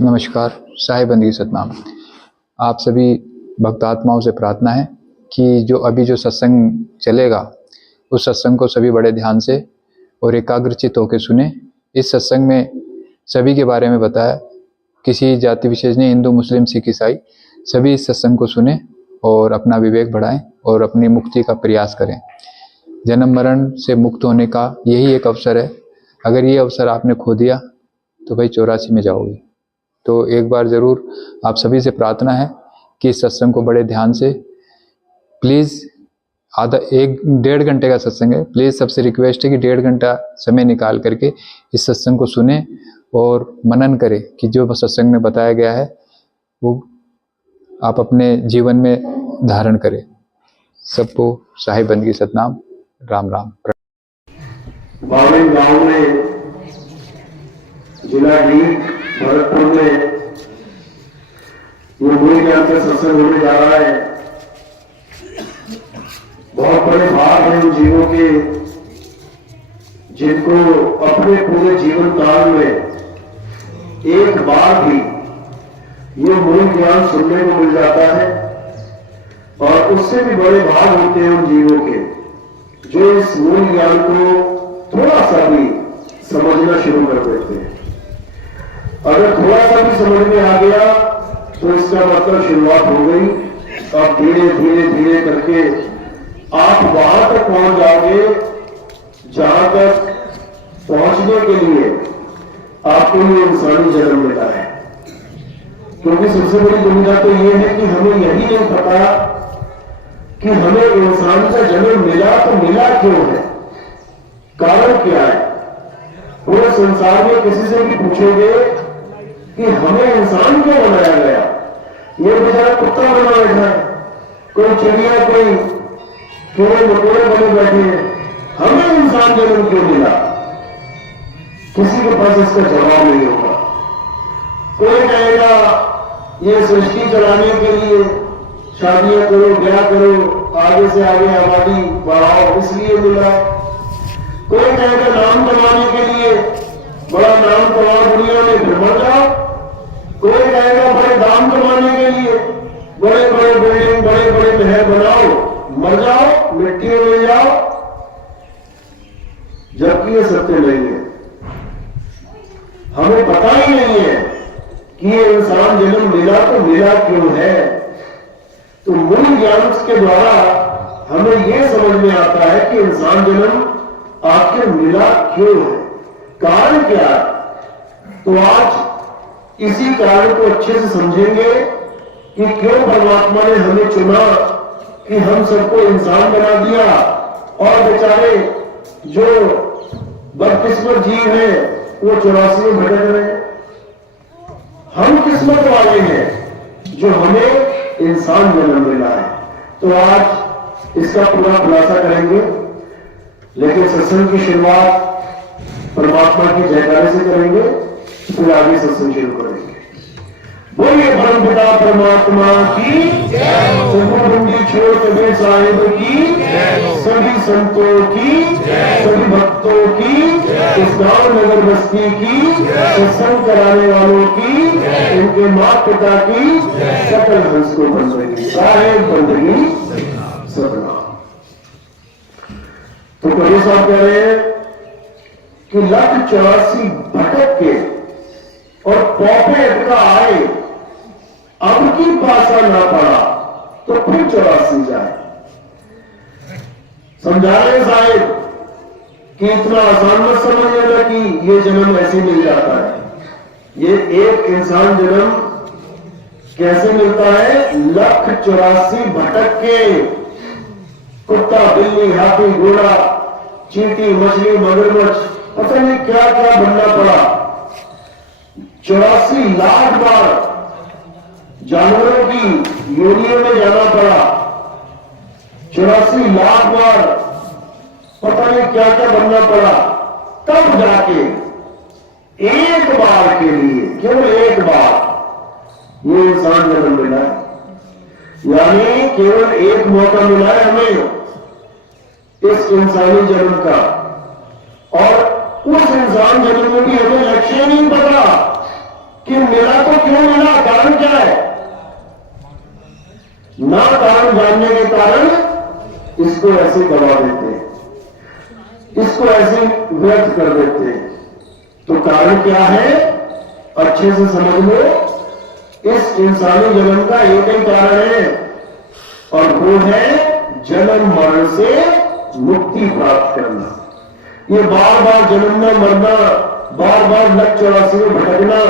नमस्कार। साहिब बंदगी सतनाम। आप सभी भक्तात्माओं से प्रार्थना है कि जो सत्संग चलेगा उस सत्संग को सभी बड़े ध्यान से और एकाग्रचित होकर सुने। इस सत्संग में सभी के बारे में बताया, किसी जाति विशेष नहीं, हिंदू मुस्लिम सिख ईसाई सभी इस सत्संग को सुने और अपना विवेक बढ़ाएं और अपनी मुक्ति का प्रयास करें। जन्म मरण से मुक्त होने का यही एक अवसर है। अगर ये अवसर आपने खो दिया तो भाई 84 में जाओगे। तो एक बार ज़रूर आप सभी से प्रार्थना है कि इस सत्संग को बड़े ध्यान से प्लीज़, आधा 1-1.5 घंटे का सत्संग है, प्लीज़ सबसे रिक्वेस्ट है कि 1.5 घंटा समय निकाल करके इस सत्संग को सुने और मनन करें कि जो सत्संग में बताया गया है वो आप अपने जीवन में धारण करें। सबको साहिब बंदगी सतनाम। राम राम। बावन गांव में जिला ढीक भरतपुर में ये मूल ज्ञान का सत्संग होने जा रहा है। बहुत बड़े भाग हैं उन जीवों के जिनको अपने पूरे जीवन काल में एक बार भी ये मूल ज्ञान सुनने को मिल जाता है, और उससे भी बड़े भाग होते हैं उन जीवों के जो इस मूल ज्ञान को थोड़ा सा भी समझना शुरू कर देते हैं। अगर थोड़ा सा भी समझ में आ गया तो इसका मतलब शुरुआत हो गई। अब धीरे धीरे धीरे करके आप वहां तक पहुंच जाओगे जहां तक पहुंचने के लिए आपको ये इंसानी जन्म मिला है। क्योंकि सबसे बड़ी दुविधा तो ये है कि हमें यही नहीं पता कि हमें इंसान का जन्म मिला तो मिला क्यों है, कारण क्या है। पूरे संसार में किसी से भी पूछोगे कि हमें इंसान क्यों बनाया गया, ये बेचारा कुत्ता बना बैठा है, कोई चिड़िया, कोई कीड़े मकोड़े बने बैठे हैं, हमें इंसान जन्म क्यों मिला, किसी के पास इसका जवाब नहीं होगा। कोई कहेगा ये सृष्टि चलाने के लिए शादियां करो, ब्याह करो, आगे से आगे आबादी बढ़ाओ, इसलिए मिला। कोई कहेगा नाम कमाने के लिए, बड़ा नाम कमाओ दुनिया में फिर मर जाओ। कोई कहेगा बड़े दाम कमाने के लिए बड़े बड़े बिल्डिंग, बड़े बड़े महल बनाओ, मर जाओ, मिट्टी में मिल जाओ। जबकि ये सत्य नहीं है। हमें पता ही नहीं है कि ये इंसान जन्म मिला तो मिला क्यों है। तो मूल ज्ञान के द्वारा हमें यह समझ में आता है कि इंसान जन्म आखिर मिला क्यों है, कारण क्या है। तो आज इसी कारण को अच्छे से समझेंगे कि क्यों परमात्मा ने हमें चुना कि हम सबको इंसान बना दिया, और बेचारे जो बदकिस्मत जीव हैं वो 84 में भटक रहे हैं। हम किस्मत वाले हैं जो हमें इंसान जन्म मिला है। तो आज इसका पूरा खुलासा करेंगे, लेकिन सत्संग की शुरुआत परमात्मा की जयकारे से करेंगे, फिर आगे सत्संग शुरू करेंगे। बोलिए परम पिता परमात्मा की सभी छोड़ कबीर साहिब की, सभी संतों की, सभी भक्तों की, इस गांव नगर बस्ती की, सत्संग कराने वालों की, इनके माता पिता की, सकल हंस को बंदगी साहिब बंदगी सपना। तो कबीर साहब कह रहे हैं कि 184 भटक के और पौपे का आए, अब की पासा ना पड़ा तो फिर 84 जाए। समझा रहे साहिब कि इतना आसान मत समझ लेना कि ये जन्म ऐसे मिल जाता है। ये एक इंसान जन्म कैसे मिलता है, 184 भटक के, कुत्ता, बिल्ली, हाथी, घोड़ा, चींटी, मछली, मगरमच्छ, पता नहीं क्या क्या बनना पड़ा। 84 लाख बार जानवरों की योनियों में जाना पड़ा। 84 लाख बार पता नहीं क्या क्या बनना पड़ा, तब जाके एक बार के लिए, केवल एक बार ये इंसान जन्म मिला है। यानी केवल एक मौका मिला है हमें इस इंसानी जन्म का, और उस इंसान जन्म में भी हमें लक्ष्य नहीं पता कि मिला तो क्यों मिला, कारण क्या है? ना कारण जानने के कारण इसको ऐसे गवा देते हैं, इसको ऐसे व्यर्थ कर देते हैं। तो कारण क्या है? अच्छे से समझ लो, इस इंसानी जन्म का एक ही कारण है, और वो है जन्म मरण से मुक्ति प्राप्त करना। ये बार बार जन्मना मरना, बार बार लक 84 में भटकना,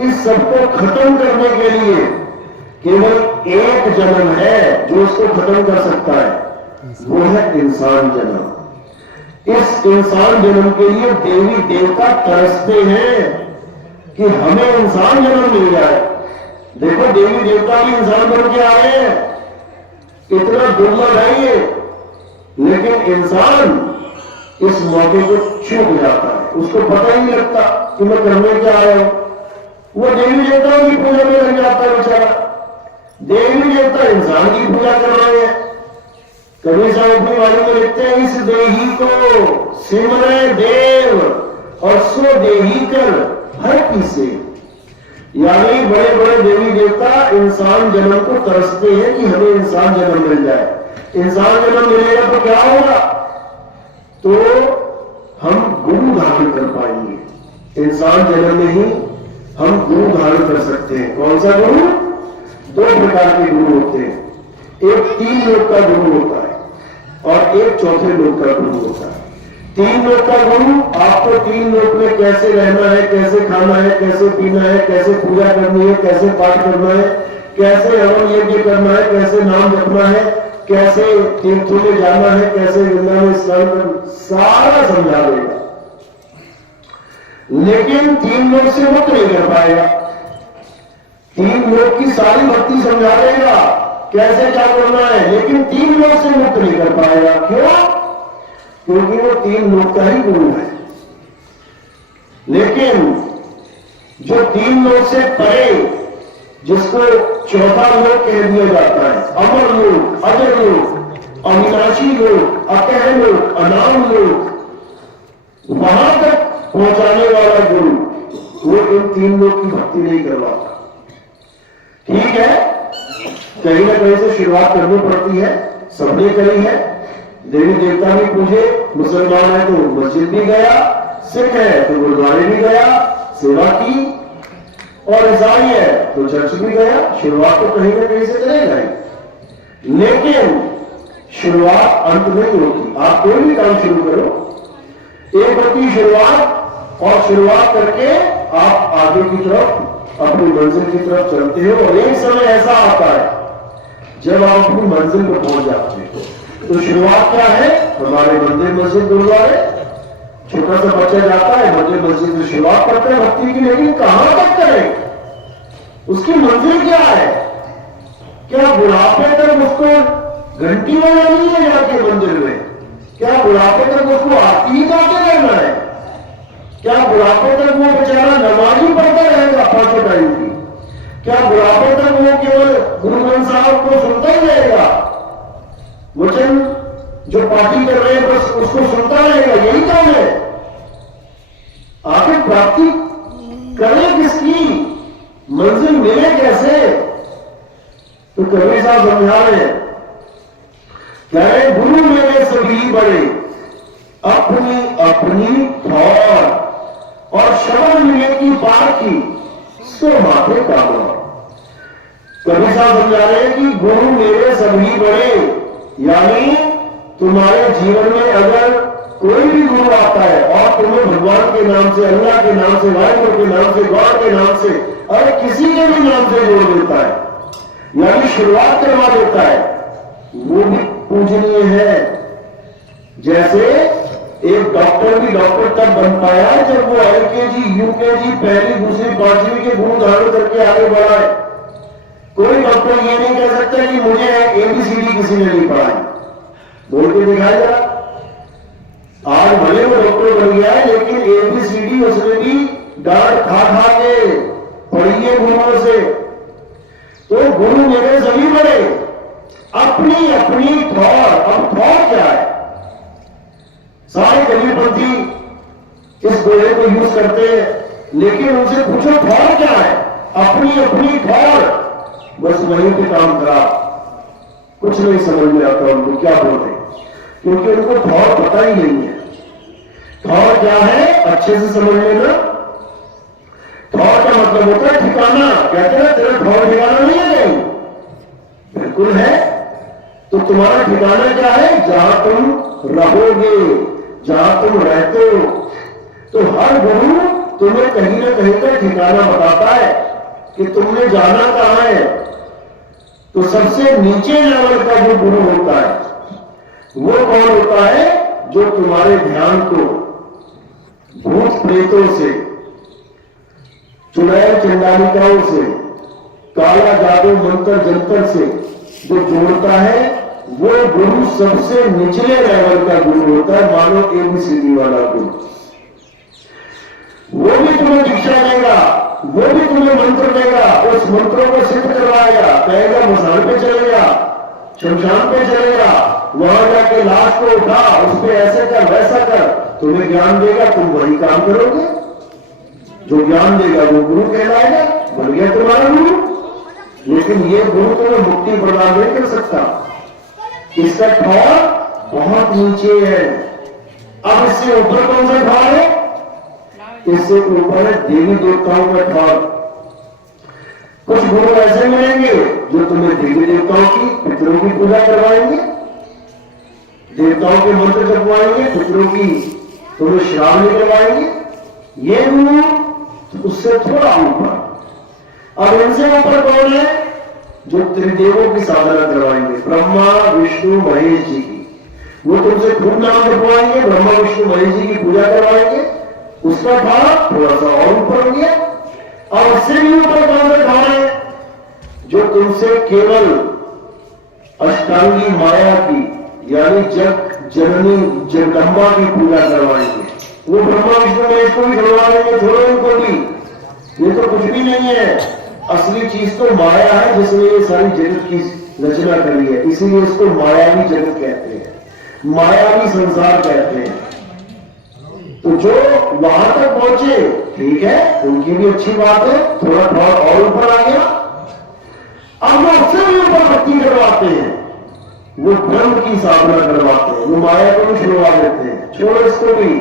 इस सबको खत्म करने के लिए केवल एक जन्म है जो इसको खत्म कर सकता है, वो है इंसान जन्म। इस इंसान जन्म के लिए देवी देवता तरसते हैं कि हमें इंसान जन्म मिल जाए। देखो, देवी देवता भी इंसान बन के आए हैं, इतना दुर्लभ है ये, लेकिन इंसान इस मौके को चूक जाता है, उसको पता ही नहीं लगता कि मैं करने क्या आया हूं। वो देवी देवताओं की पूजा में लग जाता है बेचारा। देवी देवता इंसान की पूजा कर रहे हैं। कबीर साहब अपनी वाणी में लिखते हैं, इस देही को सिमरे देव और सो देही कर हर किसे। यानी बड़े बड़े देवी देवता इंसान जन्म को तरसते हैं कि हमें इंसान जन्म मिल जाए। इंसान जन्म मिलेगा तो क्या होगा? तो हम गुरु धारण कर पाएंगे। इंसान जन्म में ही हम गुरु धारण कर सकते हैं। कौन सा गुरु? दो प्रकार के गुरु होते हैं, एक 3 लोक का गुरु होता है और एक चौथे लोक का गुरु होता है। 3 लोक का गुरु आपको 3 लोक में कैसे रहना है, कैसे खाना है, कैसे पीना है, कैसे पूजा करनी है, कैसे पाठ करना है, कैसे हवन यज्ञ करना है, कैसे नाम जपना है, कैसे तीर्थों में जाना है, कैसे गंगा में स्नान करना, सारा समझा देगा। लेकिन 3 लोक से मुक्त नहीं कर पाएगा। 3 लोक की सारी भक्ति समझा देगा, कैसे क्या करना है, लेकिन 3 लोक से मुक्त नहीं कर पाएगा। क्यों? क्योंकि वो 3 लोक का ही गुरु है। लेकिन जो 3 लोक से परे, जिसको चौथा लोक कह दिया जाता है, अमर लोक, अजर लोक, अविनाशी लोक, अकह लोक, अनाम लोक, वहां तक पहुंचाने वाला गुरु, वो इन 3 लोक की भक्ति नहीं करवाता। ठीक है, कहीं ना कहीं से शुरुआत करनी पड़ती है, सबने करी है। देवी देवता भी पूजे, मुसलमान है तो मस्जिद भी गया, सिख है तो गुरुद्वारे भी गया, सेवा की, और ईसाई है तो चर्च भी गया। शुरुआत तो कहीं ना कहीं से करेगा ही, लेकिन शुरुआत अंत नहीं होती। आप कोई भी काम शुरू करो, एक होती शुरुआत, और शुरुआत करके आप आगे की तरफ अपनी मंजिल की तरफ चलते हो, और एक समय ऐसा आता है जब आप अपनी मंजिल पर पहुंच जाते हो। तो शुरुआत क्या है? हमारे मंदिर, मस्जिद, गुरुद्वारे। छोटा सा बच्चा जाता है मंदिर मस्जिद से शुरुआत करते हैं भक्ति की, लेकिन कहां तक करें? उसकी मंजिल क्या है? क्या बुढ़ापे तक उसको घंटी बजानी है जाके मंदिर में? क्या बुढ़ापे तक उसको आरती ही गाते रहना है? क्या बुढ़ापे तक वो बेचारा नमाज ही पढ़ता रहेगा 5 टाइम की? क्या बुढ़ापे तक वो केवल गुरु ग्रंथ साहब को सुनता ही रहेगा? वचन जो पार्टी कर रहे हैं बस उसको सुनता रहेगा, यही काम है? आखिर प्राप्ति करें किसकी? मंजिल मिले कैसे? तो कबीर साहब समझा रहे हैं, कह रहे गुरु मेरे सभी बड़े, अपनी अपनी थौर, और शरण मिले की बात की सो माथे काबा। कबीर साहब समझा रहे हैं कि गुरु मेरे सभी बड़े, यानी तुम्हारे जीवन में अगर कोई भी गुरु आता है और तुम्हें भगवान के नाम से, अल्लाह के नाम से, वाहिगुरु के नाम से, गॉड के नाम से, और किसी के भी नाम से जोड़ देता है, यानी शुरुआत करवा देता है, वो भी पूजनीय है। जैसे एक डॉक्टर भी डॉक्टर तब बन पाया जब वो LKG, UKG, पहली, दूसरी, 5वीं के गुरु धारण करके आगे बढ़ा है। कोई डॉक्टर ये नहीं कह सकता कि मुझे ABCD किसी ने नहीं पढ़ाई। बोल के दिखाया जरा। आज भले वो डॉक्टर बन गया है, लेकिन ABCD उसने भी डांट खा खा के पढ़ी है गुरुओं से। तो गुरु मेरे सभी बड़े, अपनी अपनी थौर। अब थौर क्या है? सारे कबीरपंथी इस गोले को यूज करते हैं, लेकिन उनसे पूछो थौर क्या है? अपनी अपनी ठौर, बस वहीं पे काम करा, कुछ नहीं समझ में आता उनको क्या बोल रहे, क्योंकि उनको ठौर पता ही नहीं है। ठौर क्या है अच्छे से समझ लेना। ठौर का मतलब होता है ठिकाना। कहते हैं तेरा ठौर ठिकाना नहीं है कहीं, बिल्कुल है। तो तुम्हारा ठिकाना क्या है? जहां तुम रहोगे, जहां तुम रहते हो। तो हर गुरु तुम्हें कहीं ना कहीं का ठिकाना बताता है कि तुमने जाना कहां है। तो सबसे नीचे लेवल का जो गुरु होता है वो कौन होता है? जो तुम्हारे ध्यान को भूत प्रेतों से, चुड़ैल चंडालिकाओं से, काला जादू मंत्र जंतर से जो जोड़ता है, वो गुरु सबसे निचले लेवल का गुरु होता है। मानो ABCD वाला गुरु। वो भी तुम्हें दीक्षा देगा, वो भी तुम्हें मंत्र देगा, उस मंत्रों को सिद्ध करवाएगा, कहेगा मसान पे चलेगा, शमशान पे चलेगा, वहां जाके लाश को उठा, उस पर ऐसे कर वैसा कर, तुम्हें ज्ञान देगा, तुम वही काम करोगे। जो ज्ञान देगा वो गुरु कहलाएगा, बन गया तुम्हारा गुरु। लेकिन ये गुरु तुम्हें मुक्ति प्रदान नहीं कर सकता, इसका ठौर बहुत नीचे है। अब इससे ऊपर कौन सा ठौर है? इससे ऊपर है देवी देवताओं का ठौर। कुछ गुरु ऐसे मिलेंगे जो तुम्हें देवी देवताओं की, पितरों की पूजा करवाएंगे, देवताओं के मंत्र जपवाएंगे, पितरों की तुम्हें श्राप निकलवाएंगे। ये गुरु उससे थोड़ा ऊपर। अब इनसे ऊपर कौन है? जो त्रिदेवों की साधना करवाएंगे, ब्रह्मा विष्णु महेश जी की। वो तुमसे खूब नाम जपवाएंगे, ब्रह्मा विष्णु महेश जी की पूजा करवाएंगे। उसका भाव थोड़ा सा और ऊपर हो गया। और उससे भी ऊपर कौन सा भाव है? जो तुमसे केवल अष्टांगी माया की, यानी जग जननी जगदम्बा की पूजा करवाएंगे। वो ब्रह्मा विष्णु महेश को भी करवा देंगे, थोड़े उनको भी। ये तो कुछ भी नहीं है। असली चीज तो माया है, जिसने ये सारी जगत की रचना करी है। इसीलिए इसको मायावी जगत कहते हैं, मायावी संसार कहते हैं। तो जो वहां तक पहुंचे ठीक है, उनकी भी अच्छी बात है, थोड़ा थोड़ा और ऊपर आ गया। अब वो उससे भी ऊपर भक्ति करवाते हैं, वो ब्रह्म की साधना करवाते हैं, वो माया को भी छुड़वा देते हैं। छोड़ो इसको भी,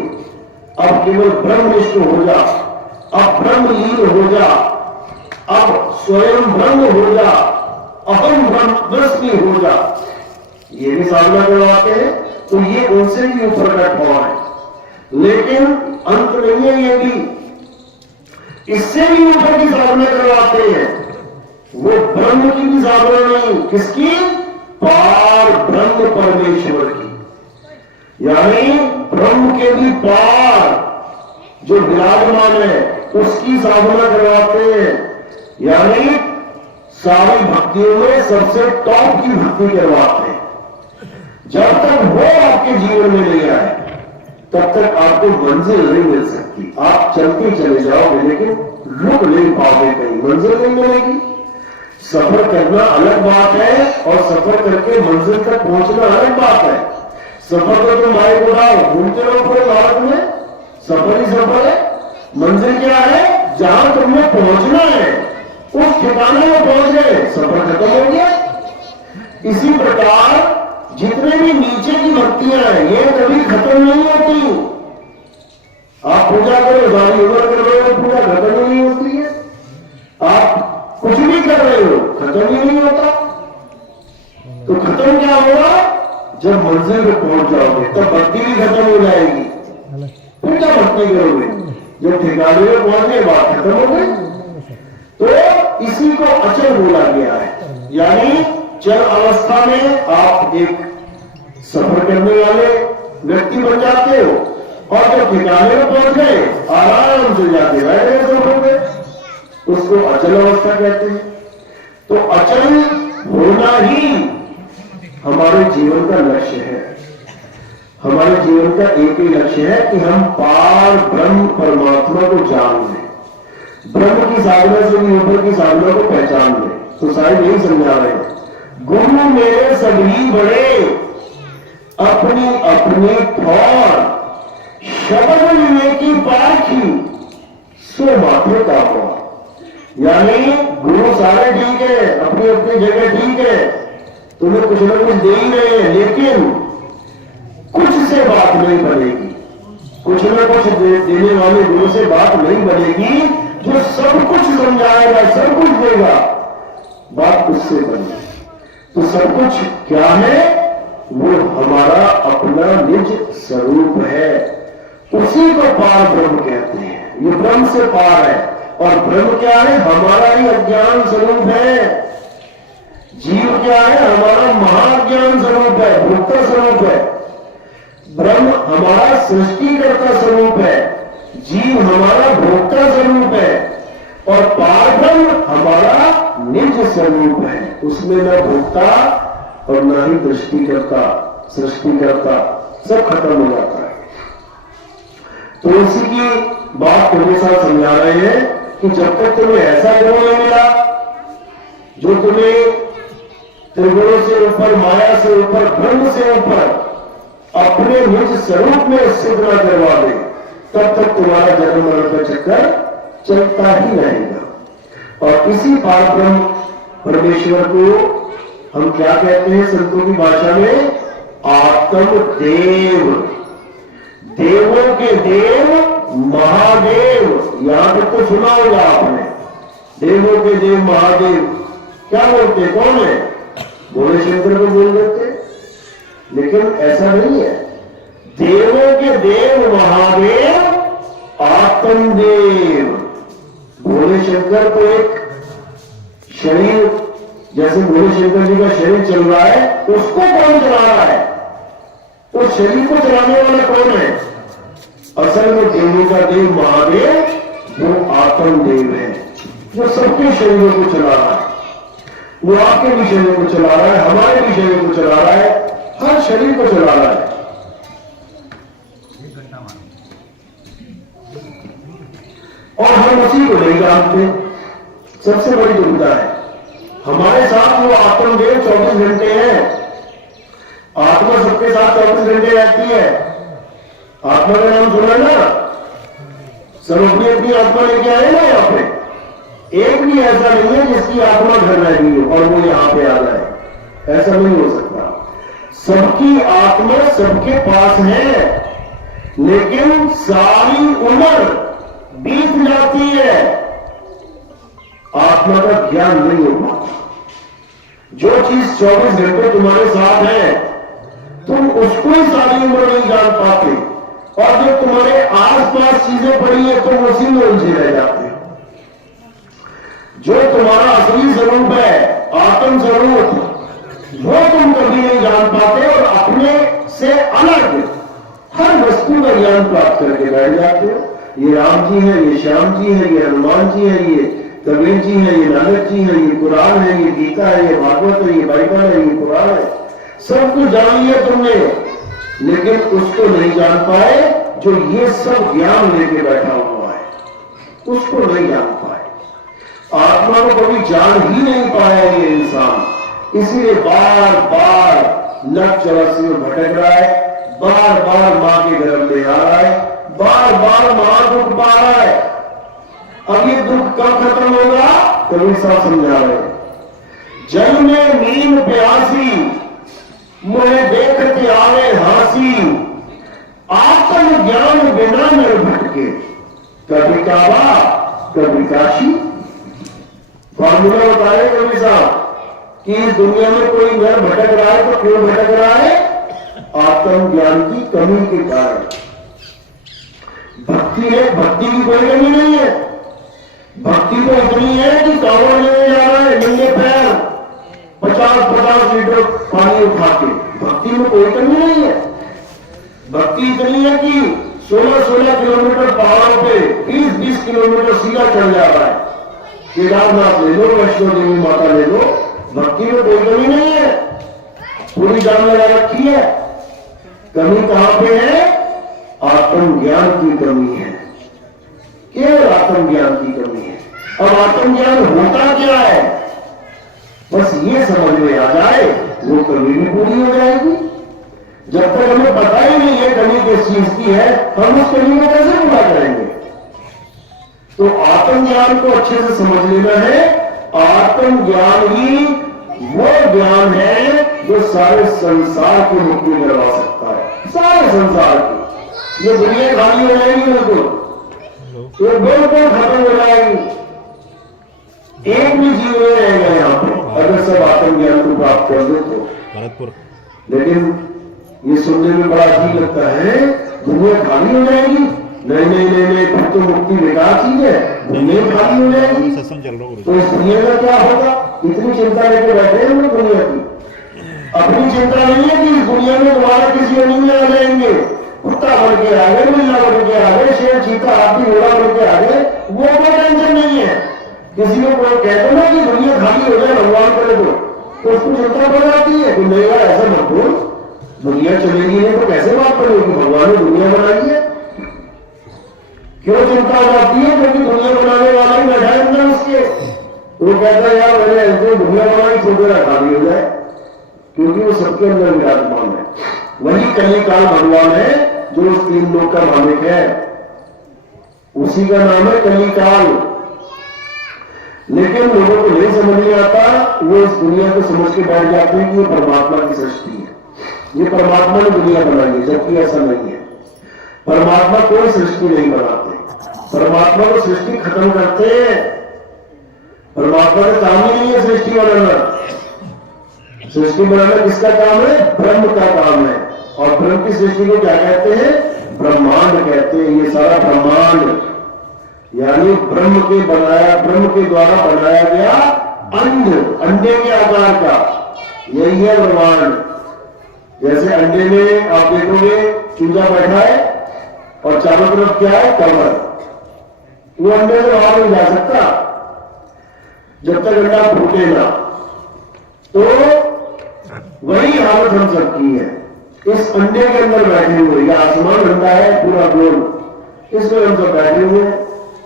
अब केवल ब्रह्मनिष्ठ हो जा, अब ब्रह्म लीन हो जा, अब स्वयं ब्रह्म हो जा, अहम ब्रह्मस्मि हो जा, ये भी साधना करवाते हैं। तो ये उनसे भी ऊपर का ठौर है। लेकिन अंत नहीं है ये भी, इससे भी ऊपर की साधना करवाते हैं। वो ब्रह्म की भी साधना नहीं, किसकी? पार ब्रह्म परमेश्वर की, यानी ब्रह्म के भी पार जो विराजमान है उसकी साधना करवाते हैं। यानी सारी भक्तियों में सबसे टॉप की भक्ति करवाते हैं। जब तक वो आपके जीवन में नहीं आए तब तक आपको मंजिल नहीं मिल सकती। आप चलते चले जाओगे लेकिन रुक नहीं पाओगे, कहीं मंजिल नहीं मिलेगी। सफर करना अलग बात है और सफर करके मंजिल तक पहुंचना अलग बात है। सफर तो तुम भाई उड़ाओ, घूमते रहो पूरे भारत में, सफर ही सफर है। मंजिल क्या है? जहां तुमने पहुंचना है उस ठिकाने में पहुंच गए, सफर खत्म हो गया। इसी प्रकार जितने भी नीचे की भक्तियां हैं ये कभी खत्म नहीं होती। आप पूजा करो, सारी उम्र कर रहे हो, पूजा खत्म ही नहीं होती है। आप कुछ भी कर रहे हो, खत्म ही नहीं होता। तो खत्म क्या होगा? जब मंजिल पे पहुंच जाओगे तब भक्ति भी खत्म हो जाएगी। फिर क्या भक्ति करोगे? जब ठिकाने में पहुंचने बात खत्म हो गई। तो इसी को अचल बोला गया है, यानी चल अवस्था में आप एक सफर करने वाले व्यक्ति बन जाते हो और जब ठिकाने में पहुंच गए आराम से जाते रहे सफर में, उसको अचल अवस्था कहते हैं। तो अचल होना ही हमारे जीवन का लक्ष्य है। हमारे जीवन का एक ही लक्ष्य है कि हम पार ब्रह्म परमात्मा को जान लें, ब्रह्म की साधना से भी ऊपर की साधना को पहचान लें। तो सारे यही समझा रहे हैं, गुरु मेरे सभी बड़े, अपनी अपनी ठौर, शब्द विवेकी पारखी, सो माथे का हुआ। यानी गुरु सारे ठीक है, अपनी अपनी जगह ठीक है, तुम्हें कुछ ना कुछ दे ही रहे हैं, लेकिन कुछ से बात नहीं बनेगी, कुछ ना कुछ देने वाले गुरु से बात नहीं बनेगी। जो सब कुछ समझाएगा, सब कुछ देगा, बात उससे बनेगी। तो सब कुछ क्या है? वो हमारा अपना निज स्वरूप है, उसी को पार ब्रह्म कहते हैं। ये ब्रह्म से पार है, और ब्रह्म क्या है? हमारा ही अज्ञान स्वरूप है। जीव क्या है? हमारा महाज्ञान स्वरूप है, भोक्ता स्वरूप है। ब्रह्म हमारा सृष्टिकर्ता स्वरूप है, जीव हमारा भोक्ता स्वरूप है, और पार ब्रह्म हमारा निज स्वरूप है। उसमें न भोक्ता और न ही दृष्टिकर्ता, सृष्टिकर्ता, सब खत्म हो जाता है। तो इसी की बात तुम्हें साथ समझा रहे हैं कि जब तक तुम्हें ऐसा गुरु नहीं मिला जो तुम्हें त्रिगुणों से ऊपर, माया से ऊपर, ब्रह्म से ऊपर अपने निज स्वरूप में सिद्ध न करवा दे, तब तक तुम्हारा जन्म मरण का चक्कर चलता ही रहेगा। और इसी पार ब्रह्म परमेश्वर को हम क्या कहते हैं संतों की भाषा में? आत्मदेव, देवों के देव महादेव। यहां तक तो सुना होगा आपने, देवों के देव महादेव। क्या बोलते? कौन है? भोले शंकर को बोल देते, लेकिन ऐसा नहीं है। देवों के देव महादेव, आत्मदेव। भोले शंकर तो एक शरीर, जैसे भोले शंकर जी का शरीर चल रहा है, उसको कौन चला रहा है? उस शरीर को चलाने वाला कौन है? असल में देवों का देव महादेव वो आत्मदेव है, जो सबके शरीरों को चला रहा है। वो आपके भी शरीर को चला रहा है, हमारे भी शरीर को चला रहा है, हर शरीर को चला रहा है। और हम उसी को नहीं जानते। सबसे बड़ी दुविधा है, हमारे साथ वो आत्मदेव 24 घंटे है। आत्मा सबके साथ 24 घंटे रहती है। आत्मा का नाम सुना ना? सब अपनी अपनी आत्मा लेके आए ना यहाँ पे। एक भी ऐसा नहीं है जिसकी आत्मा घर रह गई हो और वो यहां पे आ जाए, ऐसा नहीं हो सकता। सबकी आत्मा सबके पास है, लेकिन सारी उम्र बीत जाती है, आत्मा का ज्ञान नहीं हो पाता। जो चीज 24 घंटे तुम्हारे साथ है, तुम उसको ही सारी उम्र नहीं जान पाते, और जो तुम्हारे आसपास चीजें पड़ी है तुम उसी में उलझे रह जाते हो। जो तुम्हारा असली स्वरूप है, आत्म स्वरूप, वो तुम कभी नहीं जान पाते, और अपने से अलग हर वस्तु का ज्ञान प्राप्त करके बैठ जाते हो। ये राम जी है, ये श्याम जी है, ये हनुमान जी है, ये कबीर जी है, ये नानक जी है, ये कुरान है, ये गीता है, ये भागवत है, ये बाइबल है, ये कुरान है। सब कुछ जान लिया तुमने, लेकिन उसको नहीं जान पाए जो ये सब ज्ञान लेके बैठा हुआ है, उसको नहीं जान पाए। आत्मा को कभी जान ही नहीं पाया ये इंसान, इसीलिए बार बार लग चौरासी में भटक रहा है, बार बार मां के गर्भ में आ रहा है, बार बार मां दुख पा रहा है। अब ये दुख कब खत्म होगा? कबीर साहब समझा रहे हैं, जल में नींद प्यासी, मुझे देख के आवे हासी, आत्म ज्ञान बिना में भटके, कभी काबा कभी काशी। फॉर्मूला बता रहे कबीर साहब कि इस दुनिया में कोई नर भटक रहा है तो क्यों भटक रहा है? आत्म ज्ञान की कमी के कारण। भक्ति है, भक्ति की कोई कमी नहीं है। भक्ति तो इतनी है कि कांवड़ लेने जा रहा है नंगे पैर 50-50 लीटर पानी उठा के, भक्ति में कोई कमी नहीं है। भक्ति इतनी है कि 16-16 किलोमीटर पहाड़ों पे 20-20 किलोमीटर सीधा चल जा रहा है। केदारनाथ ले लो, वैष्णो देवी माता ले लो, भक्ति में कोई कमी नहीं है, पूरी जान लगा रखी है। कमी कहां पे है? आत्मज्ञान की कमी है, केवल आत्मज्ञान की कमी है। अब आत्मज्ञान होता क्या है? बस ये समझ में आ जाए, वो कमी भी पूरी हो जाएगी। जब तक हमें पता ही नहीं है कमी किस चीज की है, हम उस कमी को कैसे पूरा करेंगे? तो आत्मज्ञान को अच्छे से समझ लेना है। आत्मज्ञान ही वो ज्ञान है जो सारे संसार को मुक्ति करवा सकता है, सारे संसार की। ये दुनिया खाली हो जाएगी, बिल्कुल ये बिल्कुल खत्म हो जाएगी, एक भी जीव नहीं रहेगा यहाँ पे अगर सब आत्मज्ञान को प्राप्त कर दे तो। भरतपुर लेकिन ये सुनने में बड़ा अजीब लगता है, दुनिया खाली हो जाएगी। नहीं नहीं नहीं नहीं, फिर तो मुक्ति बेकार चीज है, दुनिया खाली हो जाएगी तो इस दुनिया का क्या होगा? इतनी चिंता लेके बैठे हैं हम लोग दुनिया की। अपनी चिंता नहीं है कि इस दुनिया में दोबारा किसी योनि में आ जाएंगे, कुत्ता बन के आ गए, बिल्ला बन के आ गए, शेर चीता हाथी घोड़ा बन के आ गए, वो कोई टेंशन नहीं है। किसी को कोई कह दो ना कि दुनिया खाली हो जाए भगवान करे तो उसको चिंता पड़ जाती है कि नहीं यार ऐसा मत बोल, दुनिया चलेगी नहीं तो कैसे बात करेगी, भगवान ने दुनिया बनाई है। क्यों चिंता हो जाती है? क्योंकि दुनिया बनाने वाला ही बैठा है अंदर उसके। वो कहता है यार मैंने ऐसे दुनिया बनाई तो मेरा खाली हो जाए, क्योंकि वो सबके अंदर विराजमान है। वही कलिकाल भगवान है जो उस तीन लोक का मालिक है, उसी का नाम है कलिकाल। लेकिन लोगों को नहीं समझ नहीं आता, वो इस दुनिया को समझ के बैठ जाते हैं कि ये परमात्मा की सृष्टि है, ये परमात्मा ने दुनिया बनाई है, जबकि ऐसा नहीं है। परमात्मा कोई सृष्टि नहीं बनाते, परमात्मा को सृष्टि खत्म करते हैं। परमात्मा का काम ही नहीं है सृष्टि बनाना। सृष्टि बनाना किसका काम है? ब्रह्म का काम है। और ब्रह्म की सृष्टि को क्या कहते हैं? ब्रह्मांड कहते हैं। ये सारा ब्रह्मांड यानी ब्रह्म के द्वारा बनाया गया अंडे के आकार का, यही है ब्रह्मांड। जैसे अंडे में आप देखोगे चूजा बैठा है और चारों तरफ क्या है? कवर। वो अंडे से बाहर नहीं जा सकता जब तक अंडा फूटे ना। तो वही हालत हम सबकी है, इस अंडे के अंदर बैठे हुए। यह आसमान अंडा है पूरा गोल, इसमें हम सब बैठे हुए हैं।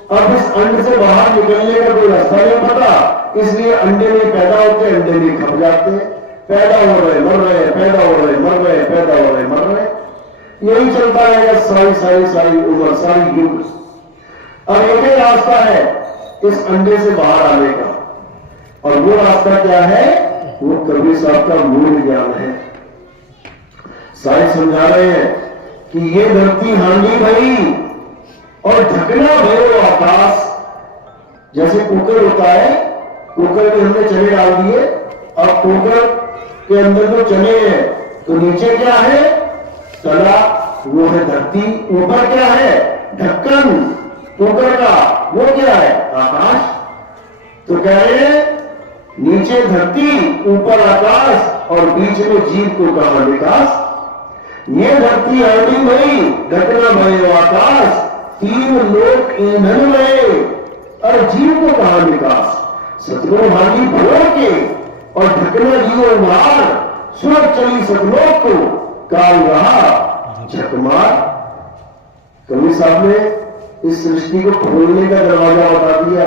अब इस अंडे से बाहर निकलने का कोई रास्ता नहीं पता, इसलिए अंडे में पैदा होते, अंडे में खप जाते हैं, पैदा हो रहे मर रहे, पैदा हो रहे मर रहे, पैदा हो रहे मर रहे। यही चलता रहेगा सारी उम्र, सारी युग। अब एक ही रास्ता है इस अंडे से बाहर आने का, और वो रास्ता क्या है? वो कबीर साहब का मूल ज्ञान है। साईं समझा रहे हैं कि ये धरती हांडी भई और ढकना भयो आकाश। जैसे कुकर होता है, कुकर में हमने चने डाल दिए, अब कुकर के अंदर जो चने हैं तो नीचे क्या है? तला, वो है धरती। ऊपर क्या है? ढक्कन कुकर का, वो क्या है? आकाश। तो कह रहे हैं नीचे धरती, ऊपर आकाश और बीच में जीव को कहा विकास। ये धरती हांडी भई ढकना भयो आकाश, तीन लोक ईंधन में और जीव को कहा विकास। सतलोक हांडी भोर के और ढकना जीव मार, स्वर्ग चली सतलोक को काल रहा झकमार। कबीर साहब ने इस सृष्टि को खोलने का दरवाजा बता दिया,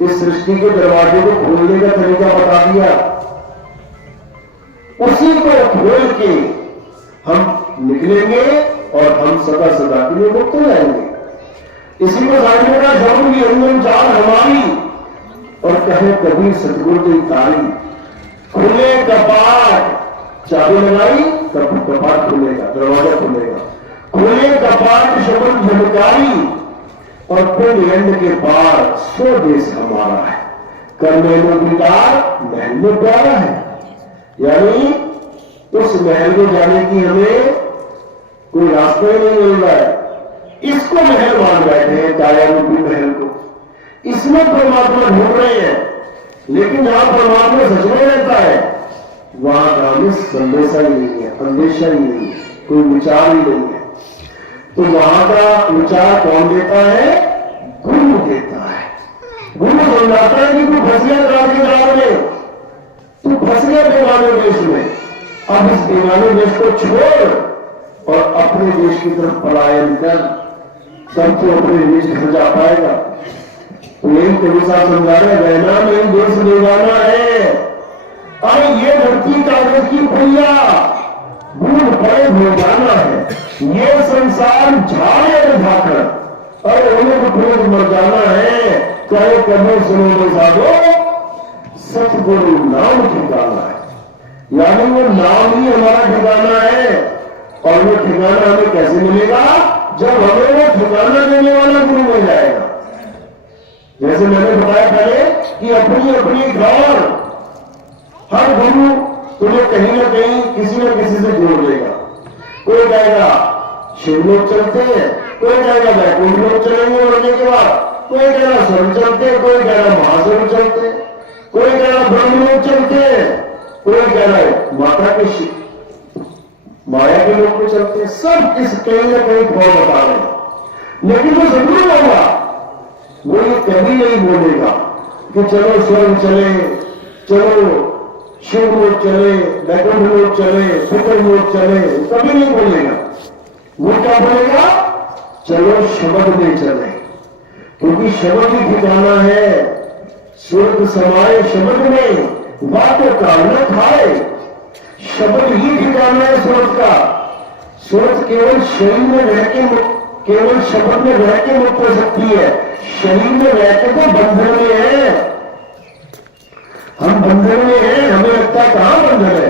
इस सृष्टि के दरवाजे को खोलने का तरीका बता दिया। उसी को खोल के हम निकलेंगे और हम सदा सदा के लिए मुक्त हो जाएंगे। इसी को सामने का जरूर भी अंदर जान हमारी, और कहे कबीर सतगुरु की तारी। खुले कपाट, चाबी लगाई कपाट खुलेगा, दरवाजा खुलेगा। खुले कपाट शब्द झमकारी और पिंड एंड के पार सो देश हमारा है। करने में विकार महल में प्यारा है। यानी उस महल में जाने की हमें कोई रास्ता ही नहीं मिल रहा है। इसको महल मान बैठे हैं, काया रूपी महल को। इसमें परमात्मा ढूंढ रहे हैं, लेकिन जहां परमात्मा सच में रहता है वहां का हमें संदेशा ही नहीं है, अंदेशा ही नहीं है, कोई विचार ही नहीं है। तो वहां का विचार कौन देता है? गुरु देता है। गुरु समझाता है कि तू फंस गया क्रांतिकार में, तू फंस गया बेगाने देश में। अब इस बेगाने देश को छोड़ और अपने देश की तरफ पलायन कर, तब तो अपने देश घर जा पाएगा। तो यही कबीर साहब समझा रहे, रहना नहीं देश ले जाना है। अरे ये धरती कागज की पुलिया बूढ़ पड़े हो जाना है। ये संसार झाड़े झाकर अरे उन्हें तो रोज मर जाना है, चाहे कभी सुनो साधो सतगुरु नाम ठिकाना है। यानी वो नाम ही हमारा ठिकाना है। और वो ठिकाना हमें कैसे मिलेगा? जब हमें वो ठिकाना देने वाला गुरु मिल जाएगा। जैसे मैंने बताया पहले कि अपनी अपनी घर, हर गुरु तुम्हें कहीं ना कहीं किसी न किसी से जोड़ देगा। कोई कहेगा शिवलोक चलते हैं, कोई कहेगा वैकुंठ लोक चलेंगे मरने के बाद, कोई कहेगा स्वर्ग चलते, कोई कहेगा महास्वर्ग चलते, कोई कहेगा ब्रह्मलोक चलते, कोई कह रहा है माता के माया के लोग को चलते। सब इस कहीं ना कहीं फॉर्म बता रहे हैं। लेकिन वो जरूर होगा, वो ये कभी नहीं बोलेगा कि चलो स्वर्ग चले, चलो शिव लोग चले, वैकुंठ लोग चले, पितर लोग चले, कभी नहीं बोलेगा। वो क्या बोलेगा? चलो शब्द में चले, क्योंकि शब्द ही ठिकाना है। स्वर्ग समाये शब्द में, बातों काल न खाए। शब्द ही ठिकाना है स्वर्ग का। स्वर्ग केवल शरीर में रह के, केवल शब्द में रह के मुक्त हो सकती है। शरीर में रह के तो बंधन में है, हम बंधन में हैं। हमें लगता है कहां बंधन है,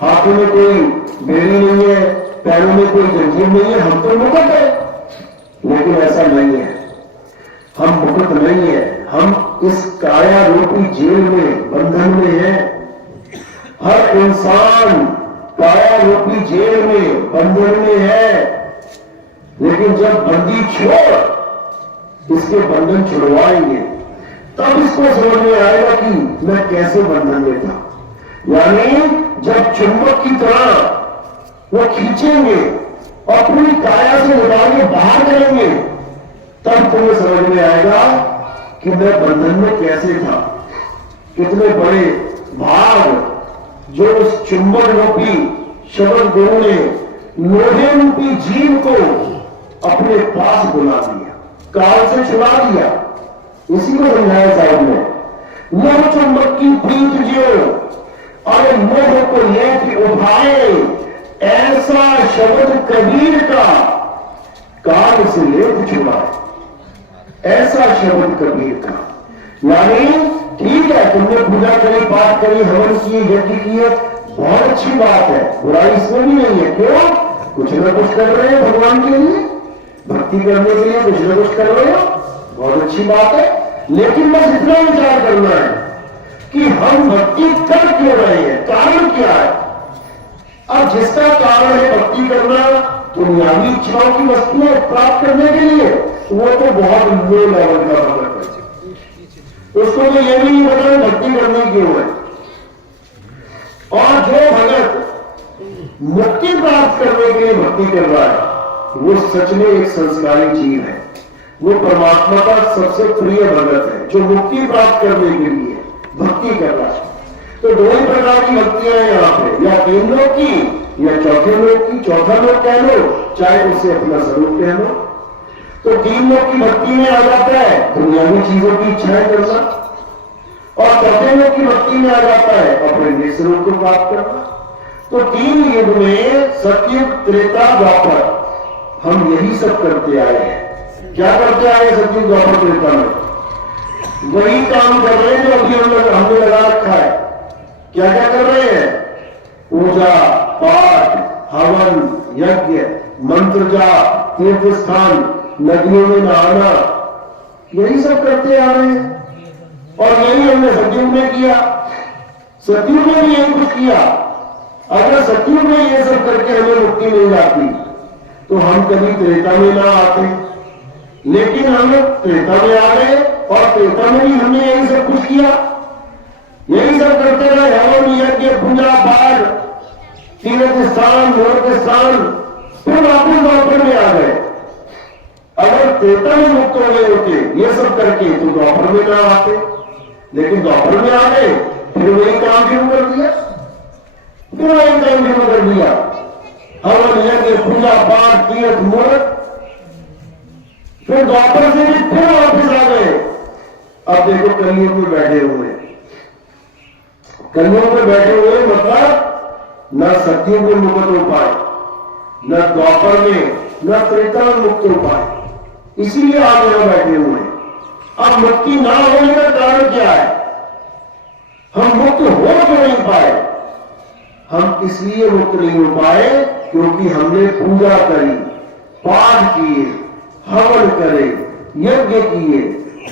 हाथों में कोई बेड़ी नहीं है, पैरों में कोई जंजीर नहीं है, हम तो मुक्त है। लेकिन ऐसा नहीं है, हम मुक्त नहीं है। हम इस काया रूपी जेल में, बंधन में है। हर इंसान काया रूपी जेल में, बंधन में है। लेकिन जब बंदी छोड़, इसके बंधन छुड़वाएंगे, तब इसको समझ में आएगा कि मैं कैसे बंधन में था। यानी जब चुंबक की तरह वो खींचेंगे और पूरी काया से उड़ा के बाहर करेंगे, तब तुम्हें समझ में आएगा कि मैं बंधन में कैसे था। कितने बड़े भाग जो उस चुंबक रूपी शब्द गुरु ने लोहे रूपी जीव को अपने पास बुला दिया, काल से छुड़ा दिया। इसी को समझाया साहब ने, मोह चुंबक की प्रीत जो, अरे मोह को लेके उठाए, ऐसा शब्द कबीर का काल से लेके छुड़ाए। ऐसा शब्द कबीर का। यानी ठीक है, तुमने पूजा करी, पाठ करी, हवन किए, यज्ञ किए, बहुत अच्छी बात है, बुराई इसमें भी नहीं है। क्यों? कुछ ना कुछ कर रहे हैं भगवान के लिए, भक्ति करने के लिए कुछ ना कुछ कर रहे हो, बहुत अच्छी बात है। लेकिन बस इतना विचार करना है कि हम भक्ति कर क्यों रहे हैं, कारण क्या है। अब जिसका कारण है भक्ति करना दुनियावी इच्छाओं की वस्तुएं प्राप्त करने के लिए, वो तो बहुत लो लेवल का भगत है। उसको तो ये भी नहीं पता भक्ति करनी क्यों है। और जो भगत मुक्ति प्राप्त करने के लिए भक्ति कर रहा है, वो सच में एक संस्कारी जीव है। वो परमात्मा का सबसे प्रिय भगत है, जो मुक्ति प्राप्त करने के लिए भक्ति कर रहा है। तो दो ही प्रकार की भक्तियां हैं यहाँ पे, या 3 लोक की या चौथे लोक की। चौथा लोक कह लो, चाहे उससे अपना स्वरूप कह लो। तो 3 लोक की भक्ति में आ जाता है दुनियावी चीजों की इच्छाएं करना, और चौथे लोक की भक्ति में आ जाता है अपने निज स्वरूप को प्राप्त करना। तो 3 युग में सतयुग, त्रेता, द्वापर, हम यही सब करते आए हैं। क्या करते आए सतयुग, द्वापर, त्रेता में? वही काम कर रहे हैं जो अभी हमने लगा रखा है। क्या क्या कर रहे हैं? पूजा, पाठ, हवन, यज्ञ, मंत्र जाप, तीर्थ स्थान, नदियों में नहाना, यही सब करते आ रहे हैं। और यही हमने सतयुग में किया, सतयुग में भी यही कुछ किया। अगर सतयुग में ये सब करके हमें मुक्ति मिल जाती तो हम कभी त्रेता में ना आते। लेकिन हम त्रेता में आ गए, और त्रेता में भी हमने यही सब कुछ किया, यही सब करते रहे। हवन, यज्ञ, पूजा, पाठ, तीर्थ स्थान, मूर्त स्थान, फिर वापस द्वापर में आ गए। अगर त्रेता में मुक्त हो गए होते ये सब करके तो द्वापर में ना आते। लेकिन द्वापर में आ गए, फिर वही काम शुरू कर दिया, फिर वही काम शुरू कर दिया। हवन, यज्ञ, पूजा, पाठ, तीर्थ, मूर्त, फिर द्वापर से भी फिर वापस आ गए। अब देखो कलयुग में बैठे हुए, कलयुग में बैठे हुए मतलब न सतयुग में मुक्त हो पाए, न द्वापर में, न त्रेता में मुक्त हो पाए। इसीलिए आप यहां बैठे हुए हैं। अब मुक्ति ना होने का कारण क्या है? हम मुक्त हो क्यों नहीं पाए? हम इसलिए मुक्त नहीं हो पाए क्योंकि हमने पूजा करी, पाठ किए, हवन करे, यज्ञ किए,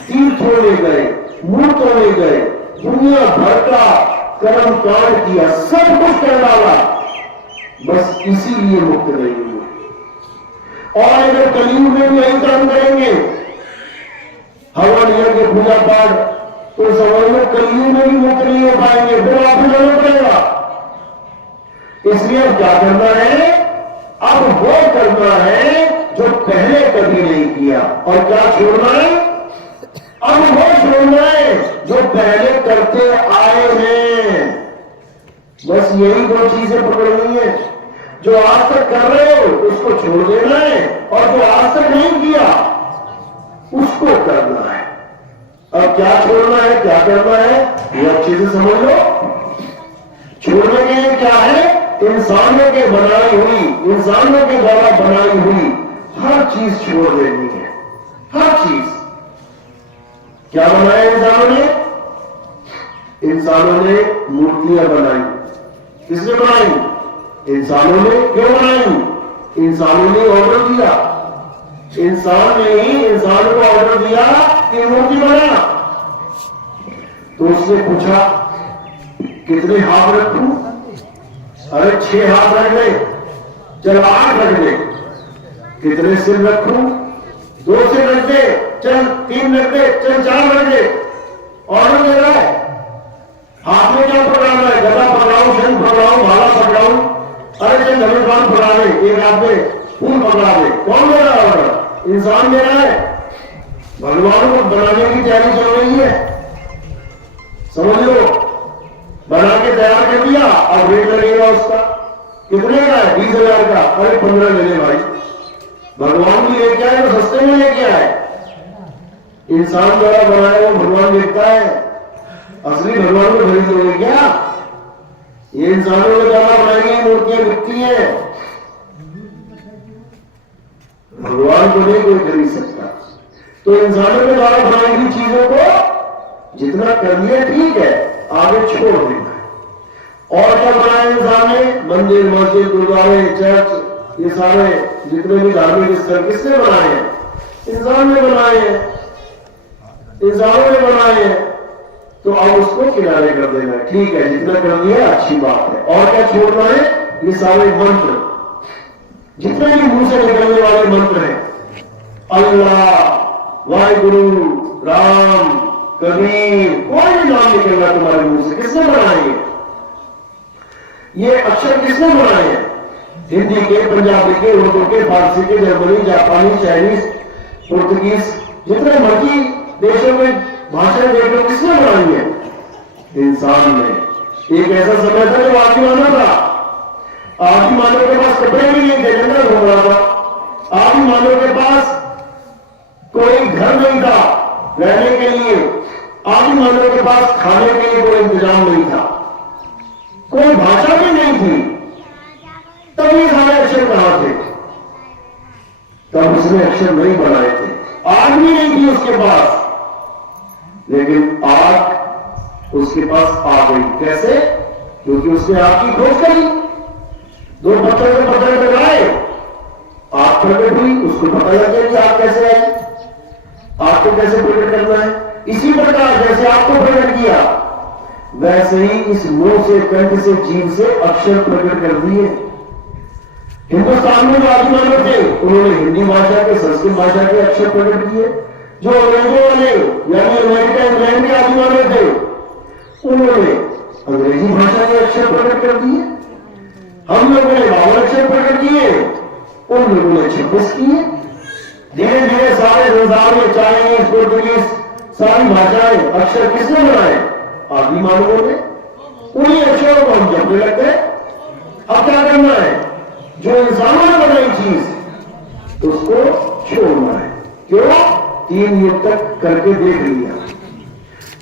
तीर्थों में गए, मूर्तों में गए, दुनिया भर का कर्म कांड किया, सब कुछ कर डाला, बस इसीलिए मुक्त नहीं हुए। और अगर कलयुग में भी यही कर्म करेंगे, हवन यज्ञ पूजा पाठ, तो समझ लो कलयुग में भी मुक्त नहीं हो पाएंगे, फिर वापस जाना पड़ेगा। इसलिए अब क्या करना है? अब वो करना है जो पहले कभी नहीं किया। और क्या छोड़ना है? अब वो छोड़ना है जो पहले करते आए हैं। बस यही दो चीजें पकड़नी है। जो आज तक कर रहे हो उसको छोड़ देना है, और जो आज तक नहीं किया उसको करना है। अब क्या छोड़ना है, क्या करना है, ये अच्छे से समझ लो। छोड़ने के लिए क्या है? इंसानों के बनाई हुई, इंसानों के द्वारा बनाई हुई हर चीज छोड़ देनी है। हर चीज। क्या बनाया इंसानों ने? इंसानों ने मूर्तियां बनाई। किसने बनाई? इंसानों ने। क्यों बनाई? इंसानों ने ऑर्डर दिया। इंसान ने ही इंसान को ऑर्डर दिया कि मूर्ति बना। तो उसने पूछा कितने हाथ रखूं? अरे 6 हाथ रख ले, चल 8 रख ले। कितने सिर रखूं? 2 सिर रख दे, चल 3 रख दे, चल 4 रख दे। ऑर्डर दे रहा है। हाथ में क्या पकड़ाना है? गदा पकड़ाऊं, शंख पकड़ाऊं, भाला पकड़ाऊं? अरे चल धनुष्बाण पकड़ा दे, एक हाथ में फूल पकड़ा दे। कौन दे रहा है ऑर्डर? इंसान दे रहा है। भगवान को बनाने की तैयारी चल रही है, समझ लो। बना के तैयार कर दिया, अब रेट लगेगा उसका। कितने का है? 20,000 का। अरे 15 ले ले भाई। भगवान भी लेके आए तो सस्ते में लेके आए। इंसान द्वारा बनाया वो भगवान देखता है, असली भगवान को खरीद लोगे क्या? ये इंसानों के द्वारा बनाई गई मूर्तियां बिकती हैं, भगवान को नहीं कोई खरीद सकता। तो इंसानों के द्वारा बनाई हुई चीजों को जितना कर लिया ठीक है, आगे छोड़ देना है। और क्या बनाया इंसान ने? मंदिर, मस्जिद, गुरुद्वारे, चर्च, ये सारे जितने भी धार्मिक स्थल किसने बनाए हैं? इंसान ने बनाए हैं, इंसानों ने बनाए हैं। तो अब उसको किनारे कर देना है। ठीक है, जितना कर दिया अच्छी बात है। और क्या छोड़ना है? ये सारे मंत्र, जितने भी मुंह से निकलने वाले मंत्र हैं, अल्लाह, वाहिगुरु, राम, कबीर, कोई भी नाम निकल रहा तुम्हारे मुंह से, किसने बनाए हैं? ये अक्षर किसने बनाए हैं? हिंदी के, पंजाबी के, उर्दू के, फारसी के, जर्मनी, जापानी, चाइनीज, पुर्तगीज, जितने मर्जी देशों में भाषाएं देख लो, किसने बनाई है? इंसान ने। एक ऐसा समय था जब आदमी मानव था। आदमी मानव के पास कपड़े भी नहीं थे, जंगल घूम रहा था। आदमी मानव के पास कोई घर नहीं था रहने के लिए। आदमी मानव के पास खाने के लिए कोई इंतजाम नहीं था, कोई भाषा भी नहीं थी। तब ये सारे अक्षर कहां थे? तब उसने अक्षर नहीं बनाए थे, आग भी नहीं थी उसके पास। लेकिन आग उसके पास आ गई। कैसे? क्योंकि उसने आग की खोज करी। 2 पत्थर से पत्थर टकराए, आग प्रकट हुई। उसको पता लग गया कि आग कैसे आई, आग को कैसे प्रकट करना है। इसी प्रकार जैसे आपको प्रकट किया, वैसे ही इस मुंह से, कंठ से, जीव से अक्षर प्रकट कर दिए। हिंदुस्तान में जो आदि मानव थे, उन्होंने हिंदी भाषा के, संस्कृत भाषा के अक्षर प्रकट किए। जो अंग्रेजों वाले यानी अमेरिका, इंग्लैंड के आदि मानव थे, उन्होंने अंग्रेजी भाषा के अक्षर प्रकट कर दिए। हम लोगों ने 52 अक्षर प्रकट किए, उन लोगों ने 26 किए। धीरे धीरे सारे संसार में चाइनीज, पुर्तगीज, सारी भाषाएं, अक्षर किसने बनाए? आदि मानवों ने। उन्हीं अक्षरों को हम जपने लग गए। अब क्या करना है? जो इंसानों ने बनाई चीज उसको छोड़ना है। क्यों? 3 युग तक करके देख लिया,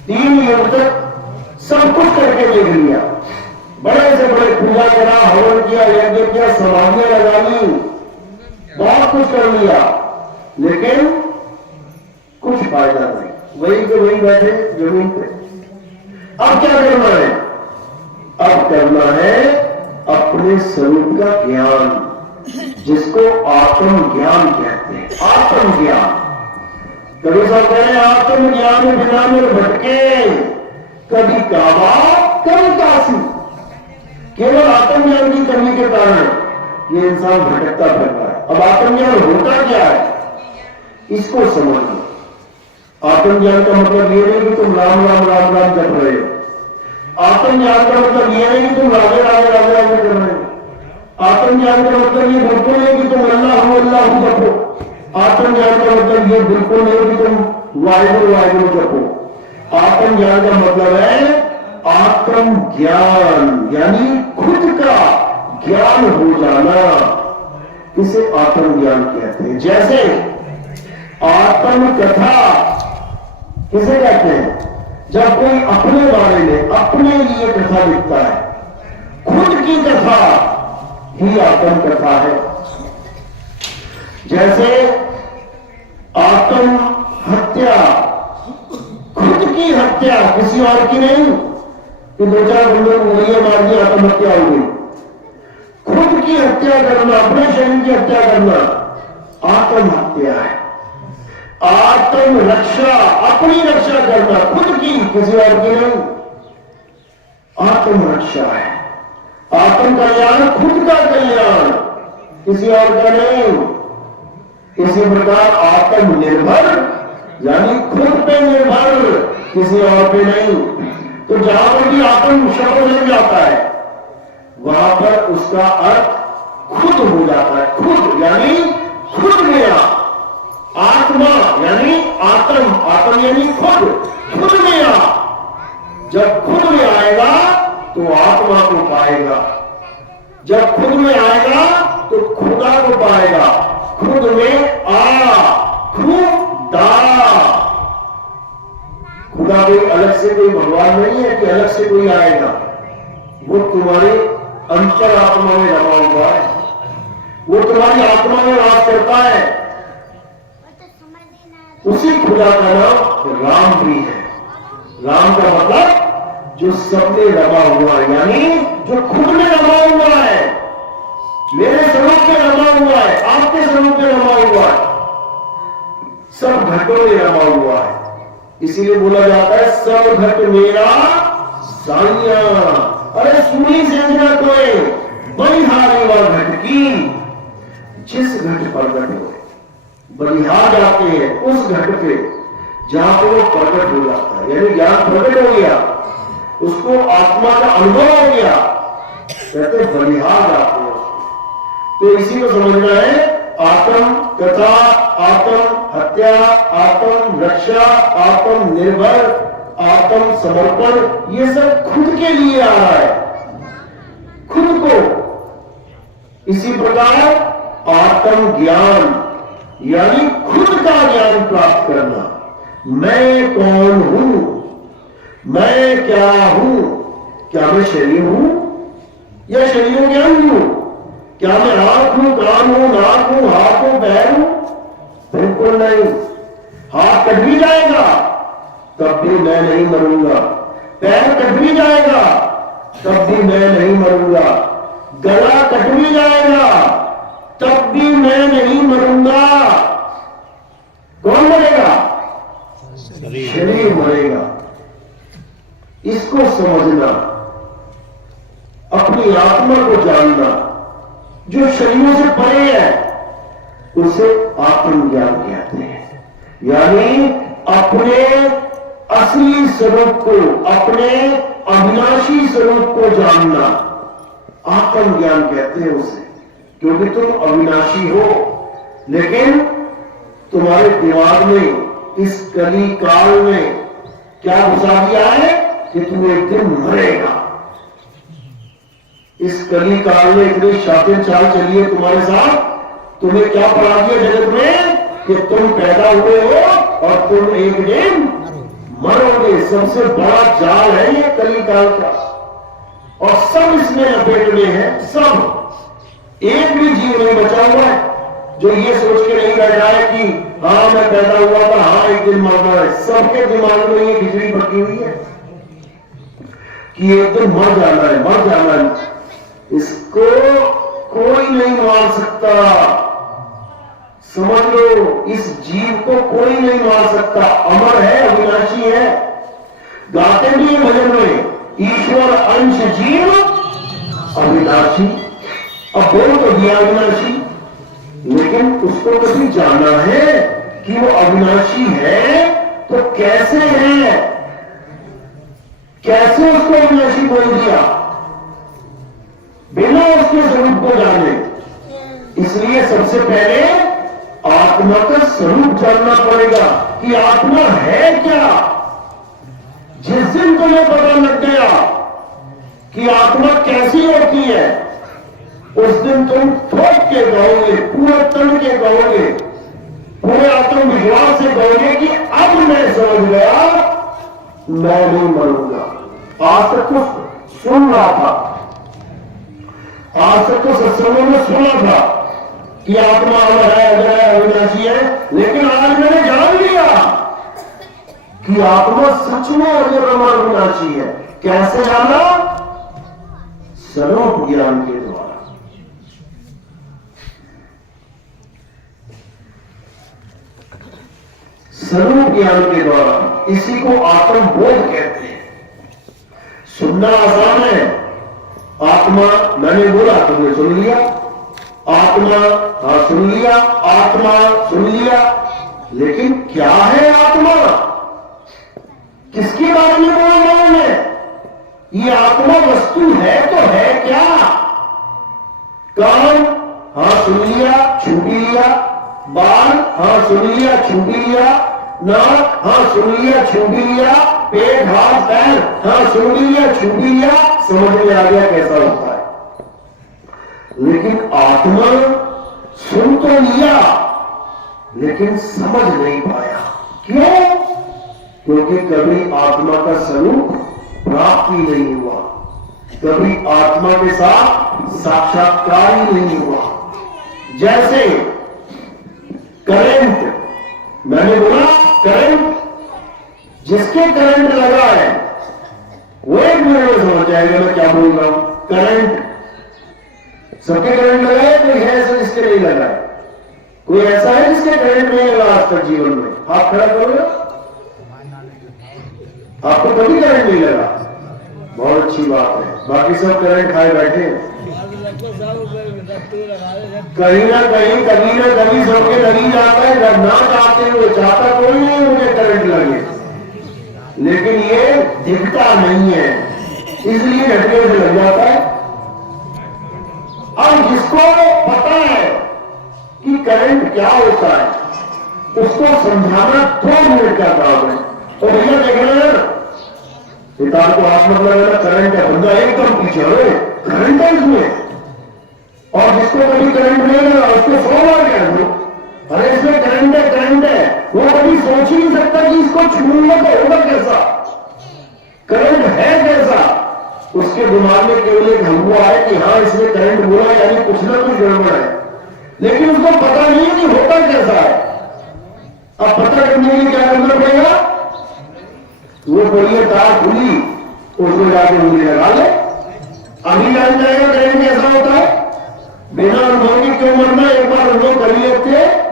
3 युग तक सब कुछ करके देख लिया। बड़े से बड़े पूजा करा, हवन किया, यज्ञ किया, समाधियां लगा ली, बहुत कुछ कर लिया, लेकिन कुछ फायदा नहीं, वहीं के वहीं बैठे जमीन पे। अब क्या करना है? अब करना है अपने स्वरूप का ज्ञान, जिसको आत्म ज्ञान कहते हैं। आत्म ज्ञान, कभी सब कह रहे आत्म ज्ञान बिना में भटके, कभी काबा कभी काशी। केवल आत्मज्ञान की कमी के कारण ये इंसान भटकता फिरता है। अब आत्मज्ञान होता क्या है, इसको समझिए। आत्मज्ञान का मतलब ये नहीं कि तुम राम राम राम राम जप रहे हो। आत्मज्ञान का मतलब ये नहीं कि तुम राधे राधे राधे राधे कर रहे हो। आत्मज्ञान का मतलब ये बिल्कुल नहीं कि तुम अल्लाह जपो। आत्मज्ञान का मतलब ये बिल्कुल नहीं कि तुम वाहिगुरु जपो। आत्मज्ञान का मतलब है आत्म ज्ञान, यानी खुद का ज्ञान हो जाना, इसे आत्म ज्ञान कहते हैं। जैसे आत्म कथा किसे कहते हैं? जब कोई अपने बारे में अपने लिए कथा लिखता है, खुद की कथा ही आत्म कथा है। जैसे आत्म हत्या, खुद की हत्या, किसी और की नहीं कि दो चार बंदों को गोलियां मार दी आत्महत्या हो गई। खुद की हत्या करना, अपने शरीर की हत्या करना आत्महत्या है। आत्म रक्षा, अपनी रक्षा करना, खुद की, किसी और की नहीं, आत्म रक्षा है। आत्म कल्याण, खुद का कल्याण, किसी और का नहीं। इसी प्रकार आत्मनिर्भर, यानी खुद पे निर्भर, किसी और पे नहीं। तो जहां पर भी आत्म शब्द लग जाता है, वहां पर उसका अर्थ खुद हो जाता है। खुद यानी खुद गया, आत्मा यानी आत्म, आत्म यानी खुद, खुद गया। जब खुद में आएगा तो आत्मा को पाएगा, जब खुद में आएगा तो खुदा को पाएगा। खुद में आ, खुदा, खुदा कोई अलग से कोई भगवान नहीं है कि अलग से कोई आएगा, वो तुम्हारे अंतर आत्मा में रमा हुआ है, वो तुम्हारी आत्मा में वास करता है। उसी खुदा का नाम राम भी है। राम का मतलब जो सब में रमा हुआ है, यानी जो खुद में रमा हुआ है, मेरे स्वरूप में रमा हुआ है, आपके स्वरूप में रमा हुआ है, सब घटों में रमा हुआ है। इसीलिए बोला जाता है सब घट मेरा साइया। अरे सुनी सेजना कोई बलिहारी व घट की, जिस घट पर घट हो बलिहार जाते हैं उस घट पे जहां पे वो प्रकट हो जाता है, यानी ज्ञान प्रकट हो गया, उसको आत्मा का अनुभव हो गया, कहते बलिहार जाते हैं। तो इसी को समझना है, आत्म कथा, आत्म हत्या, आत्म रक्षा, आत्म निर्भर, आत्म समर्पण, ये सब खुद के लिए आ रहा है, खुद को। इसी प्रकार आत्म ज्ञान यानी खुद का ज्ञान प्राप्त करना। मैं कौन हूं, मैं क्या हूं, क्या मैं शरीर हूं या शरीरों के अंग हूं? क्या मैं आंख हूं, कान हूं, नाक हूं, हाथ हूं, पैर हूं? बिल्कुल नहीं। हाथ कट भी जाएगा तब भी मैं नहीं मरूंगा, पैर कट भी जाएगा तब भी मैं नहीं मरूंगा, गला कट भी जाएगा तब भी मैं नहीं मरूंगा। कौन मरेगा? शरीर मरेगा। इसको समझना, अपनी आत्मा को जानना, जो शरीरों से परे है उसे आत्मज्ञान कहते हैं। यानी अपने असली स्वरूप को, अपने अविनाशी स्वरूप को जानना आत्मज्ञान कहते हैं उसे। क्योंकि तुम अविनाशी हो, लेकिन तुम्हारे दिमाग में इस कली काल में क्या घुसा दिया है कि तुम एक दिन मरेगा। इस कली काल में इतनी शातिर चाल चली है तुम्हारे साथ, तुम्हें क्या पढ़ा दिया जगत में कि तुम पैदा हुए हो और तुम एक दिन मरोगे। सबसे बड़ा जाल है ये कली काल का, और सब इसमें लपेट में है। सब, एक भी जीव नहीं बचा हुआ है। जो ये सोच के नहीं बैठ रहा है कि हाँ मैं पैदा हुआ था, हाँ एक दिन मरना है। सबके दिमाग में ये खिचड़ी पकी हुई है कि एक दिन मर जाना है, मर जाना है। इसको कोई नहीं मार सकता, समझ लो। इस जीव को कोई नहीं मार सकता, अमर है, अविनाशी है। गाते भी भजन में, ईश्वर अंश जीव अविनाशी। अब बोल तो दिया अविनाशी, लेकिन उसको कभी जाना है कि वो अविनाशी है तो कैसे है, कैसे उसको अविनाशी बोल दिया बिना उसके स्वरूप को जाने। इसलिए सबसे पहले आत्मा का स्वरूप जानना पड़ेगा कि आत्मा है क्या। जिस दिन तुम्हें पता लग गया कि आत्मा कैसी होती है, उस दिन तुम ठोक के कहोगे, पूरे तन के कहोगे, पूरे आत्मविश्वास से कहोगे कि अब मैं समझ गया, मैं नहीं मरूंगा। आज तक तो सुन रहा था, आज तक तो सत्संगों में सुना था कि आत्मा अमर है, अजर है, अविनाशी है, लेकिन आज मैंने जान लिया कि आत्मा सच में अजर अमर अविनाशी है। कैसे जाना? स्वरूप ज्ञान के द्वारा। स्वरूप ज्ञान के द्वारा, इसी को आत्मबोध कहते हैं। सुनना आसान है, आत्मा मैंने बोला तुमने सुन लिया, आत्मा हाँ सुन लिया, आत्मा सुन लिया, लेकिन क्या है आत्मा? किसके बारे में बोल रहा हूं मैं? ये आत्मा वस्तु है तो है क्या? कान हाँ सुन लिया, छू भी लिया, बाल हाँ सुन लिया, छू भी लिया, नाक हाँ सुन लिया, छू भी लिया, पेट हाथ पैर हाँ सुन लिया, छू भी लिया, समझ में आ गया कैसा होता है। लेकिन आत्मा सुन तो लिया लेकिन समझ नहीं पाया। क्यों? क्योंकि कभी आत्मा का स्वरूप प्राप्त ही नहीं हुआ, कभी आत्मा के साथ साक्षात्कार ही नहीं हुआ। जैसे करंट, मैंने बोला करंट, जिसके करंट लगा है वो एक मिनट में समझ जाएगा मैं क्या बोल रहा हूं। करंट सबके करंट लगा है, कोई है ऐसा जिसके नहीं लगा है? कोई ऐसा है जिसके करंट नहीं लगा आज तक जीवन में? हाथ खड़ा करोगे? आपको कभी करंट नहीं लगा? बहुत अच्छी बात है। बाकी सब करंट खाए बैठे हैं। कहीं ना कभी सबके लगी जाता है, जब ना चाहते हुए, चाहता कोई नहीं मुझे करंट लगे, लेकिन ये दिखता नहीं है, इसलिए झटके से लग जाता है। अब जिसको पता है कि करंट क्या होता है, उसको समझाना 2 मिनट का काम है। तो भैया देखना पिता को हाथ मत लगाना, करंट है, बंदा एकदम पीछे हो, करंट है इसमें। और जिसको कभी करंट नहीं लगा उसको 100 बार कह दो, अरे इसमें करंट है, वो कभी सोच ही नहीं सकता कि इसको छूने तो होगा कैसा, करंट है कैसा। उसके दिमाग में केवल एक हुआ है कि हाँ इसमें करंट हुआ है, यानी कुछ ना कुछ गड़बड़ है, लेकिन उसको पता नहीं है कि होता कैसा है। अब पता करने के लिए क्या करना पड़ेगा? वो बढ़िया तार खुली, उसको जाके उंगली लगा ले, अभी जान जाएगा करंट कैसा होता है। बिना अनुभव की क्यों मरना? एक बार अनुभव कर लिए,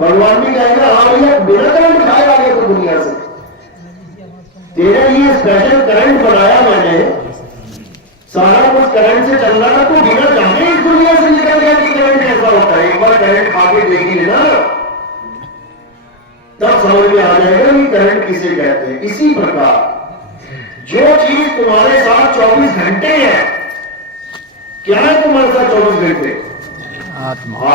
भगवान भी कहेगा हाँ भैया बिना करंट खाए आ गए तो दुनिया से, तेरे लिए स्पेशल करंट बनाया मैंने, सारा कुछ करंट से चल रहा है, तो बिना जाने इस दुनिया से निकल गया कि करंट कैसा होता है। एक बार करंट खा के देख लेना, तब समझ में आ जाएगा कि करंट किसे कहते हैं। इसी प्रकार जो चीज तुम्हारे साथ 24 घंटे है, क्या है तुम्हारे साथ 24 घंटे? आत्मा।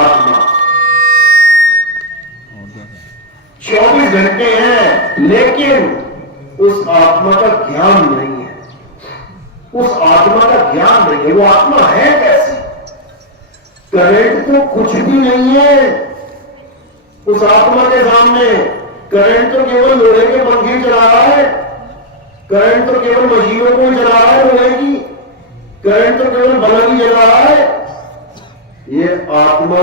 24 घंटे हैं, लेकिन उस आत्मा का ज्ञान नहीं है, उस आत्मा का ज्ञान नहीं है। वो आत्मा है कैसी? करंट तो कुछ भी नहीं है उस आत्मा के सामने। करंट तो केवल लोहे के पंखे चला रहा है, करंट तो केवल मशीनों को चला रहा है लोहे की, करंट तो केवल बल्ब ही जला रहा है। ये आत्मा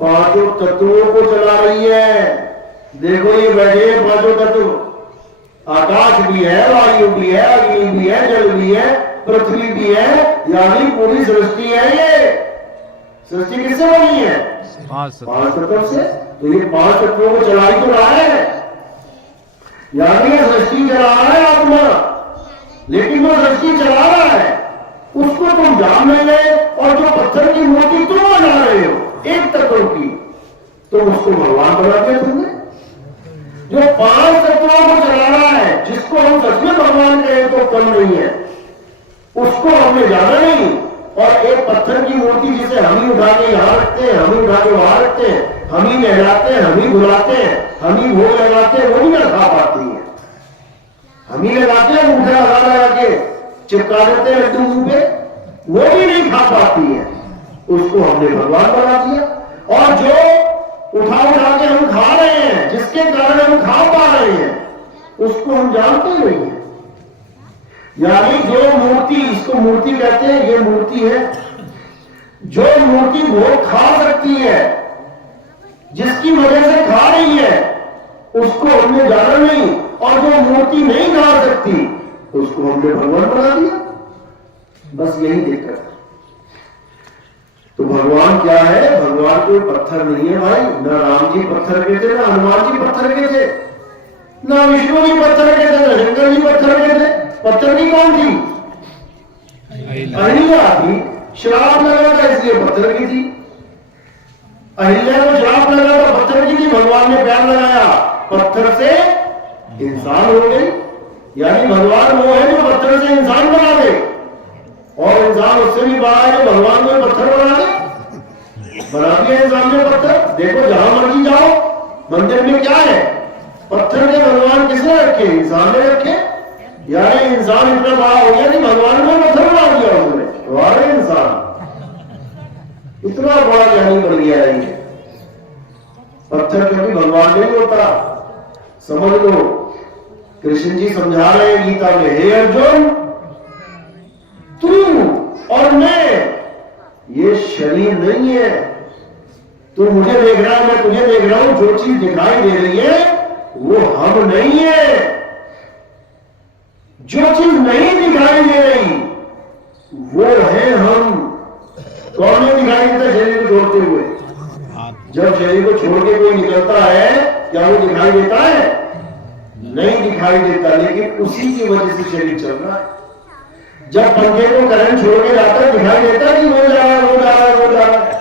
पांचों तत्वों को चला रही है। देखो ये बैठे पांचों तत्व, आकाश भी है, वायु भी है, अग्नि भी है, जल भी है, पृथ्वी भी है, यानी पूरी सृष्टि है। ये सृष्टि किससे बनी है? पांच तत्वों से। तो ये पांच तत्वों को चला ही तो रहा है, यानी ये सृष्टि चला रहा है आत्मा। लेकिन वो सृष्टि चला रहा है उसको तुम जान नहीं रहे, और जो पत्थर की मूर्ति तुम बना रहे हो एक तत्व की, तो उसको भगवान बना दिया तुमने। जो पांच तत्वों को चला रहा है, जिसको हम सच में भगवान कहें तो कम नहीं है, उसको हमने जाना नहीं। और एक पत्थर की मूर्ति जिसे हम ही उठा के यहां रखते हैं, हम ही उठा के वहां रखते हैं, हम ही नहलाते हैं, हम ही बुलाते हैं, हम ही भोग लगाते हैं, वो भी ना खा पाती है। हम ही लगाते हैं अंगूठा लगा के चिपका देते हैं लड्डू मुंह पे, वो भी नहीं खा पाती है। उसको हमने भगवान बना दिया। और जो उठा उठा के हम खा रहे हैं, जिसके कारण हम खा पा रहे हैं, उसको हम जानते ही नहीं है। यानी जो मूर्ति, इसको मूर्ति कहते हैं, ये मूर्ति है। जो मूर्ति भोग खा सकती है, जिसकी वजह से खा रही है, उसको हमने जाना नहीं। और जो मूर्ति नहीं खा सकती, उसको हमने भगवान बना दिया। बस यही दिक्कत है। तो भगवान क्या है? भगवान कोई पत्थर नहीं है भाई। ना राम जी पत्थर के थे, ना हनुमान जी पत्थर के थे, ना विष्णु जी पत्थर के थे, ना शंकर जी पत्थर के थे। पत्थर की कौन थी? अहिल्या थी। श्राप लगा था इसलिए पत्थर की थी। अहिल्या को श्राप लगा था, पत्थर की थी। भगवान ने प्यार लगाया, पत्थर से इंसान हो गई। यानी भगवान वो है जो पत्थर से इंसान बना दे, और इंसान उससे भी बड़ा है जो भगवान को पत्थर बना दे। बना दिया इंसान ने पत्थर। देखो जहां मर्जी जाओ, मंदिर में क्या है? पत्थर के भगवान किसने रखे? इंसान ने रखे। यानी इंसान इतना बड़ा हो गया कि भगवान को पत्थर बना दिया उसने। वारे इंसान इतना बड़ा ज्ञानी बन गया है। पत्थर कभी भगवान नहीं होता, समझ लो। कृष्ण जी समझा रहे हैं गीता में, हे अर्जुन, तू और मैं ये शरीर नहीं है। तू मुझे देख रहा है, मैं तुझे देख रहा हूं। जो चीज दिखाई दे रही है वो हम नहीं है। जो चीज नहीं दिखाई दे रही वो है हम। कौन नहीं दिखाई देता शरीर को छोड़ते हुए? जब शरीर को छोड़ के कोई निकलता है, क्या वो दिखाई देता है? नहीं दिखाई देता। लेकिन उसी की वजह से शरीर चल रहा है। जब पंखे को करंट छोड़ के जाता है, दिखाई देता है कि वो जा रहा है, वो जा रहा है, वो जा रहा है।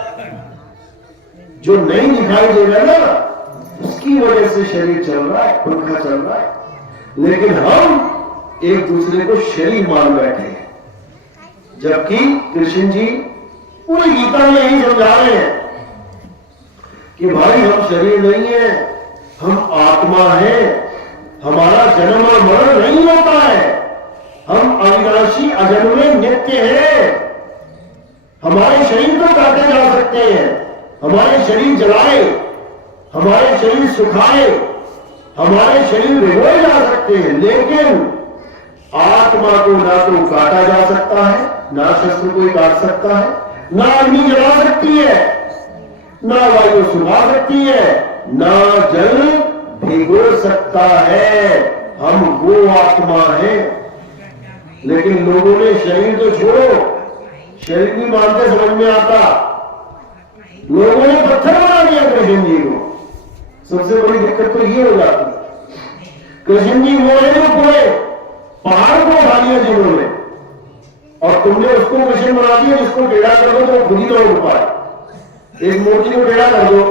जो नहीं दिखाई दे रहा ना, उसकी वजह से शरीर चल रहा है, पंखा चल रहा है। लेकिन हम एक दूसरे को शरीर मान बैठे हैं। जबकि कृष्ण जी पूरी गीता में यही समझा रहे हैं कि भाई हम शरीर नहीं है, हम आत्मा है। हमारा जन्म और मरण नहीं होता है। हम अविनाशी अजन्मे नित्य है। हमारे शरीर को काटे जा सकते हैं, हमारे शरीर जलाए, हमारे शरीर सुखाए, हमारे शरीर भिगोए जा सकते हैं। लेकिन आत्मा को ना तो काटा जा सकता है, ना शस्त्र कोई काट सकता है, ना अग्नि जला सकती है, ना वायु सुखा सकती है, ना जल भिगो सकता है। हम वो आत्मा है। लेकिन लोगों ने शरीर तो छोड़ो, शरीर भी मानते समझ में आता। लोगों ने पत्थर बना दिया कृष्ण जी को। सबसे बड़ी दिक्कत तो ये हो जाती। कृष्ण जी वो है जो पूरे पहाड़ को उठा लिया जिन्होंने, और तुमने उसको कृष्ण बना दिया जिसको टेढ़ा कर दो तो खुद ही तो उठ पाए। एक मूर्ति को टेढ़ा कर दो,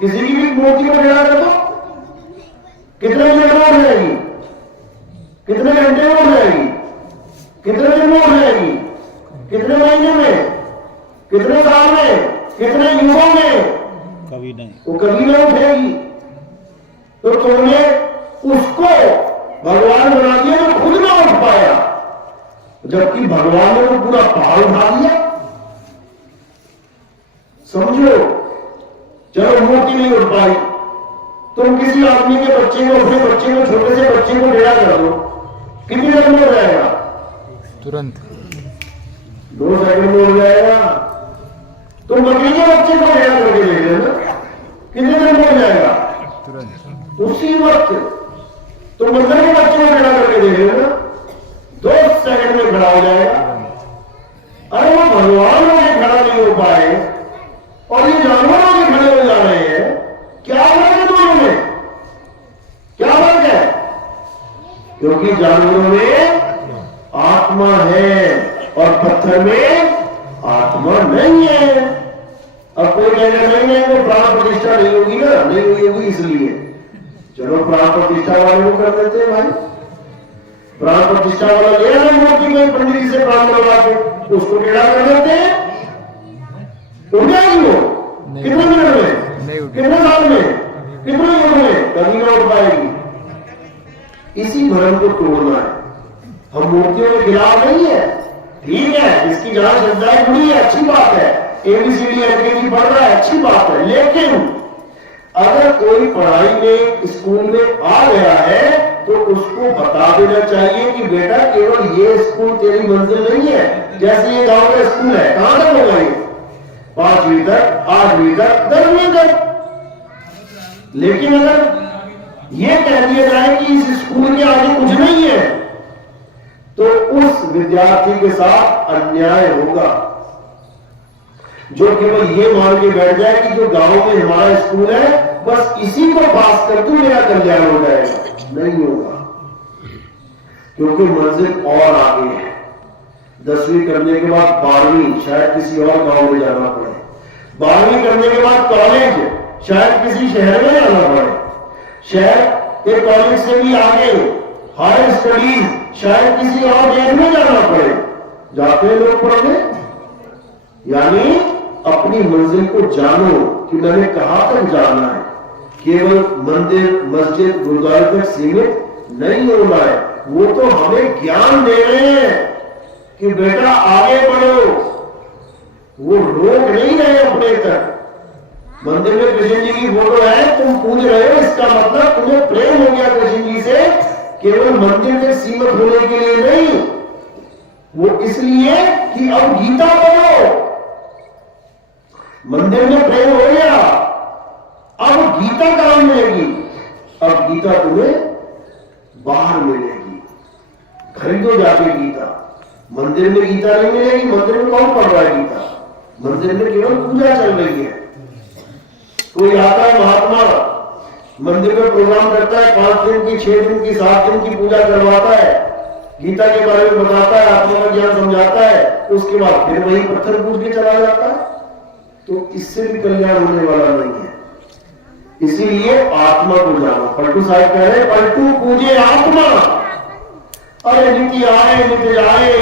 किसी की भी मूर्ति को टेढ़ा कर दो, कितने मिनट में उठ जाएगी? कितने घंटे में उठ जाएगी? कितने दिन में उठ जाएगी? कितने महीने में? कितने साल में? कितने युगों में? कभी नहीं, वो कभी नहीं उठेगी। तो तुमने उसको भगवान बना दिया तो खुद ना उठ पाया, जबकि भगवान ने तो पूरा पहाड़ उठा दिया। समझो, चलो मूर्ति नहीं उठ पाई, तुम किसी आदमी के बच्चे को, अपने बच्चे को, छोटे से बच्चे को टेढ़ा कर दो, कितनी देर में हो जाएगा? तुरंत 2 सेकंड में हो जाएगा। तुम बकरी के बच्चे को टेढ़ा करके देख लेना, उसी वक्त तो मंदिर के बच्चों को खड़ा करके दे रहे हो ना, 2 सेकंड में खड़ा हो जाएगा। अरे वो भगवान होके खड़ा नहीं हो पाए और ये जानवर होके खड़े हो जा रहे हैं, क्या फर्क है दोनों में? क्या फर्क है? क्योंकि जानवरों में आत्मा है और पत्थर में आत्मा नहीं है। अब कोई कहेगा नहीं वो प्राण प्रतिष्ठा नहीं होगी ना, नहीं हुई होगी इसलिए चलो प्राण प्रतिष्ठा वाले को कर देते हैं भाई। प्राण प्रतिष्ठा वाला ले आना मूर्ति में पंडित जी से प्राण बनवा के उसको टेढ़ा कर देते हैं, उठ जाएगी वो कितने मिनट में, कितने साल में, कितने युग में, कभी ना उठ पाएगी। इसी भ्रम को तोड़ना है। हम मूर्तियों के खिलाफ नहीं है, ठीक है, इसकी जहां श्रद्धाएं जुड़ी है अच्छी बात है, एबीसीडी एलकेजी पढ़ रहा है अच्छी बात है, लेकिन अगर कोई पढ़ाई में स्कूल में आ गया है तो उसको बता देना चाहिए कि बेटा केवल ये स्कूल तेरी मंजिल नहीं है। जैसे ये गांव का स्कूल है, कहां तक होगा ये? 5वीं तक, 8वीं तक, 10वीं तक। लेकिन अगर ये कह दिया जाए कि इस स्कूल के आगे कुछ नहीं है तो उस विद्यार्थी के साथ अन्याय होगा जो केवल ये मान के बैठ जाए कि जो गांव में हमारा स्कूल है बस इसी को पास कर तू मेरा कल्याण हो जाएगा। नहीं होगा, क्योंकि मंजिल और आगे है। 10वीं करने के बाद 12वीं शायद किसी और गांव में जाना पड़े, 12वीं करने के बाद कॉलेज शायद किसी शहर में जाना पड़े, शहर के कॉलेज से भी आगे हायर स्टडीज शायद किसी और देश में जाना पड़े, जाते हैं लोग पढ़ने। यानी अपनी मंजिल को जानो कि मैंने कहां तक जाना है। केवल मंदिर मस्जिद गुरुद्वारे तक सीमित नहीं होना है। वो तो हमें ज्ञान दे रहे हैं कि बेटा आगे बढ़ो, वो रोक नहीं रहे अपने तक। मंदिर में कृष्ण जी की फोटो है, तुम पूज रहे हो, इसका मतलब तुम्हें प्रेम हो गया कृष्ण जी से, केवल मंदिर में सीमित होने के लिए नहीं, वो इसलिए कि अब गीता पढ़ो। मंदिर में प्रेम हो गया, अब गीता कहां मिलेगी? अब गीता तुम्हें बाहर मिलेगी, खरीदो जाके गीता। मंदिर में गीता नहीं मिलेगी। मंदिर में कौन पढ़ रहा है गीता? मंदिर में केवल पूजा चल रही है। कोई आता है महात्मा, मंदिर में प्रोग्राम करता है, 5 दिन की, 6 दिन की, 7 दिन की पूजा करवाता है, गीता के बारे में बताता है, आत्मा का ज्ञान समझाता है, उसके बाद फिर वही पत्थर पूज के चला जाता है। तो इससे भी कल्याण होने वाला नहीं है। इसीलिए आत्मा को जानो। पलटू साहब कह रहे पलटू पूजे आत्मा, अरे नित्य आए नित्य जाए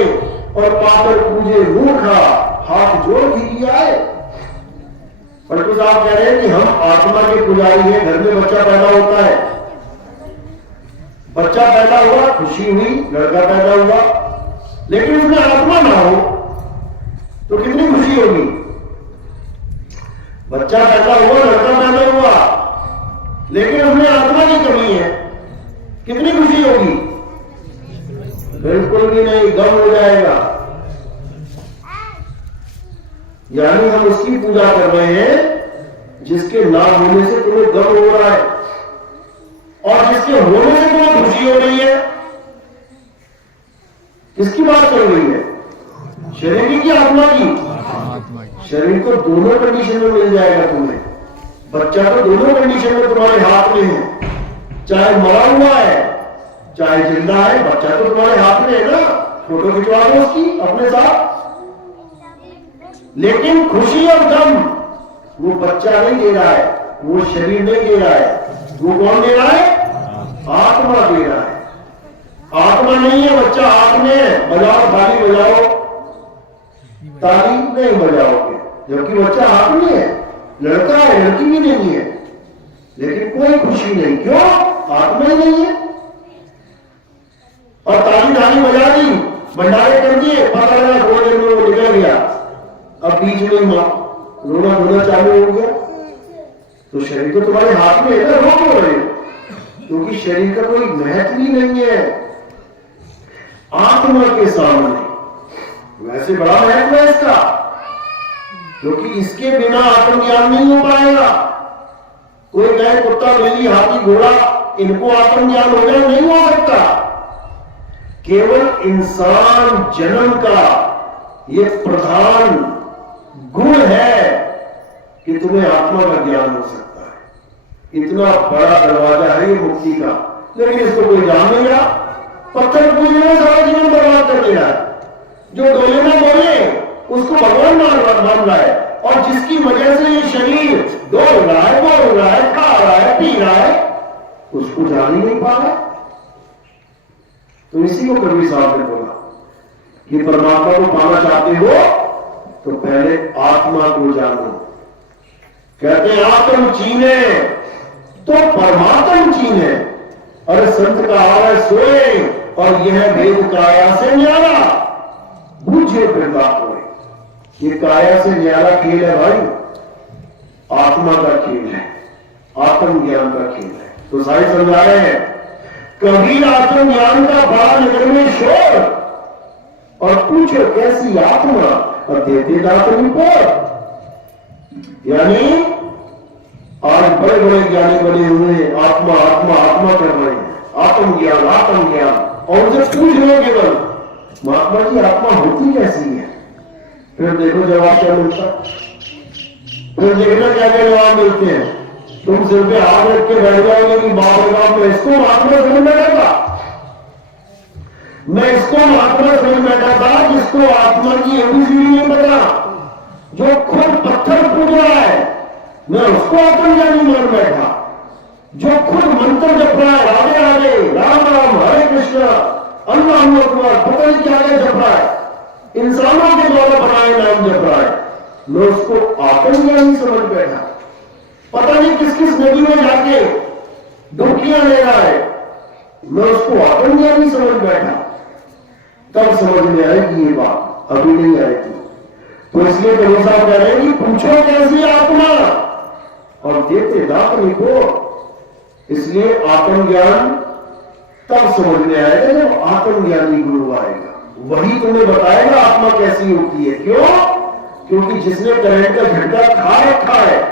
और पातर पूजे मूर्खा, हाथ जोड़ भी आए। पलटू साहब कह रहे हैं कि हम आत्मा के पुजारी हैं। घर में बच्चा पैदा होता है, बच्चा पैदा हुआ, खुशी हुई, लड़का पैदा हुआ, लेकिन उसमें आत्मा ना हो तो कितनी खुशी होगी? बच्चा पैदा हुआ, लड़का पैदा हुआ, लेकिन उसमें आत्मा की कमी है, कितनी खुशी होगी? बिल्कुल भी नहीं, गम हो जाएगा। यानी हम उसकी पूजा कर रहे हैं जिसके ना होने से तुम्हें गम हो रहा है और जिसके होने से तुम्हें खुशी हो रही है। किसकी बात चल रही है? शरीर की, आत्मा की? शरीर को दोनों कंडीशन में मिल जाएगा तुम्हें। बच्चा तो दोनों कंडीशन में तुम्हारे हाथ में है, चाहे मरा हुआ है चाहे जिंदा है, बच्चा तो तुम्हारे हाथ में है ना। फोटो खिंचवा दो उसकी अपने साथ। लेकिन खुशी और गम वो बच्चा नहीं दे रहा है, वो शरीर नहीं दे रहा है, वो कौन दे रहा है? आत्मा दे रहा है। आत्मा नहीं है, बच्चा हाथ में है, बजाओ ताली बजाओ, ताली नहीं बजाओगे, जबकि बच्चा हाथ में है, लड़का है लड़की भी नहीं है, लेकिन कोई खुशी नहीं। क्यों? आत्मा ही नहीं है। और ताली ताली बजा दी, भंडारे कर दिए, पता लगा थोड़ी देर में वो निकल गया, अब बीच में रोना धोना चालू हो गया। तो शरीर तो तुम्हारे हाथ में है ना, रो क्यों रहे? क्योंकि शरीर का कोई महत्व ही नहीं है आत्मा के सामने। वैसे बड़ा महत्व है इसका, क्योंकि इसके बिना आत्मज्ञान नहीं हो पाएगा। कोई कहे कुत्ता बिल्ली हाथी घोड़ा इनको आत्मज्ञान हो जाए, नहीं हो सकता। केवल इंसान जन्म का ये प्रधान गुण है कि तुम्हें आत्मा का ज्ञान हो सकता है। इतना बड़ा दरवाजा है ये मुक्ति का, लेकिन इसको कोई जान नहीं रहा। पत्थर पूजने में सारा जीवन बर्बाद कर दिया है। जो डोले ना बोले उसको भगवान मान रहा है, और जिसकी वजह से ये शरीर डोल रहा है, बोल रहा है, खा रहा है, पी रहा है, उसको जान ही नहीं पा रहा। तो इसी को कबीर साहब ने बोला कि परमात्मा को पाना चाहते हो तो पहले आत्मा को जानो। कहते हैं आत्म चीने तो परमात्म चीने। अरे संत का आवाज सोए और यह भेद काया से न्यारा, बूझे फिर बात होए। ये काया से न्यारा खेल है भाई, आत्मा का खेल है, आत्मज्ञान का खेल है। तो सारे समझा रहे हैं कबीर आत्मज्ञान का बड़ा नगर में शोर, और पूछो कैसी आत्मा, और देते दात रिपोर्ट। यानी आज बड़े बड़े ज्ञानी बने हुए हैं, आत्मा आत्मा आत्मा कर रहे हैं, आत्मज्ञान आत्मज्ञान, और उनसे पूछ रहे केवल महात्मा जी आत्मा होती कैसी है। फिर देखो जवाब क्या मिलता, फिर देखना क्या क्या जवाब मिलते हैं। तुम सिर पे हाथ रख के बैठ जाओगे कि बाप मैं इसको महात्मा समझ बैठा था, मैं इसको महात्मा समझ बैठा था जिसको आत्मा की एबीसीडी नहीं पता, जो खुद पत्थर पूज रहा है मैं उसको आत्मज्ञानी मान बैठा, जो खुद मंत्र जप रहा है राधे राधे राम राम हरे कृष्ण अल्लाहु अकबर पता नहीं क्या क्या जप रहा है, इंसानों के द्वारा बनाए नाम जप रहा है, मैं उसको आत्मज्ञानी समझ बैठा। पता नहीं किस किस नदी में जाके डुबकियां ले रहा है, मैं उसको आत्मज्ञानी समझ बैठा। तब समझ में आएगी ये बात, अभी नहीं आएगी। तो इसलिए कबीर साहब कह रहे हैं कि पूछो कैसी आत्मा, और देते दात रिपोर्ट। इसलिए आत्मज्ञान तब समझ में आएगा जब आत्मज्ञानी गुरु आएगा, वही तुम्हें बताएगा आत्मा कैसी होती है। क्यों? क्योंकि जिसने करंट का झटका खा रखा है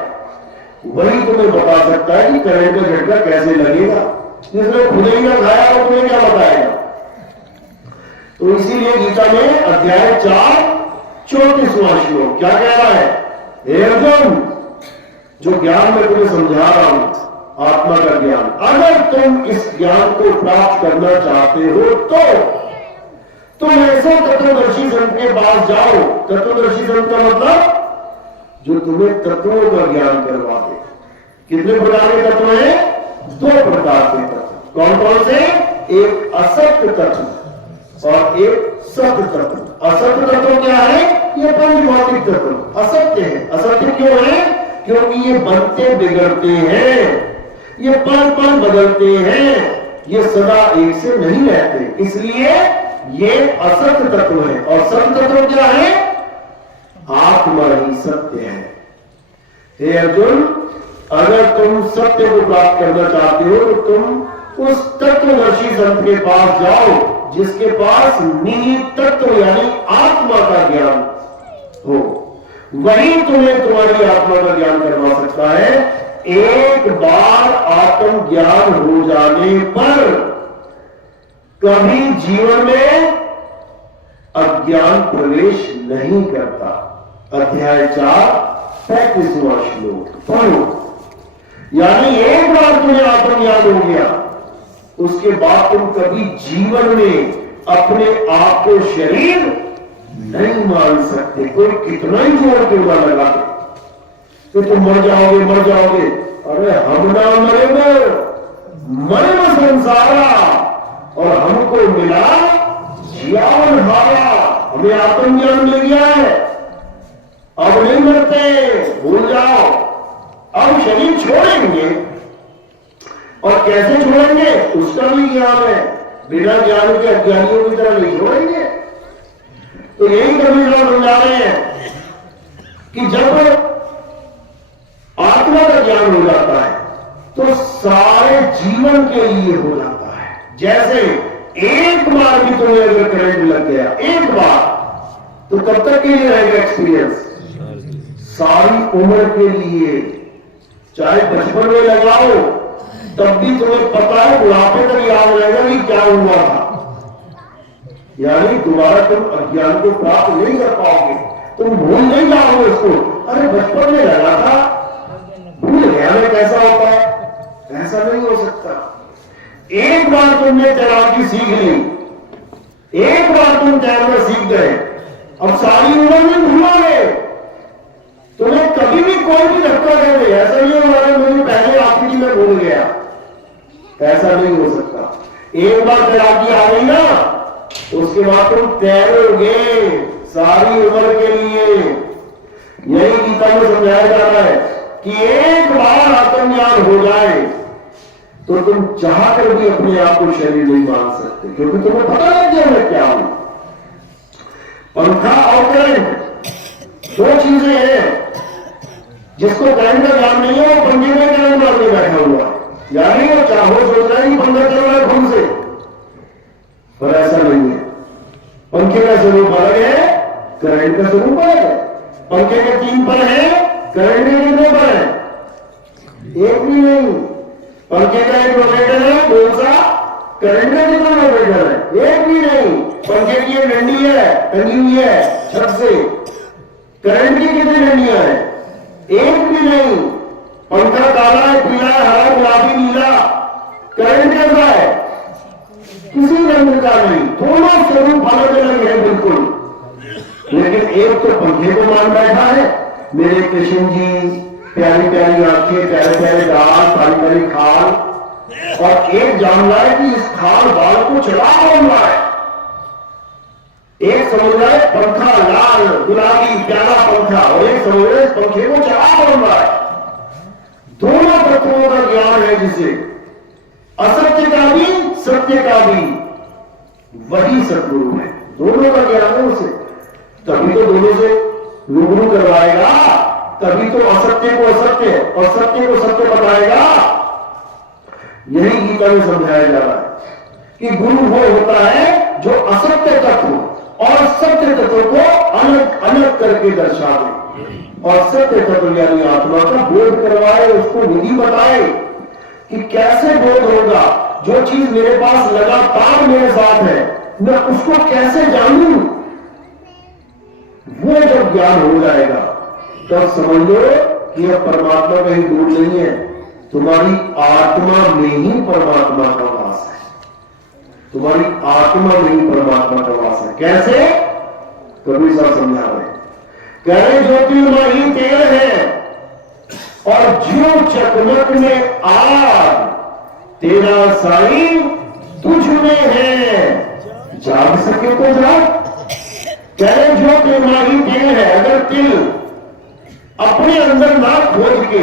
वही तुम्हें बता सकता है कि करंट का झटका कैसे लगेगा। जिसने खुद ही ना खाया वो तुम्हें क्या बताएगा। तो इसीलिए गीता में अध्याय 4 34वां श्लोक क्या कह रहा है, हे अर्जुन जो ज्ञान मैं तुम्हें समझा रहा हूं आत्मा का ज्ञान, अगर तुम इस ज्ञान को प्राप्त करना चाहते हो तो तुम ऐसे तत्वदर्शी संत के पास जाओ। तत्वदर्शी संत का मतलब जो तुम्हें तत्वों का ज्ञान करवा दे। कितने प्रकार के तत्व हैं? 2 प्रकार के तत्व। कौन कौन से? एक असत्य तत्व और एक सत्य तत्व। असत्य तत्व क्या है? ये पंचभौतिक तत्व असत्य है। असत्य क्यों है? क्योंकि ये बनते बिगड़ते हैं, ये पल पल बदलते हैं, ये सदा एक से नहीं रहते, इसलिए ये असत्य तत्व है। और सत्य तत्व क्या है? आत्मा ही सत्य है। हे अर्जुन अगर तुम सत्य को प्राप्त करना चाहते हो तो तुम उस तत्वदर्शी संत के पास जाओ जिसके पास निहित तत्व यानी आत्मा का ज्ञान हो, वही तुम्हें तुम्हारी आत्मा का ज्ञान करवा सकता है। एक बार आत्म ज्ञान हो जाने पर कभी जीवन में अज्ञान प्रवेश नहीं करता। अध्याय 4 35वां श्लोक पढ़ो। यानी एक बार तुम्हें आत्मज्ञान हो गया उसके बाद तुम कभी जीवन में अपने आप को शरीर नहीं मान सकते। कोई कितना ही जोर क्यों ना लगा तो तुम मर जाओगे। अरे हम ना मरे मरे संसारा और हमको मिला जीवन हारा। हमें आत्मज्ञान मिल गया है, अब नहीं मरते, भूल जाओ। अब शरीर छोड़ेंगे और कैसे छोड़ेंगे उसका भी ज्ञान है, बिना ज्ञान के अज्ञानियों की तरह नहीं छोड़ेंगे। तो यही कबीर साहब समझा रहे हैं कि जब आत्मा का ज्ञान हो जाता है तो सारे जीवन के लिए हो जाता है। जैसे एक बार भी तुम्हें अगर करंट लग गया एक बार तो कब तक के लिए रहेगा एक्सपीरियंस? सारी उम्र के लिए। चाहे बचपन में लगाओ तब भी तुम्हें पता है बुढ़ापे तक याद रहेगा कि क्या हुआ था। यानी दोबारा तुम अज्ञान को प्राप्त नहीं कर पाओगे, तुम भूल नहीं जाओगे उसको। अरे बचपन में लगा था, भूल गया मैं कैसा होता है, ऐसा नहीं हो सकता। एक बार तुमने तैराकी सीख ली, एक बार तुम तैरना सीख गए, अब सारी उम्र में भूलोगे। तुम्हें कभी भी कोई भी धक्का दे दे, ऐसा नहीं होगा मुझे पहले आखिरी में भूल गया, ऐसा नहीं हो सकता। एक बार तैराकी आ गई ना, उसके बाद तुम तैरोगे सारी उम्र के लिए। यही गीता में समझाया जा रहा है कि एक बार आत्मज्ञान हो जाए तो तुम चाहकर भी अपने आप को शरीर नहीं मान सकते, क्योंकि तुम्हें पता है कि मैं क्या हूं। पंखा और करंट दो चीजें हैं। जिसको करंट का ज्ञान नहीं है वो पंखे में करंट मार के बैठा हुआ है, यानी वो चाहो सोच रहा है कि पंखा चल रहा है खुद से, पर ऐसा नहीं है। पंखे का स्वरूप अलग है, करंट का स्वरूप अलग है। पंखे के 3 पर है, करंट के कितने पर है? एक भी नहीं। पंखे का एक रोटेटर है गोल सा, करंट का कितना रोटेटर है? एक भी नहीं। पंखे की एक डंडी है टंगी हुई है छत से, करंट की कितनी डंडियां हैं? एक भी नहीं। पंखा काला है, पीला है, हरा, गुलाबी, नीला, करंट कैसा है? किसी रंग का नहीं। दोनों स्वरूप अलग अलग है बिल्कुल। लेकिन एक तो पंखे को मान बैठा है, मेरे कृष्ण जी, प्यारी प्यारी आंखें, प्यारे प्यारे दाल, काली काली खाल, और एक जान रहा है कि इस खाल बाल को चला कौन रहा है। एक समझ रहा है पंखा लाल गुलाबी प्यारा पंखा, और एक समझ रहा है पंखे को चला कौन रहा है। दोनों तत्वों का ज्ञान है जिसे, असत्य का भी सत्य का भी, वही सदगुरु है। दोनों का ज्ञान है उसे, तभी तो दोनों से रूबरू करवाएगा, तभी तो असत्य को असत्य और सत्य को सत्य बताएगा। यही गीता में समझाया जा रहा है कि गुरु वो होता है जो असत्य तत्व और सत्य तत्व को अलग अलग करके दर्शा दे, और सत्य तत्व यानी आत्मा का बोध करवाए, उसको विधि बताए कि कैसे बोध होगा। जो चीज मेरे पास लगातार मेरे साथ है, मैं उसको कैसे जानूं। वो जब ज्ञान हो जाएगा तब समझ लो कि यह परमात्मा कहीं दूर नहीं है, तुम्हारी आत्मा में ही परमात्मा का वास है। तुम्हारी आत्मा में ही परमात्मा का वास है। कैसे? कबीर साहब समझा रहे, कह रहे ज्योतिर्मयी तेल है और ज्यों चकमक में आग, तेरा साईं तुझ में है, जाग सके तो जाग। कह रहे ज्योतिर्मयी तेल है, अगर तिल अपने अंदर ना खोज के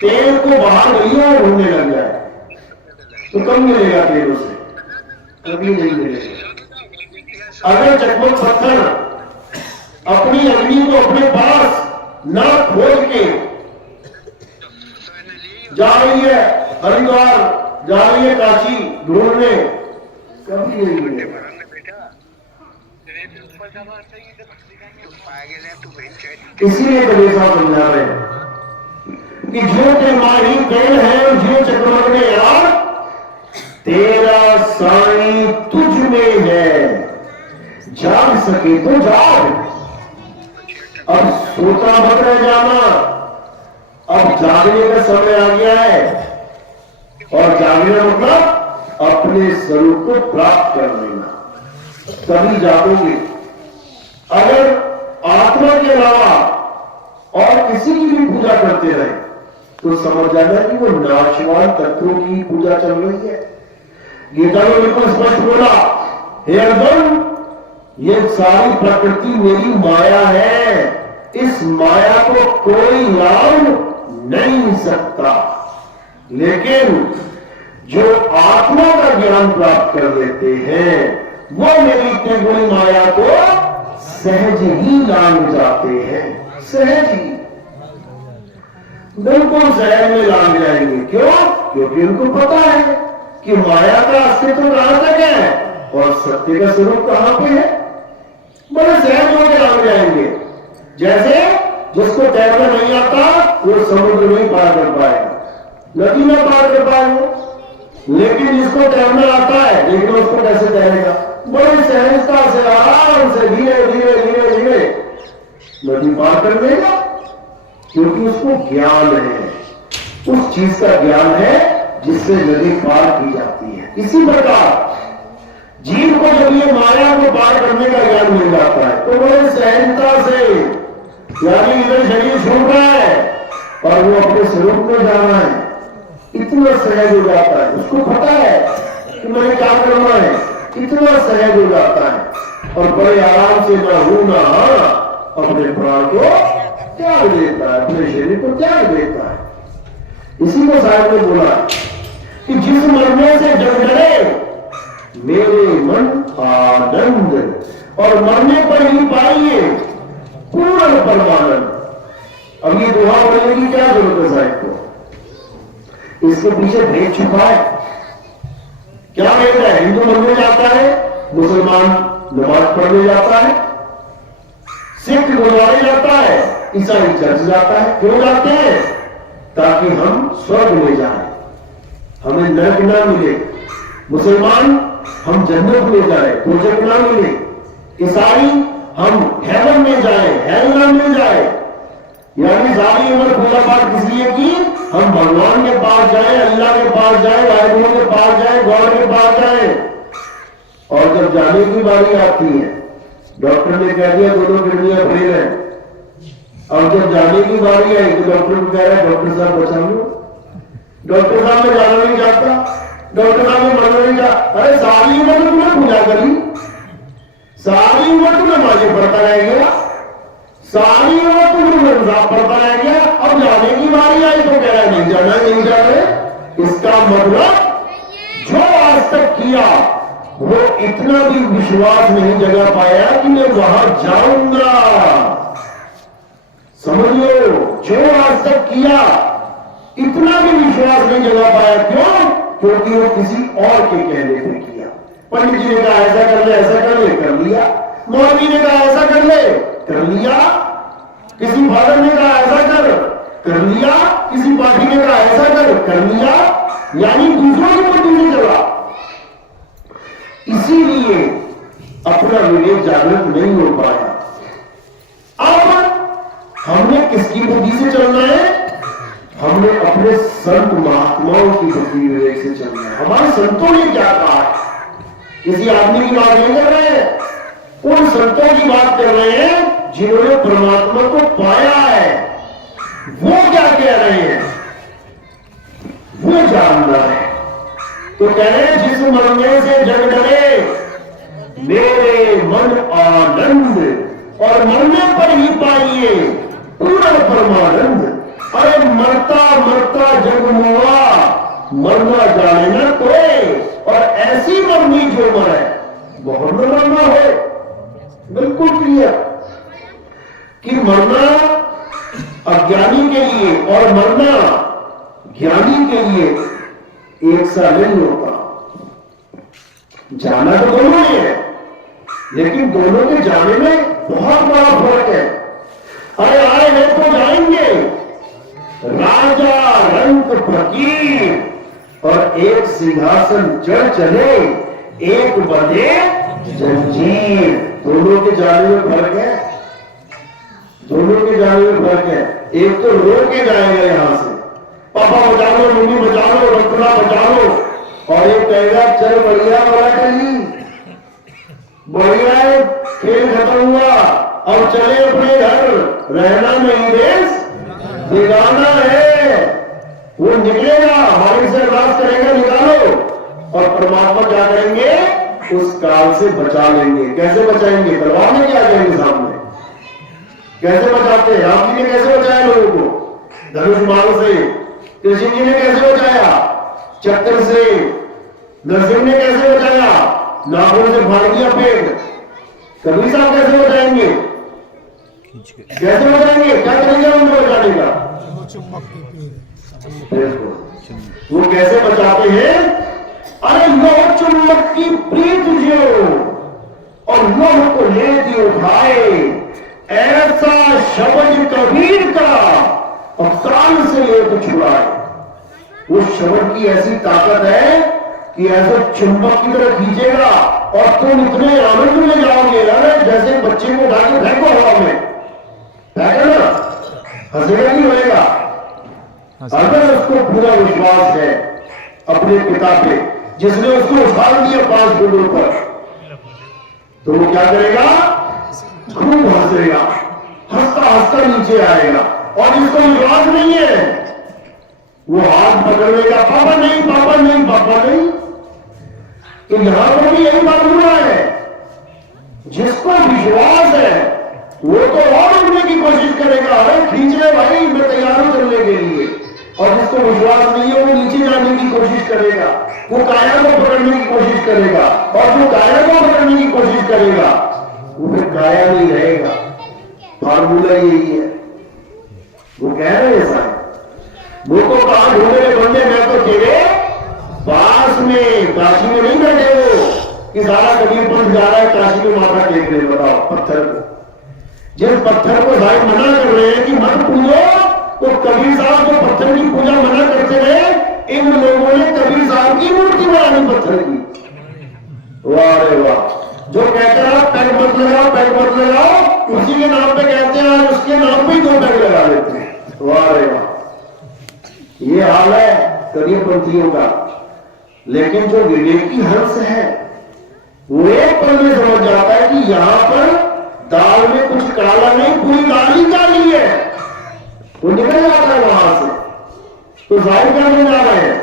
तेल को बाहर नहीं और ढूंढने लग जाए तो कब मिलेगा तेल उसे? कभी नहीं मिलेगा। अगर चकमक पत्थर अपनी अग्नि को अपने पास ना खोज के जा रही है हरिद्वार, जा रही है काशी ढूंढने, कभी नहीं मिलेगा। इसीलिए कबीर साहब समझा रहे हैं कि जो तेरी तेल है, जो चक्रमक में यार, तेरा साईं तुझ में है, जाग सके तो जाग। अब सोता मत रह जाना, अब जागने का समय आ गया है, और जागना मतलब अपने स्वरूप को प्राप्त कर लेना, तभी जागोगे। अगर आत्मा के अलावा और किसी की भी पूजा करते रहे तो समझ जाना कि वो नाशवान तत्वों की पूजा चल रही है। गीता में बिल्कुल स्पष्ट बोला, हे अर्जुन, ये सारी प्रकृति मेरी माया है, इस माया को कोई लाभ नहीं सकता। लेकिन जो आत्मा का ज्ञान प्राप्त कर लेते हैं वो मेरी त्रिगुणी माया को सहज ही लांग जाते हैं। सहज ही, बिल्कुल सहज में लांग जाएंगे। क्यों? क्योंकि उनको पता है कि माया का अस्तित्व कहां तक है और सत्य का स्वरूप कहां पे है। बड़े सहज होकर लांग जाएंगे। जैसे जिसको तैरना नहीं आता वो समुद्र नहीं पार कर पाएगा, नदी में पार कर पाएंगे। लेकिन जिसको तैरना आता है, लेकिन उसको कैसे तैरेगा? बड़ी सहजता से, आराम से, धीरे धीरे धीरे धीरे नदी पार कर देगा, क्योंकि उसको ज्ञान है, उस चीज का ज्ञान है जिससे नदी पार की जाती है। इसी प्रकार जीव को जब ये माया को पार करने का ज्ञान मिल जाता है तो बड़े सहजता से, यानी इधर शरीर छूट रहा है और वो अपने स्वरूप में जाना है, इतना सहज हो जाता है। उसको पता है कि मैंने क्या करना है, इतना सहज हो जाता है और बड़े आराम से ना हूं ना अपने प्राण को त्याग देता है, अपने शरीर को त्याग देता है। इसी को साहब ने बोला कि जिस मरने से जग डरे मेरे मन आनंद, और मरने पर ही पाइए पूर्ण परमानंद। अब ये दुआ बोलने की क्या जरूरत है साहब को? इसके पीछे भेद छुपा है। क्या भेद है? हिंदू मंदिर जाता है, मुसलमान नमाज पढ़ने जाता है, सिख गुरुद्वारे जाता है, ईसाई चर्च जाता है। क्यों जाते हैं? ताकि हम स्वर्ग में जाएं, हमें नरक ना मिले। मुसलमान हम जन्नत में जाए, दोजख ना मिले। ईसाई हम हेवन में जाए, हेल ना मिल जाए। यानी सारी उम्र पूजा पाठ किस लिए की? हम भगवान के पास जाए, अल्लाह के पास जाए, वाहिगुरु के पास जाए, गौर के पास जाए। और जब जाने की बारी आती है, डॉक्टर ने कह दिया दोनों किडनियां फेल है, और जब जाने की बारी आई तो डॉक्टर को कह रहा है डॉक्टर साहब बचा लो। डॉक्टर साहब में जाना नहीं चाहता, डॉक्टर साहब में मरना नहीं चाहता। अरे सारी उम्र तो तुम्हें पूजा करी, सारी उम्र तुम्हें नमाज़ें पढ़ता रह गया, सारी उम्र तुम्हें रमजान पढ़ता रह गया, अब जाने की बारी आई तो कह रहा है नहीं जाना, नहीं जाना। इसका मतलब जो आज तक किया वो इतना भी विश्वास नहीं जगा पाया कि मैं वहां जाऊंगा। समझ लो, जो आज तक किया इतना भी विश्वास नहीं जगा पाया। क्यों? क्योंकि वो किसी और के कहने पे किया। पंडित जी ने कहा ऐसा कर ले, ऐसा कर ले, कर लिया। मौलवी ने कहा ऐसा कर ले, कर लिया। किसी फादर ने कहा ऐसा कर लिया। किसी पार्टी ने कहा ऐसा कर लिया। यानी दूसरों की मर्जी से चला। इसीलिए अपना विवेक जागृत नहीं हो पाया। अब हमने किसकी बुद्धि से चलना है? हमने अपने संत महात्माओं की बुद्धि विवेक से चलना है। हमारे संतों ने क्या कहा है? किसी आदमी की बात नहीं कर रहे हैं, उन संतों की बात कर रहे हैं जिन्होंने परमात्मा को पाया है। वो क्या कह रहे हैं वो जानना है। तो कह रहे हैं जिस मरने से जग डरे मेरे मन आनंद, और मरने पर ही पाइए पूर्ण परमानंद। अरे मरता मरता जग मुआ, मरना जाने न कोई, और ऐसी मरनी जो मरे बहुत न मरना हो। बिल्कुल क्लियर कि मरना अज्ञानी के लिए और मरना ज्ञानी के लिए एक सा नहीं होता। जाना तो दोनों ही है, लेकिन दोनों के जाने में बहुत बड़ा फर्क है। अरे आए हैं तो जाएंगे, राजा रंग फकीर और एक सिंहासन चढ़ चले, एक बंधे जंजीर। दोनों के जाने में फर्क है, दोनों के जाने में फर्क है। एक तो रो के जाएगा यहां से, पापा बचा लो, मम्मी बचा लो, डॉक्टरा बचा लो, और एक कहेगा चल बढ़िया वाला चली, बढ़िया है, खेल खत्म हुआ, अब चले अपने घर, रहना नहीं देश बिगाना है। वो निकलेगा, हमारे से अरदास करेगा निकालो, और परमात्मा क्या करेंगे? उस काल से बचा लेंगे। कैसे बचाएंगे? दरबार में क्या करेंगे सामने? कैसे बचाते हैं? राम जी ने कैसे बचाया लोगों को? धनुष बाण से। कृष्ण जी ने कैसे बचाया? चक्र से। नरसिंह ने कैसे बचाया? नागों से फाड़ दिया पेट। कबीर साहब कैसे बचाएंगे? कैसे बचाएंगे? क्या तरीका उनको बचाने का? वो कैसे बचाते हैं? अरे लोह चुम्बक की प्रीत जो, और लोह को लेती उठाए, ऐसा शब्द कबीर का, और कान से लेकर छुड़ाए। वो शब्द की ऐसी ताकत है कि ऐसे चुंबक की तरह खींचेगा और तुम इतने आनंद में जाओगे ना, जैसे बच्चे को उठा के फेंको हवा में, फेंका ना, हंसेगा नहीं होएगा। अगर उसको पूरा विश्वास है अपने पिता पे, जिसने उसको उछाल दिया 5 फुट ऊपर, तो वो क्या करेगा? खूब हंसेगा, हंसता हंसता नीचे आएगा। और जिसको विश्वास नहीं है वो हाथ पकड़ लेगा, पापा नहीं, पापा नहीं, पापा नहीं। तो यहां पर भी यही बात हो रहा है, जिसको विश्वास है वो तो और उड़ने की कोशिश करेगा, अरे खींच ले भाई, मैं तैयार हूं चलने के लिए। और जिसको विश्वास नहीं है वो नीचे जाने की कोशिश करेगा, वो काया को पकड़ने की कोशिश करेगा, और जो काया को पकड़ने की कोशिश करेगा वो फिर काया नहीं रहेगा। फार्मूला यही है। वो कह रहे हैं साहब, वो तो कहा ढूंढे बंदे, मैं तो तेरे पास में, काशी में नहीं बैठे हो कि सारा कबीर पंथ जा रहा है काशी में माथा टेक रहे। बताओ, पत्थर को, जिस पत्थर को साहब मना कर रहे हैं कि मत पूजो, तो कबीर साहब जो पत्थर की पूजा मना करते रहे, इन लोगों ने कबीर साहब की मूर्ति बनानी पत्थर की। वाह रे वाह। जो कहते हैं पैग मत लगाओ, पैग मत लगाओ, उसी के नाम पे कहते हैं, और उसके नाम पे 2 पैग लगा देते हैं। वाह रे वाह। ये हाल है कबीरपंथियों का। लेकिन जो विवेकी हंस है वो एक पल में समझ जाता है कि यहां पर दाल में कुछ काला नहीं, पूरी दाल ही काली है। वो निकल जाता है वहां से। तो जाहिर करने जा रहे हैं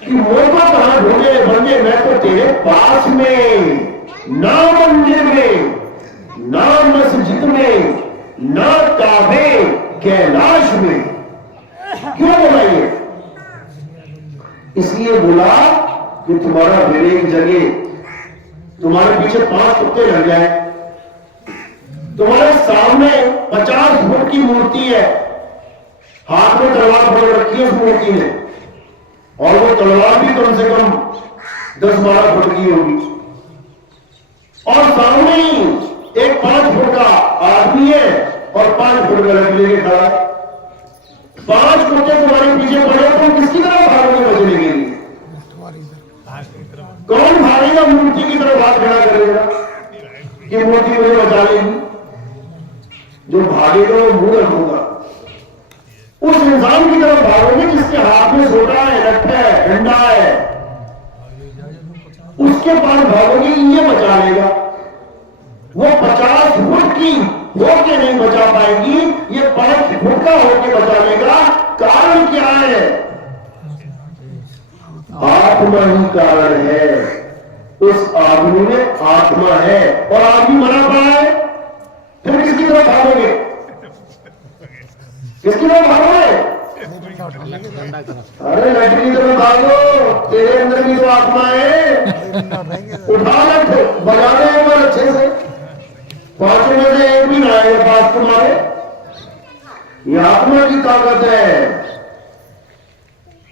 कि मौका कहां ढूंढे बंदे, मैं तो तेरे पास में, ना मंदिर में, ना मस्जिद में, ना काबे कैलाश में। क्यों बोला ये? इसलिए बोला कि तुम्हारा विवेक जगे, तुम्हारे पीछे 5 कुत्ते लग जाए, तुम्हारे सामने 50 फुट की मूर्ति है, हाथ में तलवार पकड़ रखी है उस मूर्ति ने, और वो तलवार भी कम से कम 10-12 फुट की होगी, और सामने ही एक 5 फुट का आदमी है और 5 फुट का लकड़ी लेके खड़ा है। 5 कुत्ते तुम्हारे पीछे पड़े, तुम किसकी तरफ भागोगे बचने के लिए? कौन भागेगा मूर्ति की तरफ हाथ खड़ा करेगा कि मूर्ति मुझे बचा लेगी? जो भागेगा वो मूर्ख होगा। उस इंसान की तरफ भागोगे जिसके हाथ में सोटा है, लट्ठा है, डंडा है, उसके पास भागोगे, ये बचा लेगा। वो 50 फुट की होके नहीं बचा पाएगी, ये 5 फुट का होके बचा लेगा। कारण क्या है? आत्मा ही कारण है। उस आदमी में आत्मा है और आदमी मरा पड़ा है, फिर किसकी तरफ भागोगे? किसकी तरफ भागोगे? अरे लट्ठी की तरफ भागो, तेरे अंदर भी तो आत्मा है। उठा लठ, बजा दे एक बार अच्छे से, 5 में से एक भी ना आएगा पास तुम्हारे। ये आत्मा की ताकत है।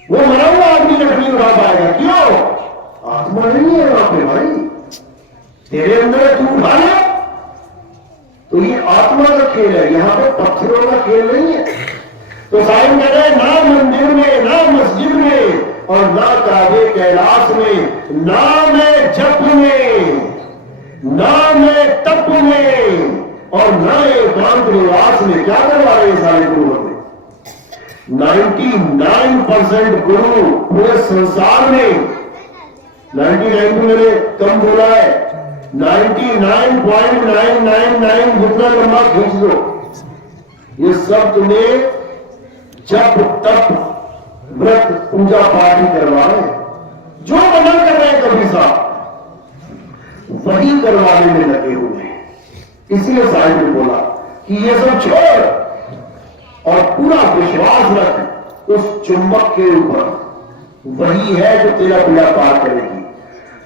वो मरा हुआ आदमी लकड़ी उठा पाएगा, क्यों? आत्मा नहीं है वहां पे भाई, तेरे अंदर तू उठा ले। तो ये आत्मा का खेल है, यहां पे पत्थरों का खेल नहीं है। तो साहिब कह रहे ना मंदिर में, ना मस्जिद में, और ना काबे कैलाश में, ना मैं जप में, ना मैं तप में, और ना एकांत निवास में। क्या करवा रहे हैं सारे गुरु हमें? 99% गुरु पूरे संसार में, 99 तो मैंने कम बोला है, 99.999 जितना लंबा खींच दो, ये सब तुम्हें जप तप व्रत पूजा पाठ ही करवा रहे हैं। जो मना कर रहे हैं कभी साहब वही करवाने में लगे हुए हैं। इसलिए साहिब ने बोला कि ये सब छोड़ और पूरा विश्वास रख उस चुंबक के ऊपर, वही है जो तेरा पीड़ा पार करेगी।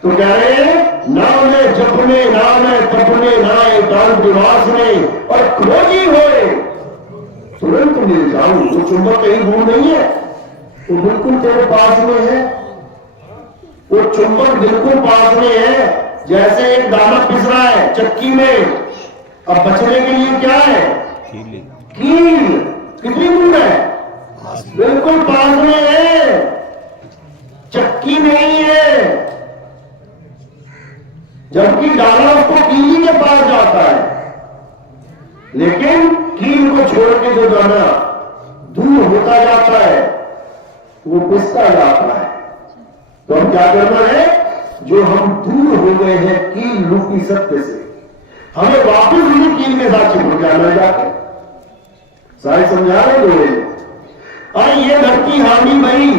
तो कह रहे हैं ना मैं जपने, ना मैं तपने, ना एकांत निवास में, और खोजी होए तुरंत मिल जाऊं। वो चुंबक कहीं दूर नहीं है, वो बिल्कुल तेरे पास में है। वो चुंबक बिल्कुल पास में है। जैसे एक दाना पिस रहा है चक्की में, अब बचने के लिए क्या है? कील। कितनी दूर है? बिल्कुल पास में है, चक्की नहीं है, जबकि डाला उसको कीली के पास जाता है, लेकिन कील को छोड़ के जो दाना दूर होता जाता है वो पिसता जाता है। तो हम क्या करना है, जो हम दूर हो गए हैं कील रूपी सत्य से, हमें वापस उसी कील के साथ चिपक जाना जाके। सारे समझा रहे लोग, और ये धरती हानि भई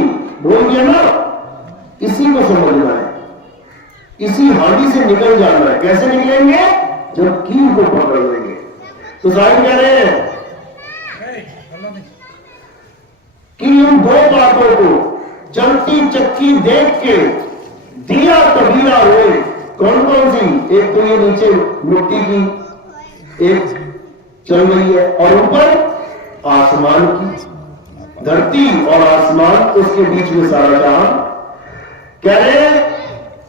बोल दिया ना, इसी को समझना है, इसी हानि से निकल जाना है। कैसे निकलेंगे, जब कील को पकड़ लेंगे। तो साहिब कह रहे हैं कि इन दो बातों को चलती चक्की देख के दिया कबीरा रोए। कौन कौन सी, एक तो ये नीचे मिट्टी की एक चल रही है, और ऊपर आसमान की, धरती और आसमान, उसके बीच में सारा जहां। कह रहे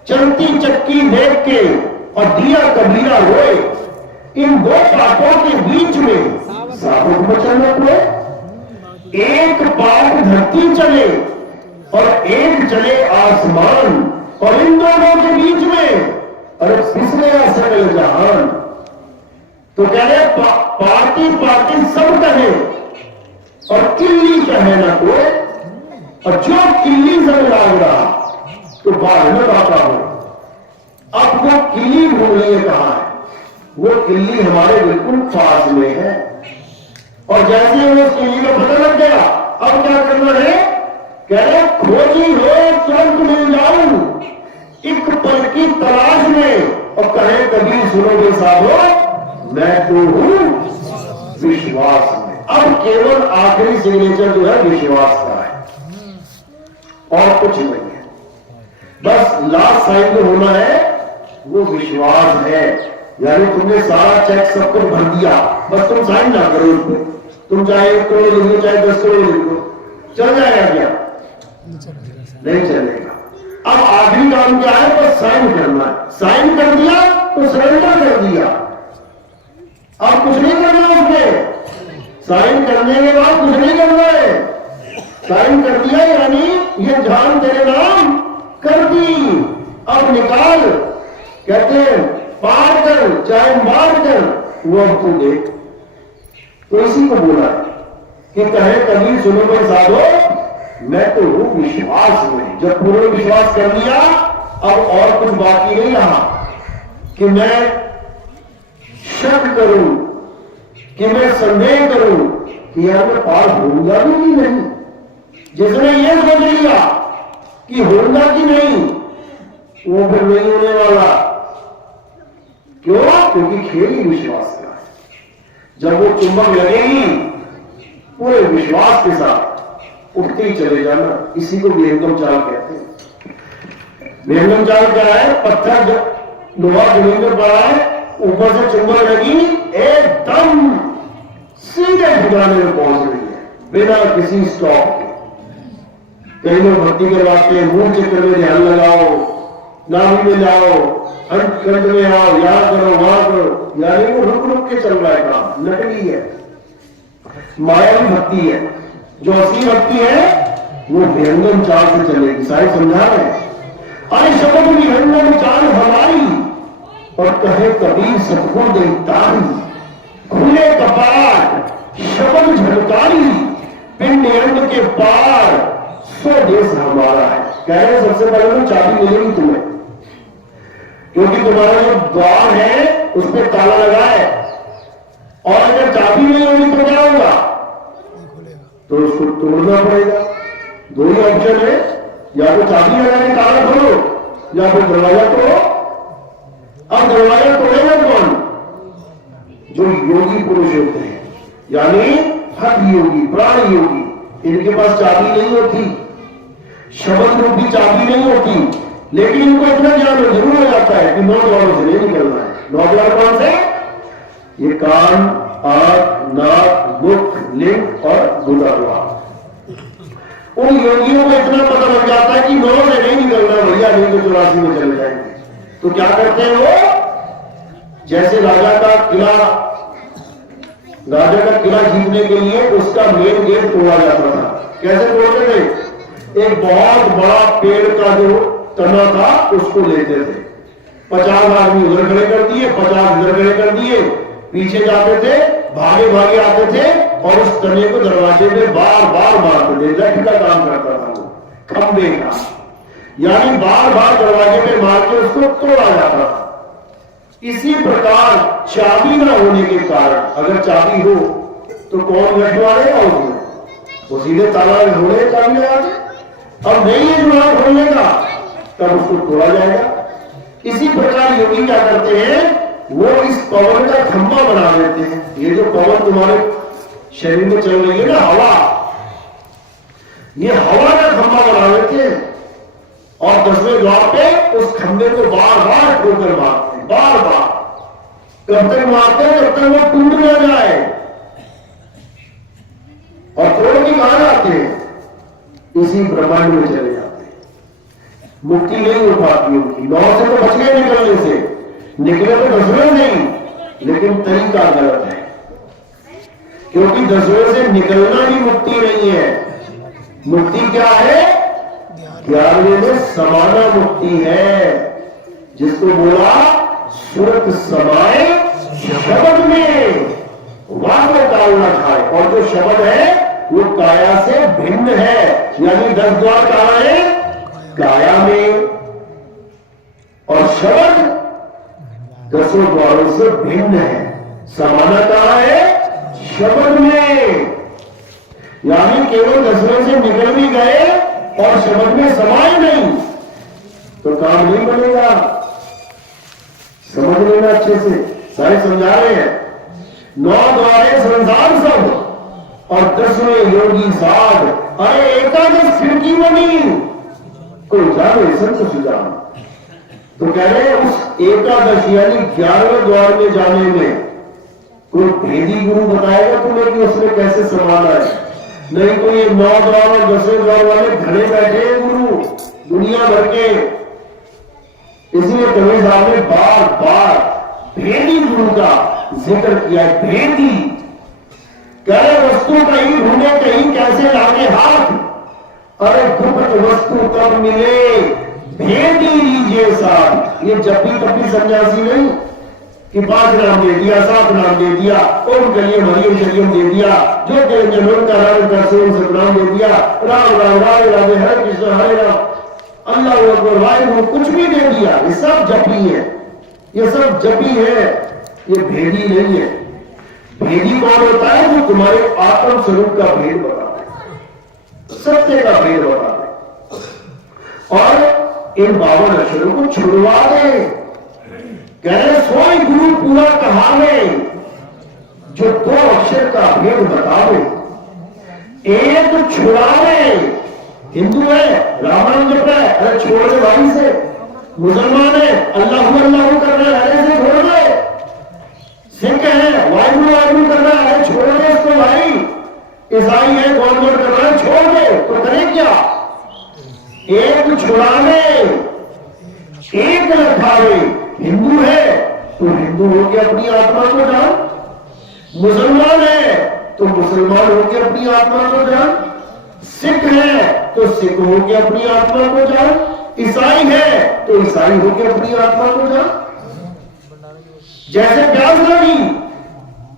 चलती चक्की देख के और दिया कबीरा रोए, इन दो पाटों के बीच में साबुत बचना हुए। एक पाट धरती चले और एक चले आसमान, और इन दोनों के बीच में अरे फिसले सकल जहान। तो कह रहे पार्टी पार्टी सब कहे और किल्ली कहे ना कोई, और जो किल्ली से लाग रहा तो बाद में आता हो। अब वो किल्ली ढूंढिए कहां है, वो किल्ली हमारे बिल्कुल पास में है। और जैसे वो किल्ली का पता लग गया, अब क्या करना है, कह रहे खोजी हो तुरंत मिल जाऊं एक पल की तलाश में। और कहे कभी सुनोगे साधो मैं तो हूं विश्वास में। अब केवल आखिरी सिग्नेचर जो है विश्वास का है और कुछ नहीं है, बस लास्ट साइन जो होना है वो विश्वास है। यानी तुमने सारा चेक सब कुछ भर दिया, बस तुम साइन ना करो उस पर। तुम चाहे 1 करोड़ लिख लो, चाहे 10 करोड़ लिख लो, चल जाएगा क्या, नहीं चलेगा। अब आखिरी काम क्या है, बस साइन करना है। साइन कर दिया तो सरेंडर कर दिया, अब कुछ नहीं करना उसमें। साइन करने के बाद कुछ नहीं करना है, साइन कर दिया यानी ये जान तेरे नाम कर दी, अब निकाल। कहते हैं पार कर चाहे मार कर, वो अब तू देख। तो इसी को बोला है कि कहे कभी सुनो कोई साधो मैं तो हूं विश्वास में। जब पूर्ण विश्वास कर लिया, अब और कुछ बाकी नहीं रहा कि मैं शक करूं, कि मैं संदेह करूं कि यार मैं पार होऊंगा भी कि नहीं। जिसने ये सोच लिया कि होऊंगा कि नहीं, वो फिर नहीं होने वाला। क्यों, क्योंकि खेल ही विश्वास का है। जब वो चुंबक लगेगी पूरे विश्वास के साथ उठते ही चले जाना। इसी को विहंगम चाल कहते हैं। विहंगम चाल क्या है, पत्थर लोहा जमीन पर पड़ा है, ऊपर से चुंबक लगी, एकदम सीधे ठिकाने में पहुंच रही है बिना किसी स्टॉप के। कई लोग भक्ति करवाते हैं, मूल चक्र में ध्यान लगाओ, नाभि में जाओ, अंत में आओ, यहां करो वहां करो, यानी वो रुक रुक के चल रहा है काम, नकली है, मायावी भक्ति है। जो असली भक्ति है वो विहंगम चाल से चलेगी। सारे समझा रहे हैं, अरे शब्द विहंगम चाल हमारी, और कहे कबीर सतगुण देवतारी, खुले कपाट शब्द झलकारी, पिंड अंड के पार सो देश हमारा है। कह रहे सबसे पहले तो चाबी मिलेगी तुम्हें, क्योंकि तुम्हारा जो द्वार है उस पर ताला लगा है, और अगर चाबी नहीं होगी तो क्या होगा, तो उसको तोड़ना पड़ेगा। दो ही ऑप्शन है, या तो चाबी लगा के ताला खोलो या फिर दरवाजा तोड़ो। अब दरवाजा तोड़ेगा कौन, जो योगी पुरुष होते हैं, यानी हठ योगी, प्राण योगी। इनके पास चाबी नहीं होती, शब्द रूपी चाबी नहीं होती, लेकिन इनको इतना ज्ञान जरूर हो जाता है कि 9 द्वारों से नहीं निकलना है। 9 द्वार कौन से, ये कान, आंख, नाक, मुख, लिंग और गुदा। उन योगियों को इतना पता लग जाता है कि 9 से नहीं निकलना भैया, नहीं तो 84 में चले जाएंगे। तो क्या करते हैं वो, जैसे राजा का किला जीतने के लिए उसका मेन गेट तोड़ा जाता था, कैसे तोड़ते थे? एक बहुत बड़ा पेड़ का जो तना था उसको लेते थे, 50 आदमी उधर खड़े कर दिए, 50 इधर खड़े कर दिए, पीछे जाते थे, भागे भागे आते थे और उस तने को दरवाजे में बार बार मारते थे। लठ का काम करता था वो, खंबे का, यानी बार बार दरवाजे में मार के उसको तोड़ा जाता था। इसी प्रकार चाबी ना होने के कारण, अगर चाबी हो तो कौन लठ मारेगा उसमें? वो सीधे ताला ढोले चाबी लगा के, अब नहीं है जुड़ा खोलने का, तब उसको तोड़ा जाएगा। इसी प्रकार योगी क्या करते हैं, वो इस पवन का खंभा बना देते हैं। ये जो पवन तुम्हारे शरीर में चल रही है ना, हवा, ये हवा का खंभा बना देते हैं और 10वें द्वार पे उस खंभे को बार बार ठोकर मारते हैं, बार बार। कब तक मारते हैं? जब तक वो टूट ना जाए। और तोड़ के कहां जाते हैं? इसी ब्रह्मांड में चले जाते हैं। मुक्ति नहीं हो पाती उनकी। 9 से तो बच गए निकलने से, निकले तो 10वें नहीं, लेकिन तरीका गलत है, क्योंकि 10वें से निकलना ही मुक्ति नहीं है। मुक्ति क्या है? 11वें में समाना मुक्ति है, जिसको बोला सुरत समाए शब्द में, वहां को काल ना खाए। और जो शब्द है वो काया से भिन्न है, यानी 10 द्वार कहां है? काया में, और शब्द 10 द्वारों से भिन्न है। समाना कहां है? शब्द में, यानी केवल 10वें से निकल भी गए और शब्द में समाये नहीं तो काम नहीं बनेगा। समझ लेना अच्छे से, सारे समझा रहे हैं। 9 द्वारे संसार सब और 10वें योगी साध, अरे एकादश खिड़की बनी, कोई जाने संत सुजान। तो कह रहे हैं उस एकादश यानी 11वें द्वार में जाने में कोई भेदी गुरु बताएगा तुम्हें कि उसमें कैसे समाना है? नहीं तो ये 9 द्वार और 10वें द्वार वाले घरे बैठे हैं गुरु दुनिया भर के। इसलिए कबीर साहब ने बार बार भेदी गुरु का जिक्र किया है। भेदी कह रहे वस्तु कहीं ढूंढे कहीं कैसे लागे हाथ, अरे गुप्त वस्तु कब मिले भेदी लीजिए साथ। ये जपी तपी सन्यासी नहीं कि 5 नाम दे दिया, 7 नाम दे दिया, ओम कलियम हरियम शरियम दे दिया, जो जनम का राम का सोम सतनाम दे दिया, राम राम राम राधे हरे कृष्ण हरे राम अल्लाह अकबर वाहिगुरु, कुछ भी दे दिया। ये सब जपी है, ये सब जपी है, ये भेदी नहीं है। भेदी कौन होता है? जो तुम्हारे आत्म स्वरूप का भेद बताता है, सत्य का भेद बताता है। और इन 52 अक्षरों को छुड़वा दे। कह रहे सोई गुरु पूरा कहावे, जो 2 अक्षर का भेद बतावे, एक छुड़ावे। हिंदू है राम नाम जप रहा है, अरे छोड़ दे भाई से। मुसलमान है अल्लाह अल्लाह कर रहा है, अरे से छोड़ दे। सिख है वाहिगुरु वाहिगुरु कर रहा है, छोड़ दे इसको भाई। ईसाई है गॉड कर रहा है, छोड़ दे। तो करे क्या? एक छुड़ावे, एक रखावे। हिंदू है तो हिंदू होके अपनी आत्मा को जान, मुसलमान है तो मुसलमान होके अपनी आत्मा को जान, सिख है तो सिख होके अपनी आत्मा को जान, ईसाई है तो ईसाई होके अपनी आत्मा को जान। जैसे प्यास लगी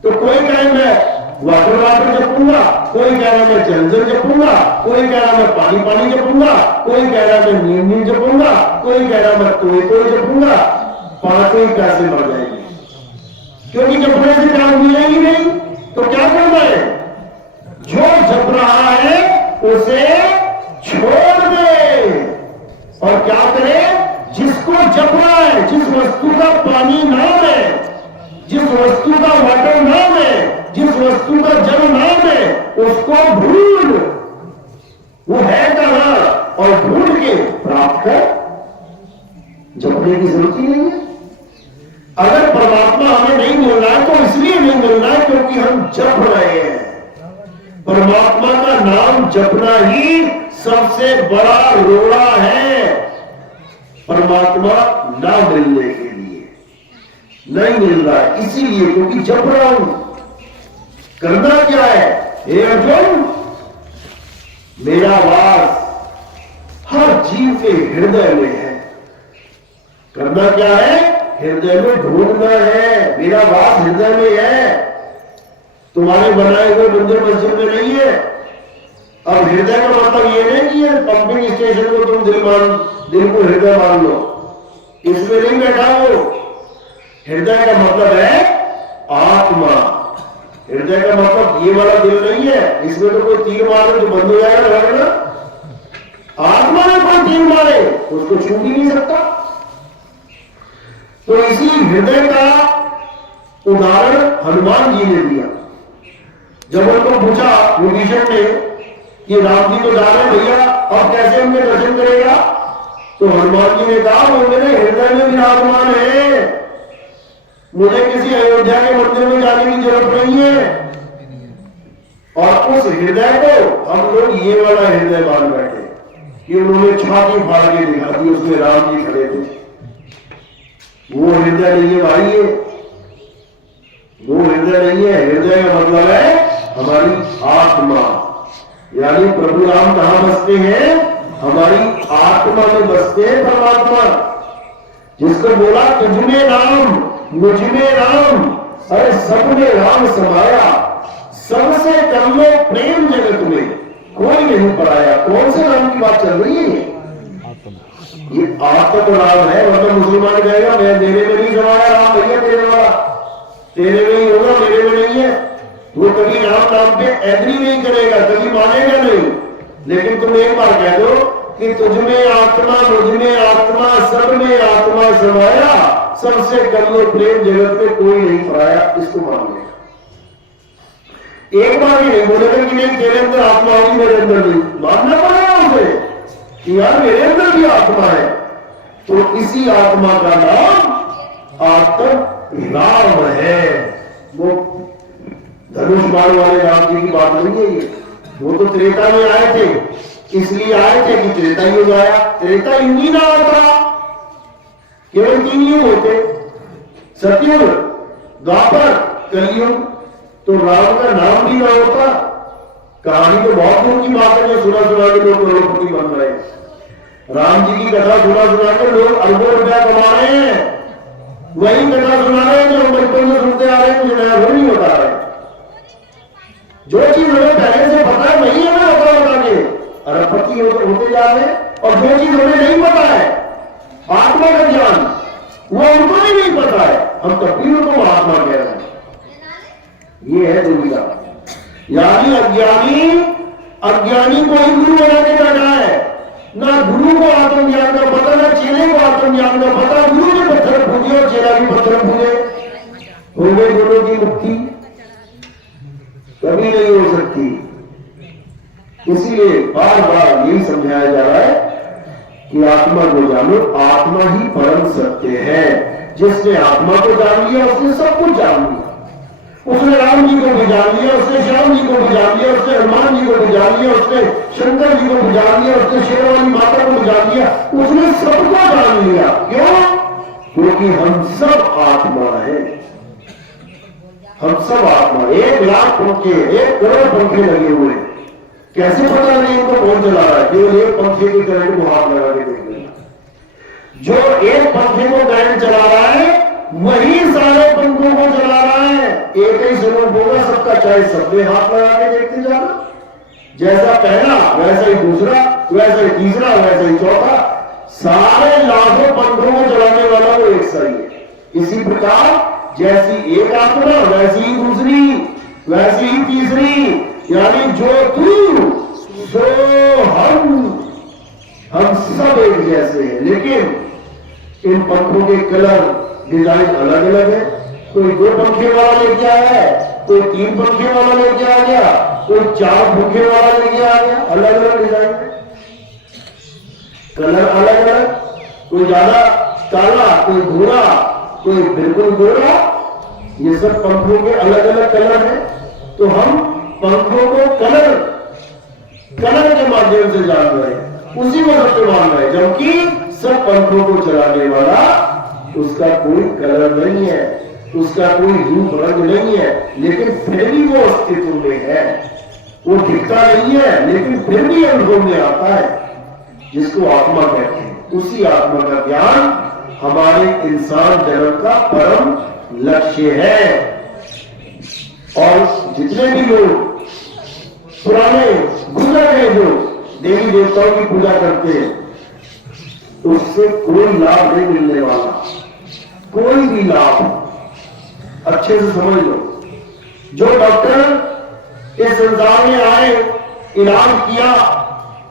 तो कोई कहे मैं वाटर वाटर जपूंगा, कोई कह रहा मैं जल जल जपूंगा, कोई कह रहा मैं पानी पानी जपूंगा, कोई कह रहा मैं नीम नीम जपूंगा, कोई कह रहा मैं तोय तोय जपूंगा। 5 ही प्यासे मर जाएगी, क्योंकि जपने से प्यास मिलेगी नहीं। तो क्या करना है? जो जप रहा है उसे छोड़ दे और क्या करे? जिसको जप रहा है, जिस वस्तु का पानी नाम है, जिस वस्तु का वाटर नाम है, जिस वस्तु का जल नाम है, उसको ढूंढ। वो है कहां और ढूंढ के प्राप्त कर। जपने की जरूरत ही नहीं है। अगर परमात्मा हमें नहीं मिल रहा है तो इसलिए नहीं मिल रहा है क्योंकि हम जप रहे हैं। परमात्मा का नाम जपना ही सबसे बड़ा रोड़ा है। परमात्मा ना मिलने के लिए नहीं मिल रहा है, इसीलिए क्योंकि जप रहा हूं। करना क्या है? हे अर्जुन, मेरा वास हर जीव के हृदय में है। करना क्या है? हृदय में ढूंढना है। मेरा वास हृदय में है, तुम्हारे बनाए हुए मंदिर मस्जिद में नहीं है। अब हृदय का मतलब ये नहीं कि पंपिंग स्टेशन को तुम दिल को हृदय मान लो, इसमें नहीं बैठा वो। हृदय का मतलब है आत्मा। हृदय का मतलब ये वाला दिल नहीं है, इसमें तो कोई तीर मारे तो बंद हो जाएगा ना। आत्मा में कोई तीर मारे उसको छू भी नहीं सकता। तो इसी हृदय का उदाहरण हनुमान जी ने दिया। जब उनको पूछा विभीषण ने कि राम जी तो जा रहे भैया, अब कैसे उनके दर्शन करेगा? तो हनुमान जी ने कहा वो मेरे हृदय में विराजमान है, मुझे किसी अयोध्या के मंदिर में जाने की जरूरत नहीं है। और उस हृदय को हम लोग ये वाला हृदय मान बैठे कि उन्होंने छाती फाड़ के दिखा दी, उसमें राम जी खड़े थे। वो हृदय नहीं है भाई, ये वो हृदय नहीं है। हृदय का मतलब है हमारी आत्मा, यानी प्रभु राम कहां बसते हैं? हमारी आत्मा में बसते हैं परमात्मा। जिसको बोला तुझमें राम मुझमें राम, अरे सब में राम समाया, सबसे कर लो प्रेम जगत में कोई नहीं पराया। कौन से राम की बात चल रही है? ये आत्म राम है। मतलब मुसलमान कहेगा मैं मेरे में नहीं समाया राम, भैया तेरे वाला तेरे में ही होगा, मेरे में नहीं है। वो कभी राम नाम पे एग्री नहीं करेगा, कभी मानेगा नहीं। लेकिन तुम एक बार कह दो कि तुझमें आत्मा मुझमें आत्मा सब में आत्मा समाया, सबसे कर लो प्रेम जगत में कोई नहीं पराया, इसको मान लेगा। एक बार ही नहीं बोलेगा कि नहीं तेरे अंदर आत्मा होगी मेरे अंदर नहीं, मानना पड़ेगा उसे कि यार मेरे अंदर भी आत्मा है। तो इसी आत्मा का नाम आत्म राम है। वो धनुष बाण वाले राम जी की बात नहीं है ये। वो तो त्रेता में आए थे, इसलिए आए थे कि त्रेता युग आया। त्रेता युग ही ना होता, केवल 3 युग होते, सतयुग, द्वापर, कलयुग, तो राम का नाम भी ना होता। कहानी तो बहुत दूर की बात है, जो सुना के लोग करोड़पति बन रहे हैं। राम जी की कथा सुना के लोग अरबों रुपया कमा रहे हैं। वही कथा सुना रहे हैं जो हम बचपन में सुनते आ रहे हैं, कुछ नया नहीं बता रहे। जो चीज हमें पहले से पता है वही हमें बता के अरबपति होते जा रहे हैं। और जो चीज हमें नहीं पता है, आत्मा का ज्ञान, वो उनको भी नहीं पता है, हम तब भी उनको आत्मा कह रहे हैं। ये है दुविधा। यानी अज्ञानी को ही गुरु बनाने बैठा है। ना गुरु को आत्मज्ञान का पता, ना चेले को आत्मज्ञान का पता। गुरु ने पत्थर पूजे और चेला भी पत्थर पूजे, हो गए दोनों की मुक्ति कभी नहीं हो सकती। इसलिए बार बार यही समझाया जा रहा है कि आत्मा को जानो, आत्मा ही परम सत्य है। जिसने आत्मा को जान लिया उसने सब कुछ जान लिया। उसने राम जी को भी जान लिया, उसने श्याम जी को भी जान लिया, उसने हनुमान जी को भी जान लिया, उसने शंकर जी को भी जान लिया, उसने शेरवाली माता को भी जान लिया। उसने सबको जान लिया। क्यों? क्योंकि हम सब आत्मा है। हम सब आत्मा। 1 लाख पंखे, 1 करोड़ पंखे लगे हुए हैं। कैसे पता नहीं इनको कौन चला रहा है? केवल एक पंखे की करंट को हाथ लगा के देख लेना। जो एक पंखे को करंट चला रहा है वही सारे पंखों को चला रहा है। एक ही स्वरूप होगा सबका, चाहे सबने हाथ लगा के देखते जाना। जैसा पहला वैसा ही दूसरा, वैसा ही तीसरा, वैसा ही चौथा। सारे लाखों पंखों को चलाने वाला वो एक सा ही है। इसी प्रकार जैसी एक आत्मा वैसी ही दूसरी, वैसी ही तीसरी। यानी जो तू सो हम सब एक जैसे हैं। लेकिन इन पंखों के कलर डिजाइन अलग अलग है। कोई 2 पंखे वाला लेके आया है, कोई 3 पंखे वाला लेके आ गया, कोई 4 पंखे वाला लेके आ गया। अलग अलग डिजाइन है, कलर अलग अलग। कोई ज्यादा काला, कोई भूरा, कोई बिल्कुल गोरा। ये सब पंखों के अलग अलग कलर है। तो हम पंखों को कलर के माध्यम से जान रहे हैं, उसी को सत्य मान रहे हैं। जबकि सब पंखों को चलाने वाला उसका कोई कलर नहीं है, उसका कोई रूप रंग नहीं है, लेकिन फिर भी वो अस्तित्व में है। वो दिखता नहीं है लेकिन फिर भी अनुभव में आता है, जिसको आत्मा कहते हैं। उसी आत्मा का ज्ञान हमारे इंसान जगत का परम लक्ष्य है। और जितने भी लोग पुराने गुजर गए जो देवी देवताओं की पूजा करते हैं, उससे कोई लाभ नहीं मिलने वाला, कोई भी लाभ। अच्छे से समझ लो, जो डॉक्टर इस संसार में आए, इलाज किया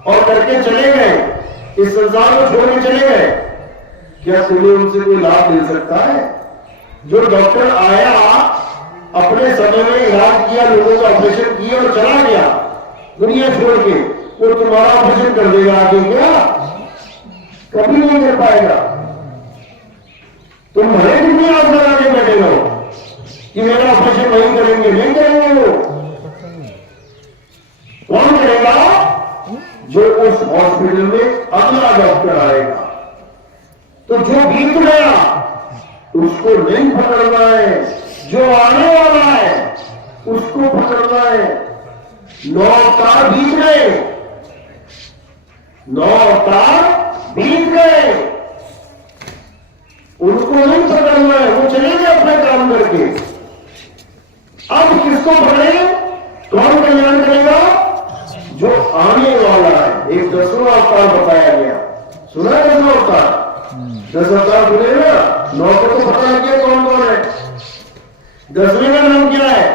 और करके चले गए, इस संसार को छोड़ के चले गए, क्या तुम्हें उनसे कोई लाभ मिल सकता है? जो डॉक्टर आया, अपने समय में इलाज किया, लोगों का ऑपरेशन किया और चला गया दुनिया छोड़ के, वो तुम्हारा ऑपरेशन कर देगा आगे क्या? कभी नहीं कर पाएगा। तुम भले कितनी आस लगा के बैठे रहो कि मेरा ऑपरेशन वही करेंगे, नहीं करेंगे। वो कौन करेगा? जो उस हॉस्पिटल में अगला डॉक्टर आएगा। तो जो बीत गया उसको नहीं पकड़ना है, जो आने वाला है उसको पकड़ना है। 9 अवतार बीत गए, 9 अवतार बीत गए, उनको नहीं पकड़ना है, वो चले गए अपने काम करके। अब किसको पकड़े? कौन कल्याण करेगा? जो आने वाला है। एक 10वां अवतार बताया गया, सुना 10वां अवतार? 10 अवतार सुने ना? 9 को तो पता लग गया कौन कौन है। 10वें का नाम क्या है?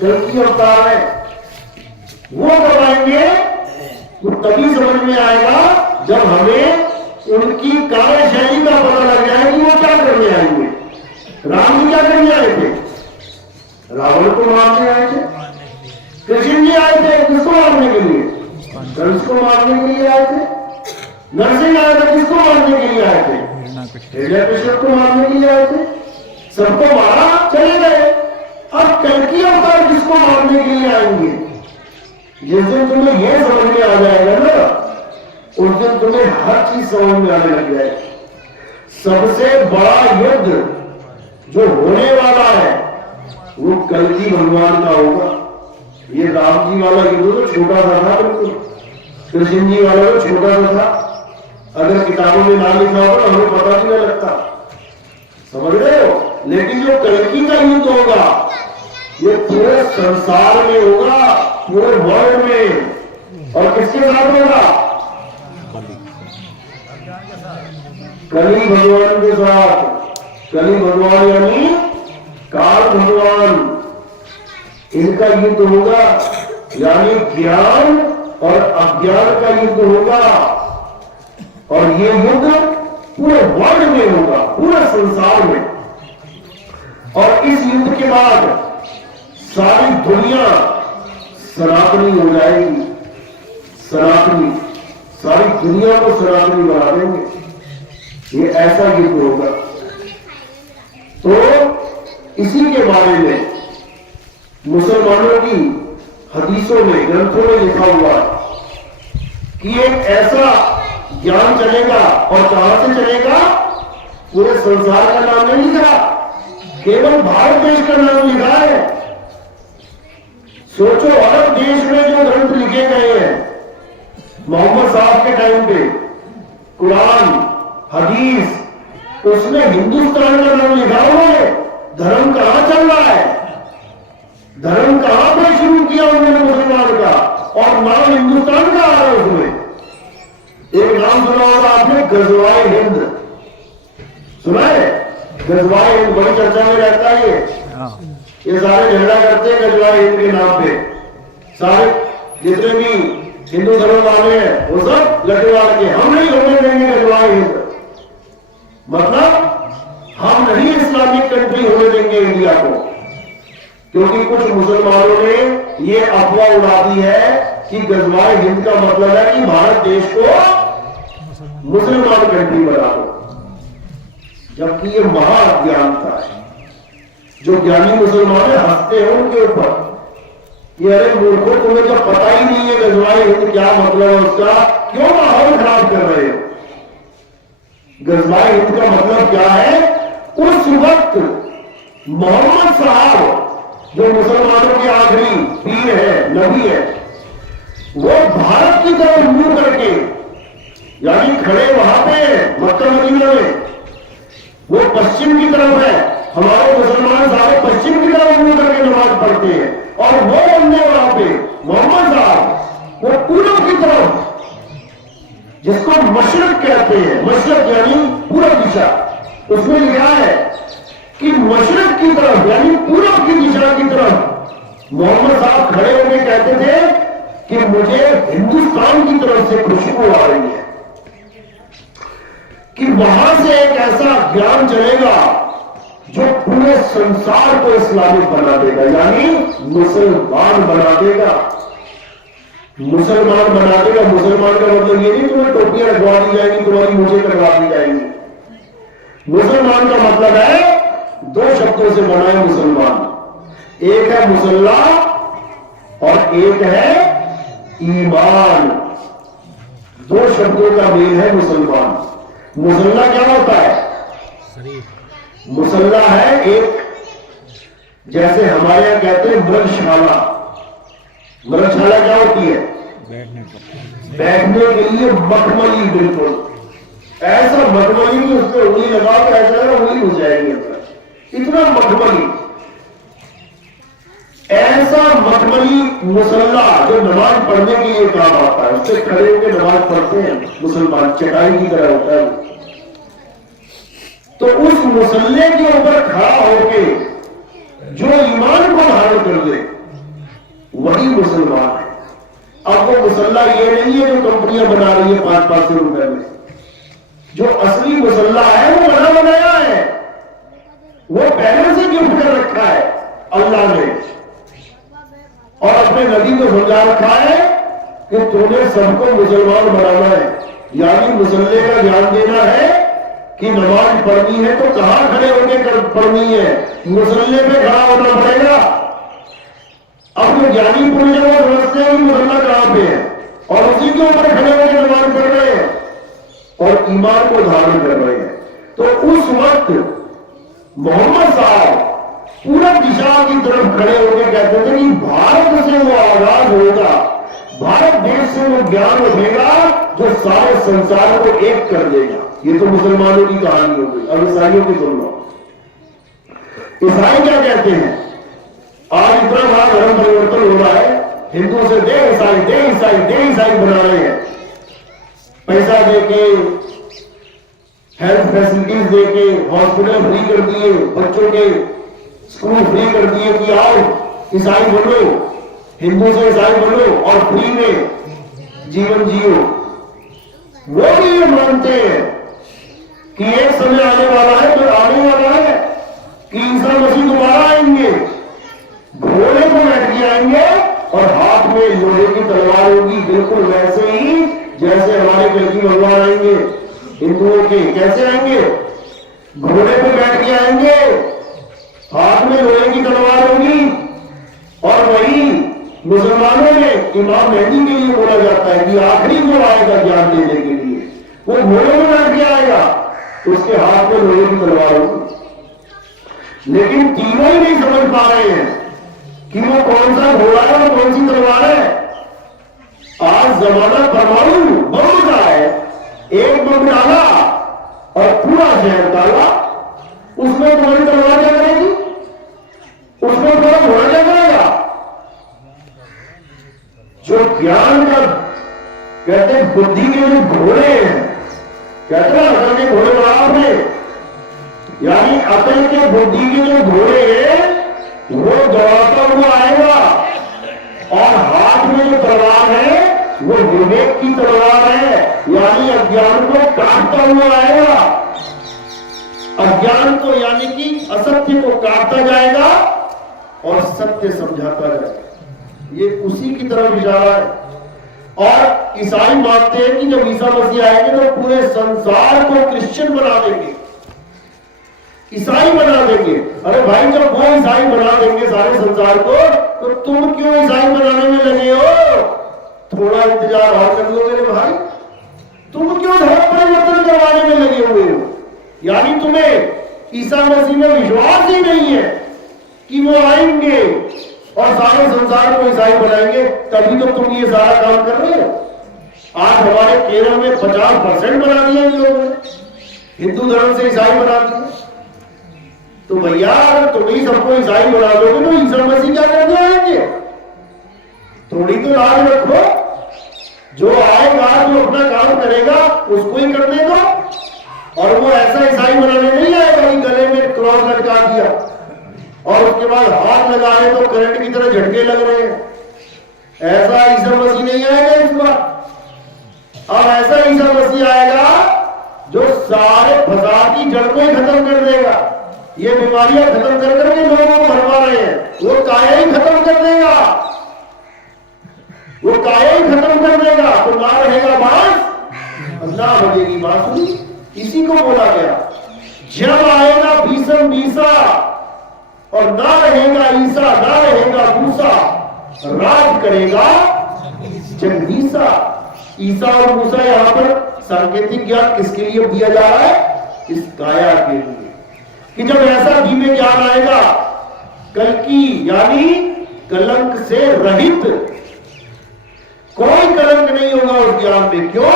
कल्कि अवतार है। वो कब आएंगे? वो तभी समझ में आएगा जब हमें उनकी कार्यशैली का पता लग जाए कि वो क्या करने आएंगे। राम जी क्या करने आए थे? रावण को मारने आए थे। कृष्ण जी आए थे किसको मारने के लिए? कंस को मारने के लिए आए थे। नरसिंह आए थे किसको मारने के लिए आए थे? हिरण्यकश्यप को मारने के लिए आए थे। सबको मारा, चले गए। अब कल्कि अवतार किसको मारने के लिए आएंगे? जिस दिन तुम्हें यह समझ में आ जाएगा ना, उस दिन तुम्हें हर चीज समझ में आने लग जाएगी। सबसे बड़ा युद्ध जो होने वाला है वो कल्कि भगवान का होगा। ये राम जी वाला युद्ध तो छोटा सा था, बिल्कुल। कृष्ण जी वाला तो छोटा सा था। अगर किताबों में नाम लिखा होगा हमें पता भी नहीं लगता, समझ रहे हो? लेकिन जो कल्कि का युद्ध होगा ये पूरे संसार में होगा, पूरे वर्ल्ड में। और किसके साथ होगा? कली भगवान के साथ। कली भगवान यानी काल भगवान, इनका युद्ध होगा। यानी ज्ञान और अज्ञान का युद्ध होगा। और ये युद्ध पूरे वर्ल्ड में होगा, पूरे संसार में। और इस युद्ध के बाद सारी दुनिया सनातनी हो जाएगी। सनातनी, सारी दुनिया को सनातनी बना देंगे। ये ऐसा युद्ध होगा। तो इसी के बारे में मुसलमानों की हदीसों में, ग्रंथों में लिखा हुआ कि एक ऐसा ज्ञान चलेगा। और कहां से चलेगा? पूरे संसार का नाम नहीं लिखा, केवल भारत देश का नाम लिखा है। सोचो, अरब देश में जो ग्रंथ लिखे गए हैं मोहम्मद साहब के टाइम पे, कुरान, हदीस, उसमें हिंदुस्तान का नाम लिखा हुआ है। धर्म कहां चल रहा है? धर्म कहां पर शुरू किया उन्होंने मुसलमान का, और नाम हिंदुस्तान का आ रहा है उसमें। एक नाम सुना होगा आपने, गजवाए हिंद, सुना है? गजवाए हिंद बड़ी चर्चा में रहता है। ये सारे झगड़ा करते हैं गजवाए हिंद के नाम पे। सारे जितने भी हिंदू धर्म वाले हैं वो सब गजवाए के, हम नहीं होने देंगे गजवाए हिंद। मतलब हम नहीं इस्लामिक कंट्री होने देंगे इंडिया को। क्योंकि कुछ मुसलमानों ने ये अफवाह उड़ा दी है कि गजवाए हिंद का मतलब है कि भारत देश को मुसलमान कंट्री बना दो। जबकि ये महाअज्ञानता है। जो ज्ञानी मुसलमान हंसते हैं उनके ऊपर कि अरे मूर्खों, तुम्हें तो पता ही नहीं है गजवाए हिंद क्या मतलब है उसका, क्यों माहौल खराब कर रहे हो? गजवाए हिंद का मतलब क्या है? उस वक्त मोहम्मद साहब जो मुसलमानों के आखिरी पीर है, नबी है, वो भारत की तरफ मुंह करके, यानी खड़े वहां पे मक्का मदीना में, वो पश्चिम की तरफ है। हमारे मुसलमान सारे पश्चिम की तरफ मुंह करके नमाज पढ़ते हैं, और वो बंदे वहां पे मोहम्मद साहब वो पूरब की तरफ, जिसको मशरक कहते हैं, मशरक यानी पूरब दिशा, उसमें लिखा है कि मशरक की तरफ यानी पूरब की दिशा की तरफ मोहम्मद साहब खड़े होकर कहते थे कि मुझे हिंदुस्तान की तरफ से खुशबू आ रही है, कि वहां से एक ऐसा ज्ञान चलेगा जो पूरे संसार को इस्लामिक बना देगा, यानी मुसलमान बना देगा। मुसलमान बना देगा, मुसलमान का मतलब ये नहीं तुम्हें टोपियां रखवा दी जाएंगी, तुम्हारी मुझे करवा दी जाएंगी। मुसलमान का मतलब है, दो शब्दों से बना है मुसलमान, एक है मुसल्ला और एक है ईमान। दो शब्दों का मेल है मुसलमान। मुसल्ला क्या होता है? मुसल्ला है एक, जैसे हमारे यहां कहते हैं मृगशाला। मृगशाला क्या होती है? बैठने के लिए मखमली, बिल्कुल ऐसा मखमली की उसमें उंगली लगा के ऐसा है उंगली घुस जाएगी अंदर, इतना मखमली, ऐसा मखमली मुसल्ला जो नमाज पढ़ने के लिए काम आता है। उससे खड़े होकर नमाज पढ़ते हैं मुसलमान, चटाई की तरह होता है। तो उस मुसल्ले के ऊपर खड़ा होके जो ईमान को धारण कर ले वही मुसलमान है। अब वो मुसल्ला ये नहीं है जो कंपनियां बना रही है 500 रुपए में। जो असली मुसल्ला है वो बना बनाया है, वो पहले से गिफ्ट कर रखा है अल्लाह ने, और अपने नबी को समझा रखा है कि तूने सबको मुसलमान बनाना है, यानी मुसल्ले का ध्यान देना है कि नमाज पढ़नी है तो कहां खड़े होकर पढ़नी है? मुसल्ले पे खड़ा होना पड़ेगा। अपने ज्ञानी पुण्य वो समझते हैं कि मुसल्ला कहां पे है, और उसी के ऊपर खड़े होकर नमाज पढ़ रहे हैं और ईमान को धारण कर रहे हैं। तो उस वक्त मोहम्मद साहब पूरब दिशा की तरफ खड़े होकर कहते थे कि भारत से वो आगाज होगा, भारत देश से वो ज्ञान उठेगा जो सारे संसार को एक कर देगा। ये तो मुसलमानों की कहानी हो गई। अब ईसाइयों की सुन लो। ईसाई क्या कहते हैं? आज इतना बड़ा धर्म परिवर्तन हो रहा है, हिंदू से दे ईसाई, दे ईसाई, दे ईसाई बना रहे हैं, पैसा देके, हेल्थ फैसिलिटीज देके, हॉस्पिटल फ्री कर दिए, बच्चों के स्कूल फ्री कर दिए कि आओ ईसाई बनो, हिंदू से ईसाई बनो और फ्री में जीवन जियो। वो भी ये मानते हैं कि एक समय आने वाला है, जो आने वाला है कि ईसा मसीह दोबारा आएंगे, घोड़े को बैठ के आएंगे और हाथ में लोहे की तलवार होगी, बिल्कुल वैसे ही जैसे हमारे कलकी भगवान आएंगे हिंदुओं के। कैसे आएंगे? घोड़े पे बैठ के आएंगे, हाथ में लोहे की तलवार होगी, और वही मुसलमानों में इमाम मेहदी के लिए बोला जाता है कि आखिरी जो आएगा ज्ञान देने के लिए वो घोड़े में बैठ के आएगा, उसके हाथ में लोहे की तलवार होगी। लेकिन तीनों ही नहीं समझ पा रहे हैं कि वो कौन सा घोड़ा है और कौन सी तलवार है। आज जमाना परमाणु बम का है, एक बम डाला और पूरा शहर डाला, उसमें तुम्हारी तलवार क्या करेगी? उसमें तुम्हारा घोड़ा क्या करेगा? जो ज्ञान का कहते हैं बुद्धि के जो घोड़े हैं, कहते हैं अकल के घोड़े बड़ा आपने, यानी अकल के बुद्धि के जो घोड़े हैं वो दौड़ाता हुआ आएगा, और हाथ में जो तलवार है वो विवेक की तलवार है, यानी अज्ञान को काटता हुआ आएगा। अज्ञान को यानी कि असत्य को काटता जाएगा और सत्य समझाता जाएगा। ये उसी की तरफ इशारा है। और ईसाई मानते हैं कि जब ईसा मसीह आएंगे तो पूरे संसार को क्रिश्चियन बना देंगे, ईसाई बना देंगे। अरे भाई, जब वो ईसाई बना देंगे सारे संसार को, तो तुम क्यों ईसाई बनाने में लगे हो? थोड़ा इंतजार और कर लो मेरे भाई। तुम क्यों धर्म परिवर्तन करवाने में लगे हुए हो? यानी तुम्हें ईसा मसीह में विश्वास ही नहीं है कि वो आएंगे और सारे संसार को ईसाई बनाएंगे, तभी तो तुम ये सारा काम कर रहे हो। आज हमारे केरल में 50% बना दिया इन लोगों ने, हिंदू धर्म से ईसाई बना दिया। तो भैया अगर तुम ही सबको ईसाई बना दोगे तो ईसा मसीह क्या करने आएंगे? थोड़ी तो लाज रखो। जो आएगा, जो अपना काम करेगा उसको ही करने दो। और वो ऐसा ईसाई बनाने नहीं आएगा कि गले में क्रॉस लटका दिया और उसके बाद हाथ लगा रहे तो करंट की तरह झटके लग रहे हैं। ऐसा ईसा मसीह नहीं आएगा इस बार। अब ऐसा ईसा मसीह आएगा जो सारे फसाद की जड़ को ही खत्म कर देगा। ये बीमारियां खत्म कर करके लोगों को मरवा रहे हैं, वो काया ही खत्म कर देगा, वो काया ही खत्म कर देगा। तो ना रहेगा बांस, ना बजेगी बांसुरी। इसी को बोला गया, जब आएगा भीषण बीसा और ना रहेगा ईसा, ना रहेगा मूसा, राज करेगा जगदीसा। ईसा और मूसा यहां पर सांकेतिक ज्ञान किसके लिए दिया जा रहा है? इस काया के लिए, कि जब ऐसा दिव्य ज्ञान आएगा, कल की यानी कलंक से रहित, कोई कलंक नहीं होगा उस ज्ञान में। क्यों?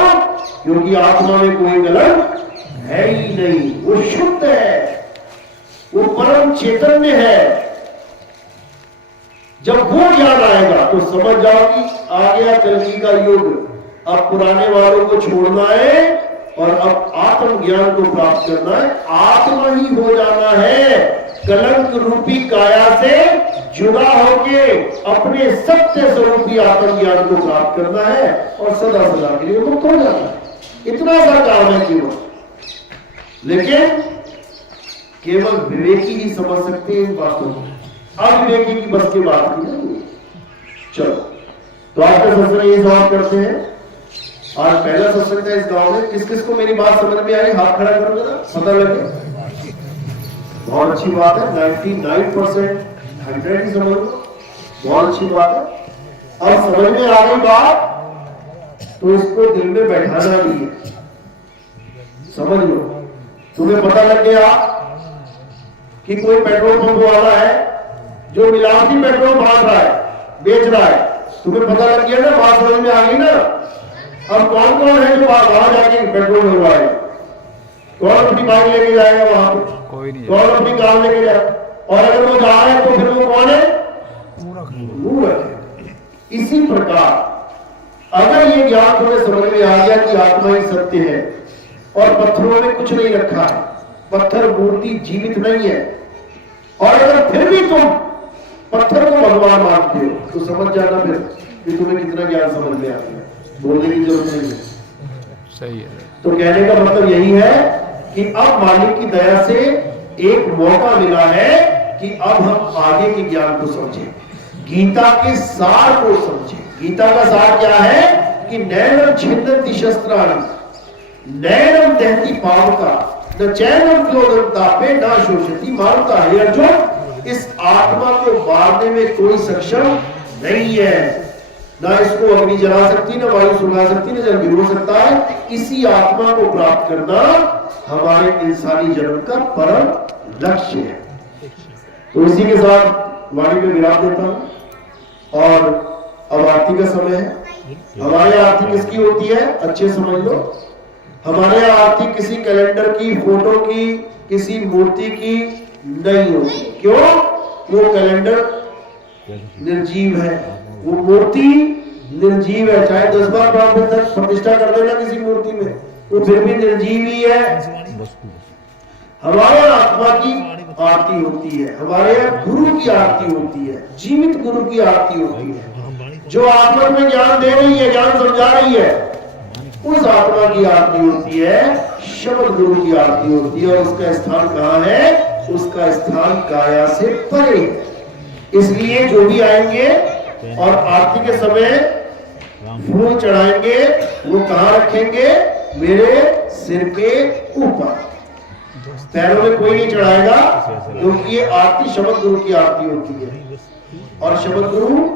क्योंकि आत्मा में कोई कलंक है ही नहीं, वो शुद्ध है, वो परम चैतन्य है। जब वो ज्ञान आएगा तो समझ जाओ कि आ गया कलकी का युग। अब पुराने वालों को छोड़ना है और अब आत्म ज्ञान को प्राप्त करना है। आत्मा ही हो जाना है, कलंक रूपी काया से जुड़ा होके अपने सत्य स्वरूपी आत्म ज्ञान को प्राप्त करना है और सदा सदा के लिए मुक्त हो जाना है। इतना सा काम है केवल। लेकिन केवल विवेकी ही समझ सकते हैं इन बातों को। अविवेकी की बस की बात नहीं। चलो, तो आज का सत्संग ये समाप्त करते हैं। आज पहला सत्संग था इस गांव में। किस किस को मेरी बात समझ में आई? हाथ खड़ा करो जरा, पता लगे। बहुत अच्छी बात है, 99% 100 ही समझ लो, बहुत अच्छी बात है। अब समझ में आ गई बात तो इसको दिल में बैठाना भी है। समझ लो, तुम्हें पता लग गया कि कोई पेट्रोल पंप वाला है जो मिलावटी पेट्रोल बांट रहा है, बेच रहा है। तुम्हें पता लग गया ना, बात समझ में आ गई ना। अब कौन कौन है जो वहां जाके पेट्रोल भरवाए? कौन अपनी बाइक लेके जाएगा वहां पे? कोई नहीं। कौन अपनी कार लेके जाए? और अगर वो जा रहे हैं तो फिर वो कौन है? मूर्ख है। इसी प्रकार अगर ये ज्ञान तुम्हें समझ में आ गया कि आत्मा ही सत्य है और पत्थरों में कुछ नहीं रखा है, पत्थर मूर्ति जीवित नहीं है, और अगर फिर भी तुम पत्थर को भगवान मानते हो तो समझ जाना फिर कि तुम्हें कितना ज्ञान समझ में आ गया। बोलने की जरूरत नहीं है। सही है। तो कहने का मतलब यही है कि अब मालिक की दया से एक मौका मिला है कि अब हम आगे के ज्ञान को समझें, गीता के सार को समझें। गीता का सार क्या है? कि नैनम छिन्दन्ति शस्त्राणि, नैनम दहति पावका, न चैनम क्रोधम तापे, न शोषति मारुता। हे अर्जुन, इस आत्मा को मारने में कोई सक्षम नहीं है। ना इसको अग्नि जला सकती, न वायु सुखा सकती, न जल भिगो सकता है। इसी आत्मा को प्राप्त करना हमारे इंसानी जन्म का परम लक्ष्य है। तो इसी के साथ वाणी में विराम देता हूं और अब आरती का समय है। हमारी आरती किसकी होती है? अच्छे समझ लो, हमारे यहाँ आरती किसी कैलेंडर की, फोटो की, किसी मूर्ति की नहीं होती। क्यों? वो कैलेंडर निर्जीव है, वो मूर्ति निर्जीव है। चाहे 10 बार प्रतिष्ठा कर देना किसी मूर्ति में, वो फिर भी निर्जीव ही है। हमारे आत्मा की आरती होती है, हमारे गुरु की आरती होती है, जीवित गुरु की आरती होती है, जो आत्मा में ज्ञान दे रही है, ज्ञान समझा रही है, उस आत्मा की आरती होती है, शब्द गुरु की आरती होती है। और उसका स्थान कहाँ है? उसका स्थान काया से परे है। इसलिए जो भी आएंगे और आरती के समय फूल चढ़ाएंगे, वो कहाँ रखेंगे? मेरे सिर के ऊपर। पैरों में कोई नहीं चढ़ाएगा, क्योंकि ये आरती शब्द गुरु की आरती होती है और शब्द गुरु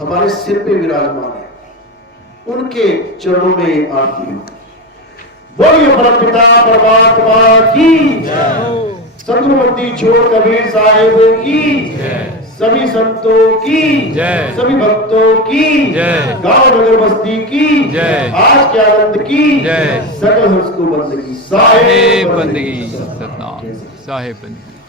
हमारे सिर पे विराजमान है, उनके चरणों में आरती है। बोलिए परमपिता परमात्मा की, सतगुरु छोड़ कबीर साहेब की। सभी संतों की जय। सभी भक्तों की जय। गांव नगर बस्ती की जय। आज के आनंद की जय। सकल हर्ष को बंद की साहेब बंदगी सतनाम, साहेब बंदगी।